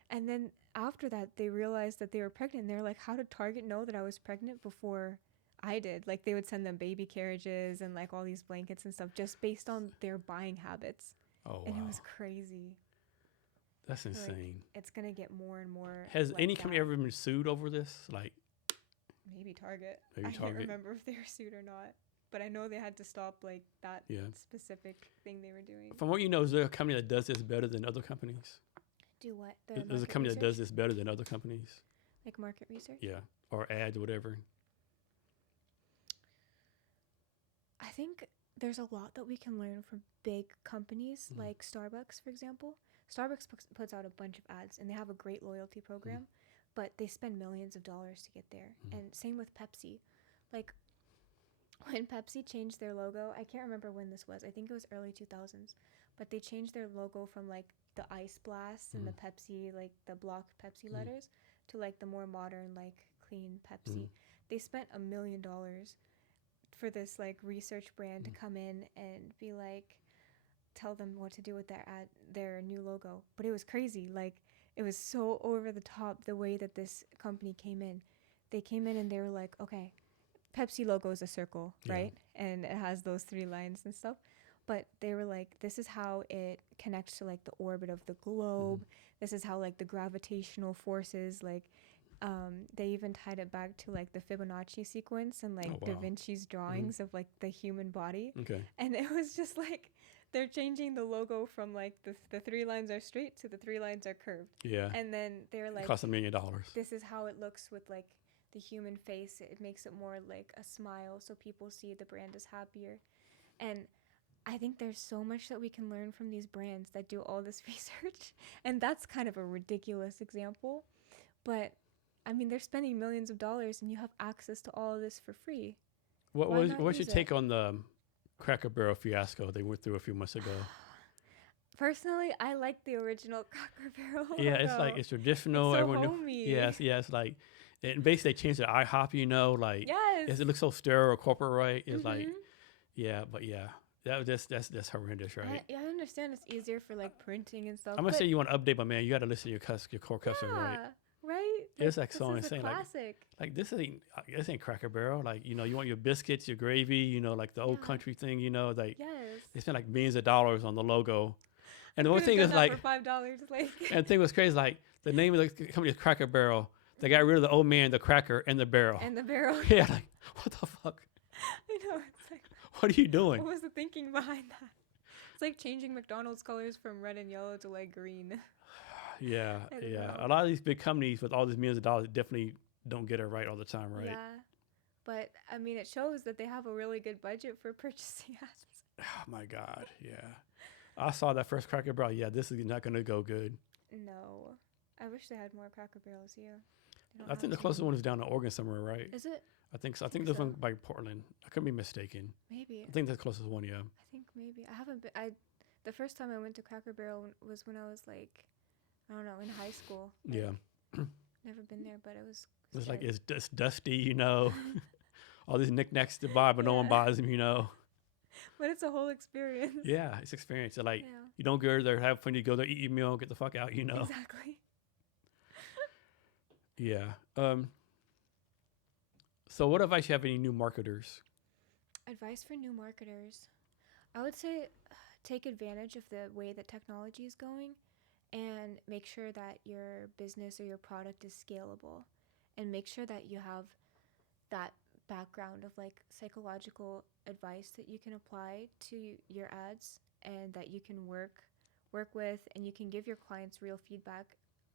and then after that, they realized that they were pregnant. And they're like, how did Target know that I was pregnant before I did? Like, they would send them baby carriages and like all these blankets and stuff just based on their buying habits. Oh, wow. And it was crazy. That's insane. Like, it's going to get more and more. Has like any company ever been sued over this? Like, maybe Target. Maybe I Target. can't remember if they were sued or not. But I know they had to stop like that specific thing they were doing. From what you know, is there a company that does this better than other companies? Do what? There's a company that does this better than other companies. Like market research? Yeah, or ads, or whatever. I think there's a lot that we can learn from big companies like Starbucks, for example. Starbucks puts out a bunch of ads and they have a great loyalty program, but they spend millions of dollars to get there. And same with Pepsi. Like when Pepsi changed their logo, I can't remember when this was. I think it was early 2000s, but they changed their logo from like the ice blasts and the Pepsi, like the block Pepsi letters, to like the more modern, like clean Pepsi. They spent $1 million for this like research brand to come in and be like, tell them what to do with their new logo. But it was crazy. Like it was so over the top the way that this company came in. They came in and they were like, okay, Pepsi logo is a circle, right? And it has those 3 lines and stuff. But they were like, this is how it connects to like the orbit of the globe. This is how like the gravitational forces, like they even tied it back to like the Fibonacci sequence and like Da Vinci's drawings of like the human body. Okay. And it was just like they're changing the logo from like the 3 lines are straight to the 3 lines are curved. Yeah. And then they're like, it costs $1 million. this is how it looks with like the human face. It makes it more like a smile so people see the brand is happier. And I think there's so much that we can learn from these brands that do all this research. And that's kind of a ridiculous example. But I mean, they're spending millions of dollars and you have access to all of this for free. What's your take on the Cracker Barrel fiasco they went through a few months ago? Personally, I like the original Cracker Barrel. Yeah, it's like it's traditional. It's so everyone homey. Yes, it's like, and basically they changed the IHOP. Like Yes. it looks so sterile or corporate, right? It's like, that's horrendous, right? I understand it's easier for like printing and stuff. I'm gonna say you want to update, but man, you got to listen to your core customer, right? Right. It's like this so is insane. a classic. Like this ain't Cracker Barrel. Like you want your biscuits, your gravy, like the old country thing. Like Yes. they spent like millions of dollars on the logo. And the one Could've thing done is that like, for $5, like. and the thing was crazy. Like the name of the company is Cracker Barrel. They got rid of the old man, the cracker, and the barrel. And the barrel. Yeah, like what the fuck? I know. It's like, What are you doing? what was the thinking behind that? It's like changing McDonald's colors from red and yellow to like green. Yeah, I don't yeah. know. A lot of these big companies with all these millions of dollars definitely don't get it right all the time, right? Yeah. But I mean, it shows that they have a really good budget for purchasing ads. Oh my God, yeah. I saw that first Cracker Barrel. Yeah, this is not gonna go good. No. I wish they had more Cracker Barrels here. I think the closest one is down in Oregon somewhere, right? Is it? I think so. I think think there's so. one by Portland. I could be mistaken. Maybe. I think that's the closest one, yeah. I think maybe. I haven't been. The first time I went to Cracker Barrel was when I was like, I don't know, in high school. Like, Yeah. Never been there, but it was. It's like scary. it's dusty, all these knickknacks to buy, but no one Yeah. buys them, But it's a whole experience. Yeah, it's experience. Like Yeah. you don't go there, have fun. You go there, eat your meal, get the fuck out. Exactly. Yeah. So, what advice you have any new marketers? Advice for new marketers. I would say take advantage of the way that technology is going and make sure that your business or your product is scalable, and make sure that you have that background of like psychological advice that you can apply to your ads and that you can work with, and you can give your clients real feedback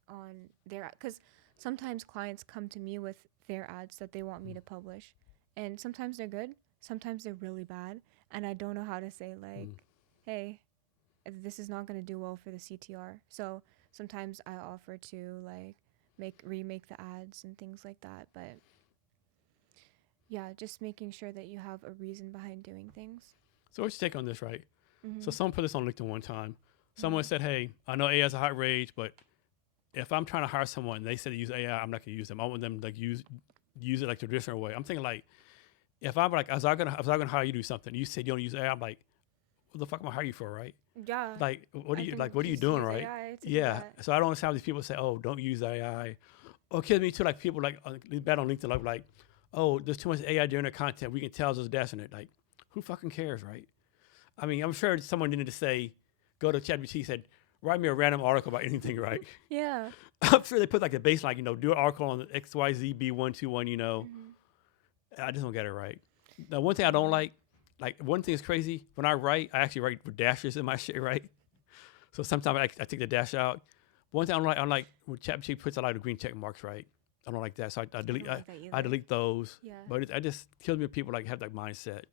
on their, because sometimes clients come to me with their ads that they want me to publish, and sometimes they're good, sometimes they're really bad, and I don't know how to say like, hey, this is not going to do well for the CTR. So sometimes I offer to like remake the ads and things like that. But yeah, just making sure that you have a reason behind doing things. So, what's your take on this, right? Mm-hmm. So, someone put this on LinkedIn one time. Someone said, "Hey, I know AI is a hot rage, but if I'm trying to hire someone and they said to use AI, I'm not going to use them. I want them to like use it like traditional way." I'm thinking like, if I'm like, as I gonna hire you to do something, you said you don't use AI, I'm like, what the fuck am I hire you for, right? Yeah. Like, what are I you can like? What are you just doing, use right? AI to do Yeah. that. So I don't understand how these people say, "Oh, don't use AI," or kids me too. Like people like bad on LinkedIn, like, "Oh, there's too much AI during the content. We can tell there's dash in it." Like, who fucking cares, right? I mean, I'm sure someone needed to say, go to ChatGPT, said, write me a random article about anything, right? Yeah. I'm sure they put like a baseline, do an article on XYZ B121, I just don't get it right. Now, one thing I don't like one thing is crazy. When I write, I actually write with dashes in my shit, right? So sometimes I take the dash out. One thing I don't like when ChatGPT puts a lot of green check marks, right? I don't like that. So I delete don't like that I either. delete those. Yeah. But it just kills me when people like have that mindset.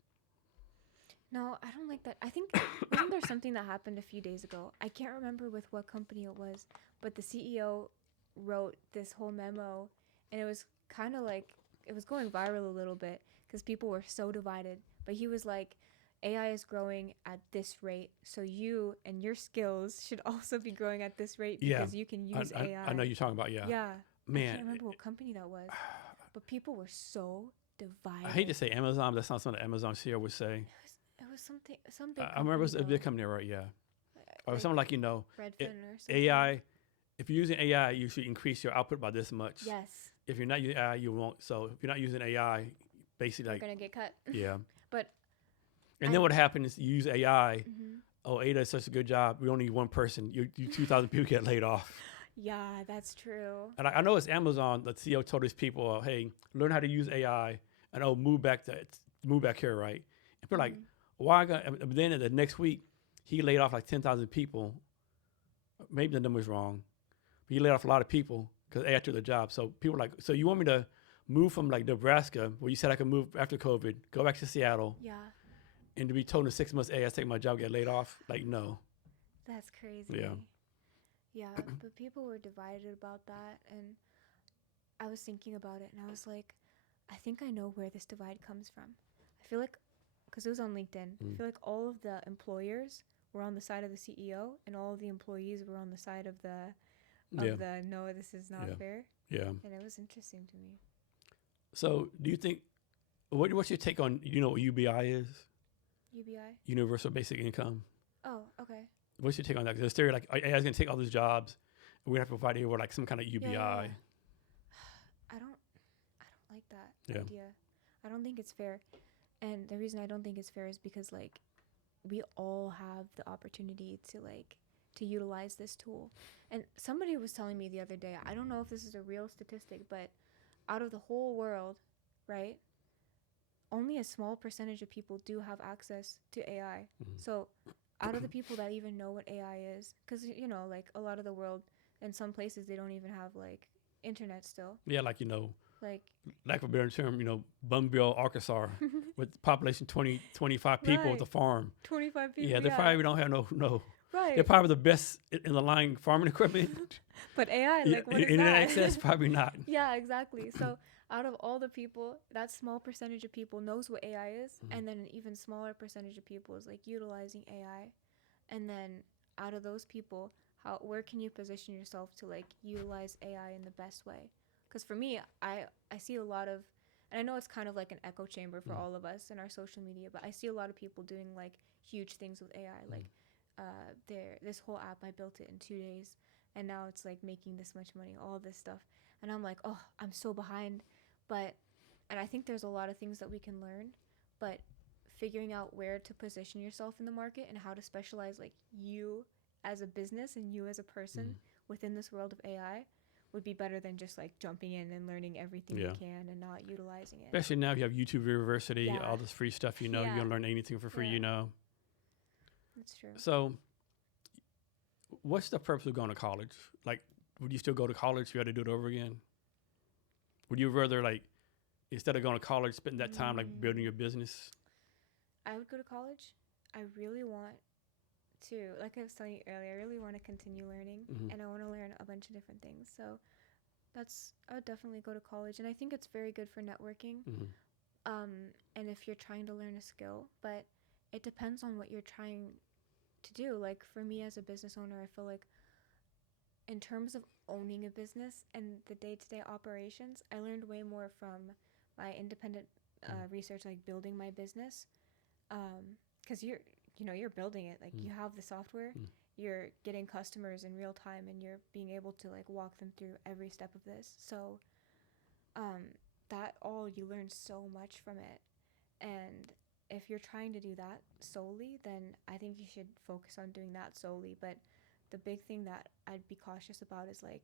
No, I don't like that. I think wasn't there something that happened a few days ago? I can't remember with what company it was, but the CEO wrote this whole memo, and it was kind of like it was going viral a little bit because people were so divided. But he was like, AI is growing at this rate, so you and your skills should also be growing at this rate Yeah. because you can use AI. I know you're talking about, yeah. Yeah. I Man, can't remember what company that was, but people were so divided. I hate to say Amazon, but that's not something Amazon CEO would say. It was some big. I remember it was a company, big though. company, right? Yeah. Or Like something like, you know, Redfin or something. AI, if you're using AI, you should increase your output by this much. Yes. If you're not using AI, you won't. So if you're not using AI, basically, You're like, gonna get cut. yeah. But And then what happened is you use AI. Mhm. Oh, AI does such a good job. We only need one person. You 2,000 people get laid off. Yeah, that's true. And I know it's Amazon. The CEO told his people, hey, learn how to use AI and move back here, right? And people are like, Mhm. why? But then the next week, he laid off like 10,000 people. Maybe the number's wrong. But he laid off a lot of people because AI took the job. So people are like, so you want me to move from like Nebraska, where you said I could move after COVID, go back to Seattle, Yeah, and to be told in 6 months, hey, I take my job, get laid off? Like, no. that's crazy. Yeah. Yeah, but people were divided about that, and I was thinking about it, and I was like, I think I know where this divide comes from. I feel like, because it was on LinkedIn, I feel like all of the employers were on the side of the CEO, and all of the employees were on the side of the no, this is not Yeah. fair. Yeah. And it was interesting to me. So do you think, what's your take on, you know what UBI is? UBI? Universal Basic Income. Oh, okay. What's your take on that? Because there's theory like AI is going to take all those jobs, and we have to provide you with like some kind of UBI. Yeah. I don't like that Yeah. idea. I don't think it's fair. And the reason I don't think it's fair is because like we all have the opportunity to utilize this tool. And somebody was telling me the other day, I don't know if this is a real statistic, but out of the whole world, right? Only a small percentage of people do have access to AI. Mhm. So out of the people that even know what AI is, because you know, like a lot of the world, in some places they don't even have like internet still. Yeah, like, you know, Like lack of a better term, you know, Bumville, Arkansas, with population 20, 25 people with a Right. farm. 25 people. Yeah, they probably don't have no. Right. They're probably the best in the line farming equipment. But AI, Yeah, like, what is internet that? access, probably not. Yeah, exactly. So out of all the people, that small percentage of people knows what AI is, and then an even smaller percentage of people is like utilizing AI. And then out of those people, where can you position yourself to like utilize AI in the best way? Because for me, I see a lot of, and I know it's kind of like an echo chamber for all of us in our social media, but I see a lot of people doing like huge things with AI. Like this whole app, I built it in 2 days, and now it's like making this much money, all this stuff. And I'm like, oh, I'm so behind. And I think there's a lot of things that we can learn, but figuring out where to position yourself in the market and how to specialize like you as a business and you as a person within this world of AI would be better than just like jumping in and learning everything you can and not utilizing it. Especially now you have YouTube University, Yeah. all this free stuff, you know, you Yeah. can learn anything for free, Yeah. you know. That's true. So what's the purpose of going to college? Like, would you still go to college if you had to do it over again? Would you rather, like, instead of going to college, spend that time like building your business? I would go to college. I really want to, like I was telling you earlier, I really want to continue learning, and I want to learn a bunch of different things. So I would definitely go to college, and I think it's very good for networking. And if you're trying to learn a skill, but it depends on what you're trying to do. Like for me as a business owner, I feel like in terms of owning a business and the day-to-day operations, I learned way more from my independent research, like building my business. Because you're building it, like you have the software, you're getting customers in real time, and you're being able to like walk them through every step of this. So that all, you learn so much from it. And if you're trying to do that solely, then I think you should focus on doing that solely. But the big thing that I'd be cautious about is like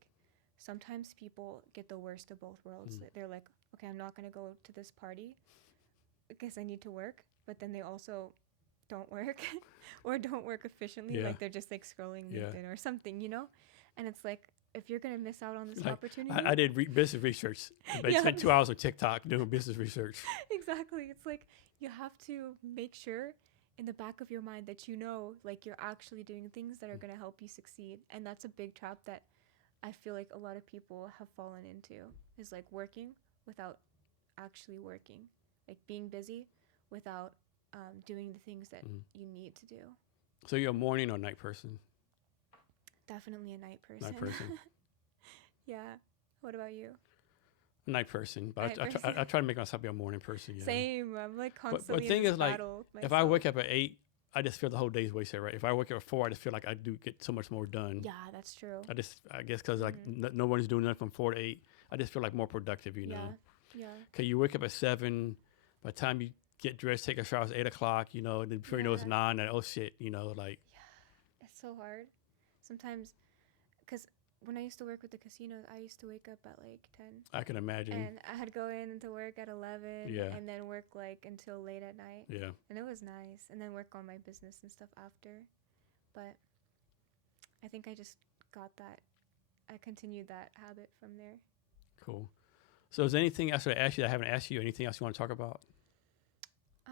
sometimes people get the worst of both worlds. They're like, okay, I'm not going to go to this party because I need to work, but then they also don't work or don't work efficiently. Yeah. Like they're just like scrolling LinkedIn or something, you know? And it's like, if you're going to miss out on this Like, opportunity. I did business research. I spent 2 hours on TikTok doing business research. Exactly. It's like you have to make sure in the back of your mind that you know, like, you're actually doing things that are going to help you succeed. And that's a big trap that I feel like a lot of people have fallen into, is like working without actually working, like being busy without doing the things that you need to do. So you're a morning or night person? Definitely a night person. Night person. Yeah. What about you? Night person, but Night I person. try to make myself be a morning person. Yeah. Same. I'm like But constantly the thing in this is, like, battle with if I myself. wake up at 8, I just feel the whole day's wasted, right? If I wake up at 4, I just feel like I do get so much more done. Yeah, that's true. I guess because like nobody's doing nothing from 4 to 8, I just feel like more productive, you know. Yeah. Cause you wake up at 7, by the time you get dressed, take a shower, it's 8 o'clock, you know, and then before you know it's 9, and oh shit, you know, like. Yeah. It's so hard. Sometimes, because when I used to work with the casinos, I used to wake up at like 10. I can imagine. And I'd go in to work at 11. Yeah. And then work like until late at night. Yeah. And it was nice. And then work on my business and stuff after. But I think I just got that. I continued that habit from there. Cool. So is there anything else I asked you that I haven't asked you? Anything else you want to talk about? I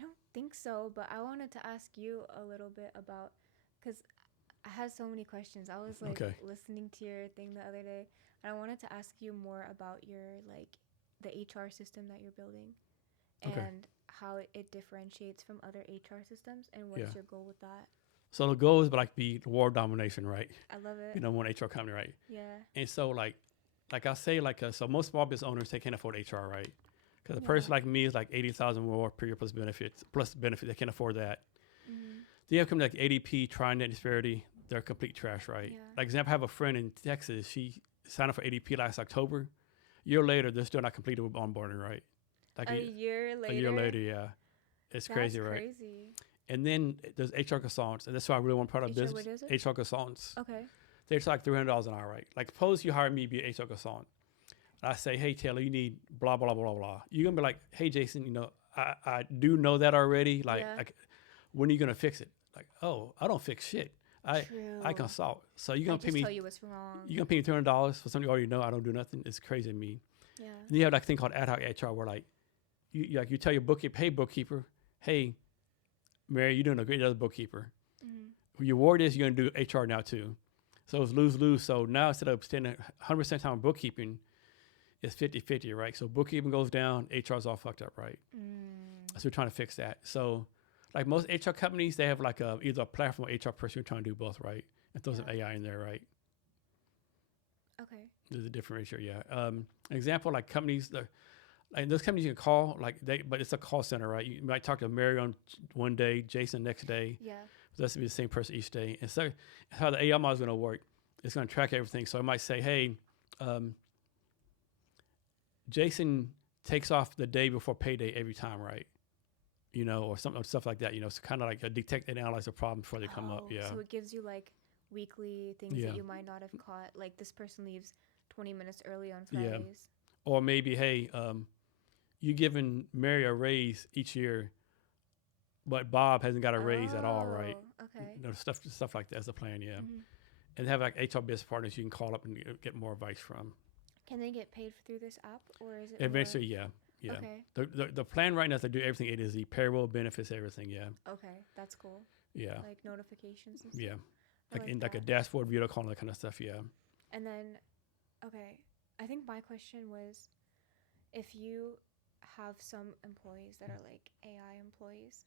don't think so, but I wanted to ask you a little bit about, because I had so many questions. I was like listening to your thing the other day, and I wanted to ask you more about your, like, the HR system that you're building and how it differentiates from other HR systems, and what's your goal with that? So the goal is like be world domination, right? I love it. You know, one HR company, right? Yeah. And so like I say, like, so most small business owners, they can't afford HR, right? Because a person like me is like 80,000 more per year plus benefits. They can't afford that. Then you have companies like ADP, TriNet, Disparity. They're complete trash, right? Yeah. Like example, I have a friend in Texas. She signed up for ADP last October. A year later, they're still not completed with onboarding, right? Like a year later. A year later, yeah. It's crazy, right? Crazy. And then there's HR consultants, and that's why I really want to part of business. What is it? HR consultants. Okay. They're like $300 an hour, right? Like, suppose you hire me to be an HR consultant. I say, hey, Taylor, you need blah, blah, blah, blah. You're going to be like, hey, Jason, you know, I do know that already. Like, when are you going to fix it? Like, oh, I don't fix shit. I consult. So you're going to pay me. Tell you what's wrong. You're going to pay me $300 for something you already know. I don't do nothing. It's crazy to me. Yeah. And you have like a thing called ad hoc HR where like, you tell your bookkeeper, hey, Mary, you're doing a great job as a bookkeeper. Your word is you're going to do HR now too. So it's lose-lose. So now instead of spending 100% time on bookkeeping, it's 50-50, right? So bookkeeping goes down, HR's all fucked up, right? So we're trying to fix that. So like most HR companies, they have like either a platform or HR person who's trying to do both, right? And throw some AI in there, right? Okay. There's a different ratio, yeah. An example, like companies, like those companies you can call, but it's a call center, right? You might talk to Mary on one day, Jason next day. Yeah. So that's to be the same person each day. And so how the AI model is going to work, it's going to track everything. So it might say, hey, Jason takes off the day before payday every time, right? You know, or stuff like that. You know, it's kind of like a detect and analyze a problem before they come up. Yeah. So it gives you like weekly things that you might not have caught. Like this person leaves 20 minutes early on Fridays. Yeah. Or maybe, hey, you giving Mary a raise each year, but Bob hasn't got a raise at all, right? Okay. You know, stuff like that as a plan, yeah. And have like HR business partners you can call up and get more advice from. Can they get paid through this app, or is it eventually? Yeah. Okay. The plan right now is to do everything A to Z, payroll, benefits, everything. Yeah. Okay, that's cool. Yeah. Like notifications and stuff. Yeah. Like like a dashboard, video call, that kind of stuff. Yeah. And then, okay, I think my question was, if you have some employees that are like AI employees,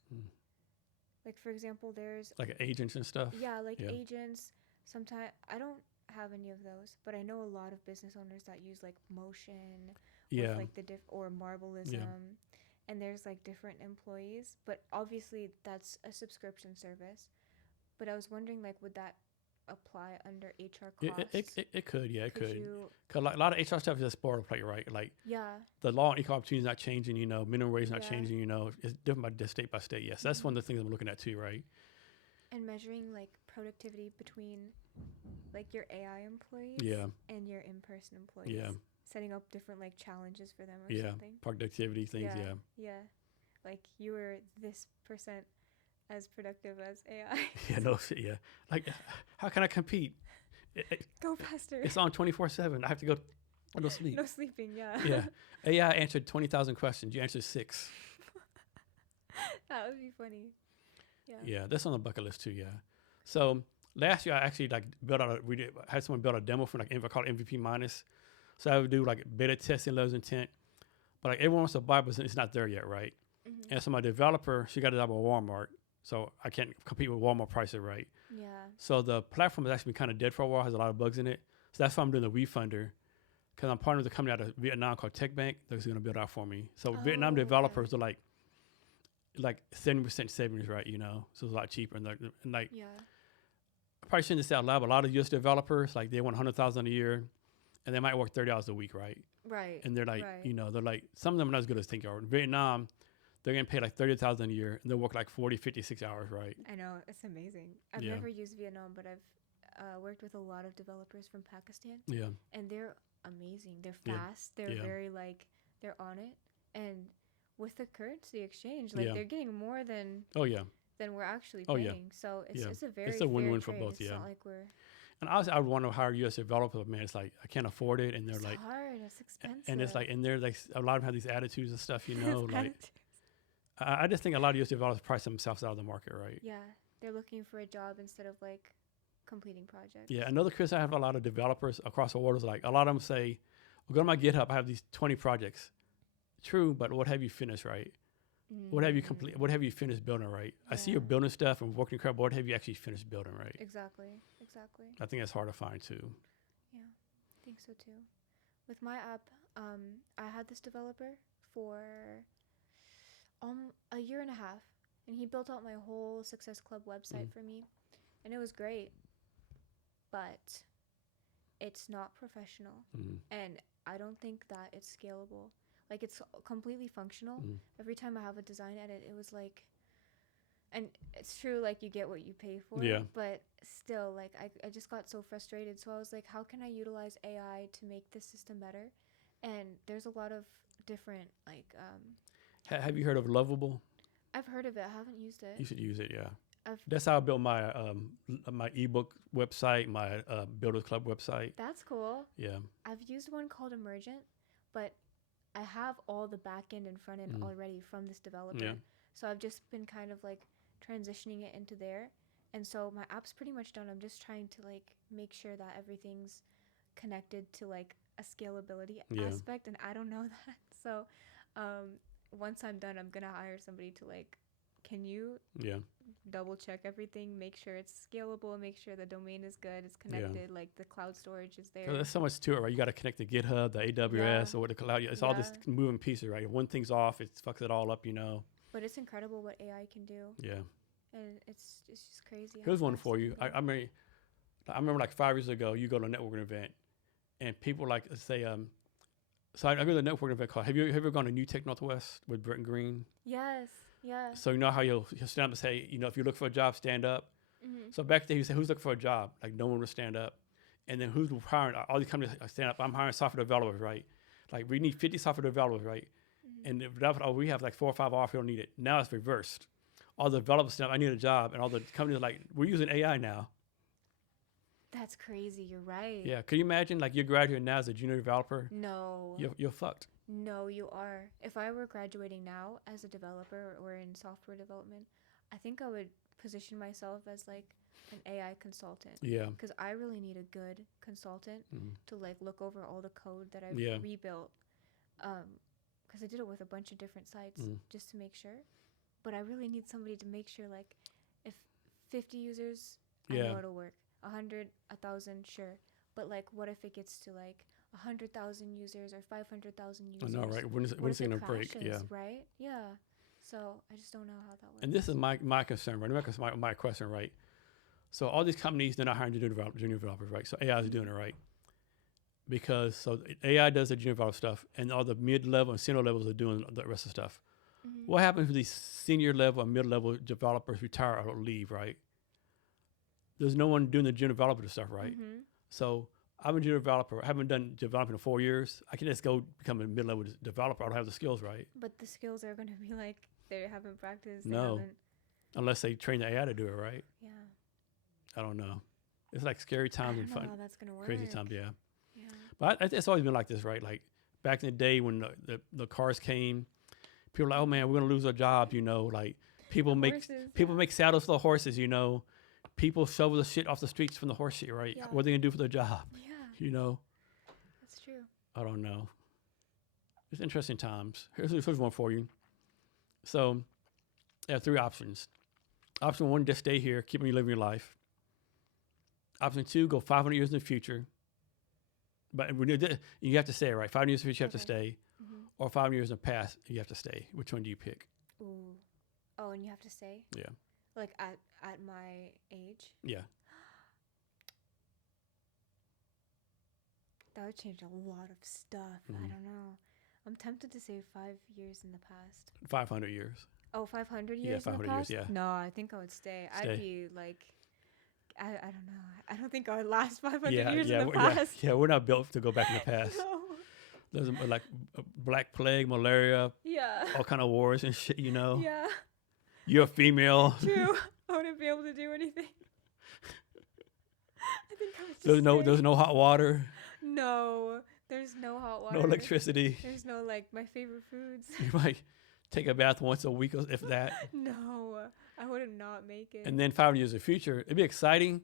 like for example, there's like agents and stuff. Yeah, like agents. Sometimes I don't have any of those, but I know a lot of business owners that use like Motion, with like the or Marbleism, and there's like different employees. But obviously that's a subscription service. But I was wondering, like, would that apply under HR costs? It could, yeah, it could. Because like, a lot of HR stuff is just boilerplate, right? Like, the law on equal opportunity is not changing, you know, minimum wage is not changing, you know, it's different by state by state. Yes, that's one of the things I'm looking at too, right? And measuring like productivity between like your AI employees and your in-person employees. Yeah. Setting up different like challenges for them or something. Productivity things, Yeah. Like you were this percent as productive as AI. Yeah, no shit, yeah. Like, how can I compete? Go faster. It's on 24/7. I have to go No sleep. No sleeping, yeah. Yeah. AI answered 20,000 questions. You answered 6. That would be funny. Yeah. Yeah, that's on the bucket list too. Yeah. So last year I actually like built out. Had someone build a demo for like I call it MVP minus. So I would do like beta testing levels intent, but like everyone wants to buy, but it's not there yet, right? Mm-hmm. And so my developer, she got a job at Walmart, so I can't compete with Walmart prices, right? Yeah. So the platform has actually been kind of dead for a while. Has a lot of bugs in it. So that's why I'm doing the WeFunder, because I'm partnered with a company out of Vietnam called Tech Bank that's going to build out for me. So Vietnam developers are like 70% savings, right? You know, so it's a lot cheaper. And like, Yeah. I probably shouldn't say out loud, but a lot of US developers, like they want 100,000 a year, and they might work 30 hours a week, right? Right. And they're like, right. you know, they're like, some of them are not as good as think are. In Vietnam, they're getting paid like 30,000 a year, and they'll work like 40, 56 hours, right? I know, it's amazing. I've Yeah. never used Vietnam, but I've worked with a lot of developers from Pakistan, Yeah, and they're amazing. They're Yeah. fast. They're Yeah. very like they're on it, and with the currency exchange, like Yeah. they're getting more than oh yeah. we're actually Oh, paying. yeah. So it's Yeah. it's a very It's a win-win fair for trade. both, It's yeah. not like we're And honestly, I would want to hire US developers, man. It's like I can't afford it, and they're it's like, hard. It's expensive. and it's like, and they're like, a lot of them have these attitudes and stuff, you know. It's Like, attitudes. I just think a lot of US developers price themselves out of the market, right? Yeah, they're looking for a job instead of like completing projects. Yeah. Another criticism I have a lot of developers across the world is like a lot of them say, "Well, go to my GitHub. I have these 20 projects." True, but what have you finished, right? What have you complete? What have you finished building, right? I see Yeah. you're building stuff and working crap. But what have you actually finished building, right? Exactly. I think that's hard to find too. Yeah, I think so too. With my app, I had this developer for a year and a half, and he built out my whole Success Club website for me, and it was great. But it's not professional, and I don't think that it's scalable. Like it's completely functional. Every time I have a design edit, it was like, and it's true, like you get what you pay for. Yeah. But still, like I just got so frustrated. So I was like, how can I utilize AI to make this system better? And there's a lot of different like Have you heard of Lovable? I've heard of it. I haven't used it. You should use it. Yeah. I've, That's how I built my my ebook website, my Builders Club website. that's cool. Yeah. I've used one called Emergent, but I have all the back end and front end already from this developer. Yeah. So I've just been kind of like transitioning it into there. And so my app's pretty much done. I'm just trying to like make sure that everything's connected to like a scalability Yeah. aspect. And I don't know that. So once I'm done, I'm going to hire somebody to like, can you Yeah. double check everything, make sure it's scalable, make sure the domain is good, it's connected, like the cloud storage is there. There's so much to it, right? You got to connect the GitHub, the AWS, Yeah. or the cloud. It's all this Yeah. moving pieces, right? If one thing's off, it fucks it all up, you know. But it's incredible what AI can do, Yeah. and it's just crazy. how Here's one fast for it you. can I go. mean, I remember like 5 years ago, you go to a networking event, and people like say, so I go to a networking event called. Have you ever gone to New Tech Northwest with Britton Green? Yes, yeah. So you know how he'll stand up and say, you know, if you look for a job, stand up. Mm-hmm. So back then he said, who's looking for a job? Like no one would stand up. And then who's hiring? All these companies stand up. I'm hiring software developers, right? Like we need 50 software developers, right? And if that, we have like 4 or 5 off. We don't need it. Now it's reversed. All the developers stand up. I need a job, and all the companies are like, we're using AI now. That's crazy. You're right. Yeah. Can you imagine like you're graduating now as a junior developer? No. You're fucked. No, you are. If I were graduating now as a developer or in software development, I think I would position myself as like an AI consultant. Yeah. Because I really need a good consultant to like look over all the code that I've Yeah. rebuilt. Because I did it with a bunch of different sites just to make sure. But I really need somebody to make sure like if 50 users, I Yeah. know it'll work. 100, 1,000, sure. But like, what if it gets to like 100,000 users or 500,000 I users? know, right? When is What it if going to break? crashes, Yeah. Right? Yeah. So I just don't know how that works. And this is my concern, right? My question, right? So all these companies, they're not hiring junior developers, right? So AI is doing it, right? Because so AI does the junior developer stuff, and all the mid-level and senior levels are doing the rest of the stuff. What happens if these senior level and mid-level developers retire or leave, right? There's no one doing the junior developer stuff, right? So I'm a junior developer. I haven't done development in 4 years. I can just go become a mid-level developer. I don't have the skills, right? But the skills are going to be like they haven't practiced. They No. haven't, Unless they train the AI to do it, right? yeah. I don't know. It's like scary I times don't and know fun, how that's going to work. crazy times, yeah. Yeah. But it's always been like this, right? Like back in the day when the cars came, people were like, oh man, we're gonna lose our jobs, you know, like people make saddles for the horses, you know. People shovel the shit off the streets from the horse shit, right? Yeah. What are they gonna do for their job? Yeah, You know? that's true. I don't know. It's interesting times. Here's one for you. So I have 3 options. Option 1, just stay here, keep on living your life. Option 2, go 500 years in the future. But you have to stay, right? 500 years in the future, you have to stay. Mm-hmm. Or 500 years in the past, you have to stay. Which one do you pick? Ooh. Oh, and you have to stay? Yeah. Like at my age? Yeah. That would change a lot of stuff. I don't know. I'm tempted to say 5 years in the past. 500 years. Oh, 500 years Yeah, in the 500 past? years, yeah. No, I think I would stay. Stay. I'd be like, I don't know. I don't think I would last 500 Yeah, years yeah, in the yeah, past. yeah. We're not built to go back in the past. No. There's like Black Plague, malaria, Yeah. all kind of wars and shit, you know. Yeah, You're a female. true. I wouldn't be able to do anything. I think I would just There's no hot water, No, there's no hot water. no electricity. There's no, like, my favorite foods. You might take a bath once a week, if that. No, I would not make it. And then 5 years in the future, it'd be exciting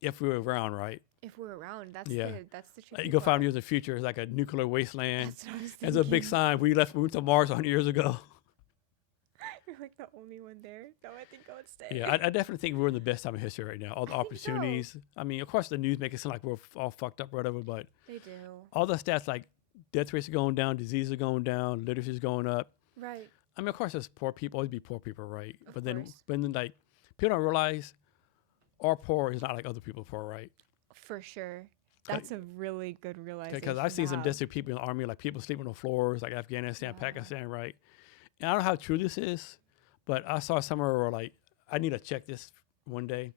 if we were around, right? If we're around, that's Yeah. that's the Like tricky you go 5 part. years in the future, it's like a nuclear wasteland. That's what I was There's a big thinking. sign, we went to Mars 100 years ago. You're like the only one there. No, I think I would stay. Yeah, I definitely think we're in the best time of history right now. All the I think so. opportunities. I mean, of course, the news make it sound like we're all fucked up or whatever, but They do. all the stats like death rates are going down, diseases are going down, literacy is going up. Right. I mean, of course, there's poor people, always be poor people, right? Of But then, course. like, people don't realize our poor is not like other people poor, right? For sure. That's a really good realization. Because I've seen to some have. destitute people in the army, like people sleeping on floors, like Afghanistan, Yeah. Pakistan, right? And I don't know how true this is, but I saw somewhere where like I need to check this one day.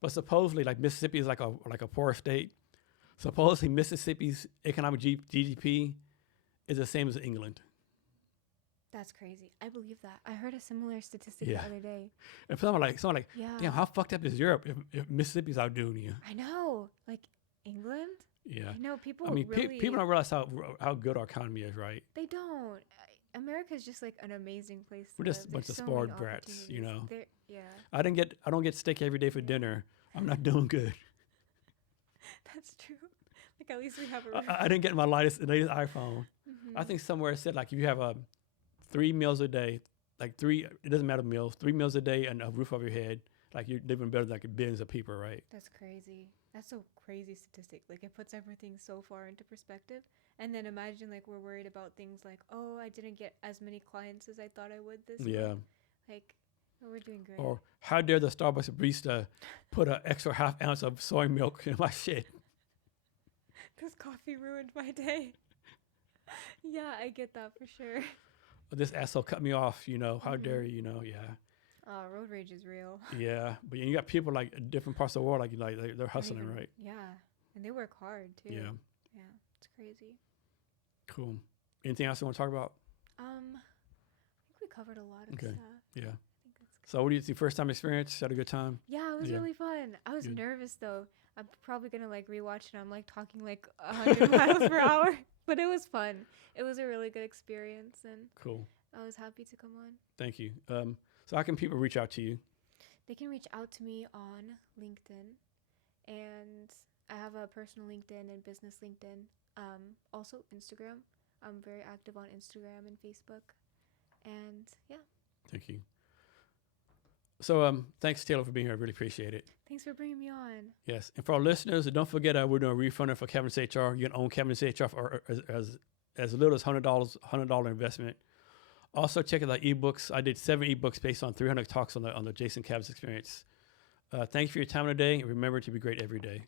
But supposedly, like Mississippi is like a poor state. Supposedly, Mississippi's economic GDP is the same as England. That's crazy. I believe that. I heard a similar statistic Yeah. the other day. And someone like, Yeah. damn, how fucked up is Europe if Mississippi's outdoing you? I know. Like England? Yeah. I know people I mean, really people don't realize how good our economy is, right? They don't. America is just like an amazing place to We're just a live. bunch There's of so many spoiled brats, you know. opportunities. Yeah. I don't get steak every day for dinner. I'm not doing good. That's true. Like at least we have a roof. I didn't get my latest iPhone. Mhm. I think somewhere it said like if you have 3 meals a day, like it doesn't matter meals, 3 meals a day and a roof over your head, like you're living better than like billions of people, right? That's crazy. That's a crazy statistic. Like it puts everything so far into perspective. And then imagine like we're worried about things like, oh, I didn't get as many clients as I thought I would this Yeah. month. Like, oh, we're doing great. Or how dare the Starbucks barista put an extra half ounce of soy milk in my shit? This coffee ruined my day. Yeah, I get that for sure. Or this asshole cut me off, you know, how Mhm. dare you, know, yeah. Road rage is real. Yeah. But you got people like in different parts of the world, like they're Not hustling, even- right? Yeah. And they work hard too. Yeah. Yeah. It's crazy. Cool. Anything else you want to talk about? I think we covered a lot of Okay. stuff. Yeah. I think that's good. So what do you think? First time experience? Had a good time? Yeah, it was Yeah. really fun. I was Good. nervous though. I'm probably gonna like rewatch it. I'm like talking like 100 miles per hour, but it was fun. It was a really good experience, and Cool. I was happy to come on. Thank you. So how can people reach out to you? They can reach out to me on LinkedIn, and I have a personal LinkedIn and business LinkedIn. Also Instagram. I'm very active on Instagram and Facebook, and yeah. Thank you. So thanks, Taylor, for being here. I really appreciate it. Thanks for bringing me on. Yes. And for our listeners, don't forget we're doing a refunder for Cavness HR. You can own Cavness HR for as little as $100 investment. Also, check out the ebooks. I did 7 ebooks based on 300 talks on the Jason Cavness Experience. Thank you for your time today. And remember to be great every day.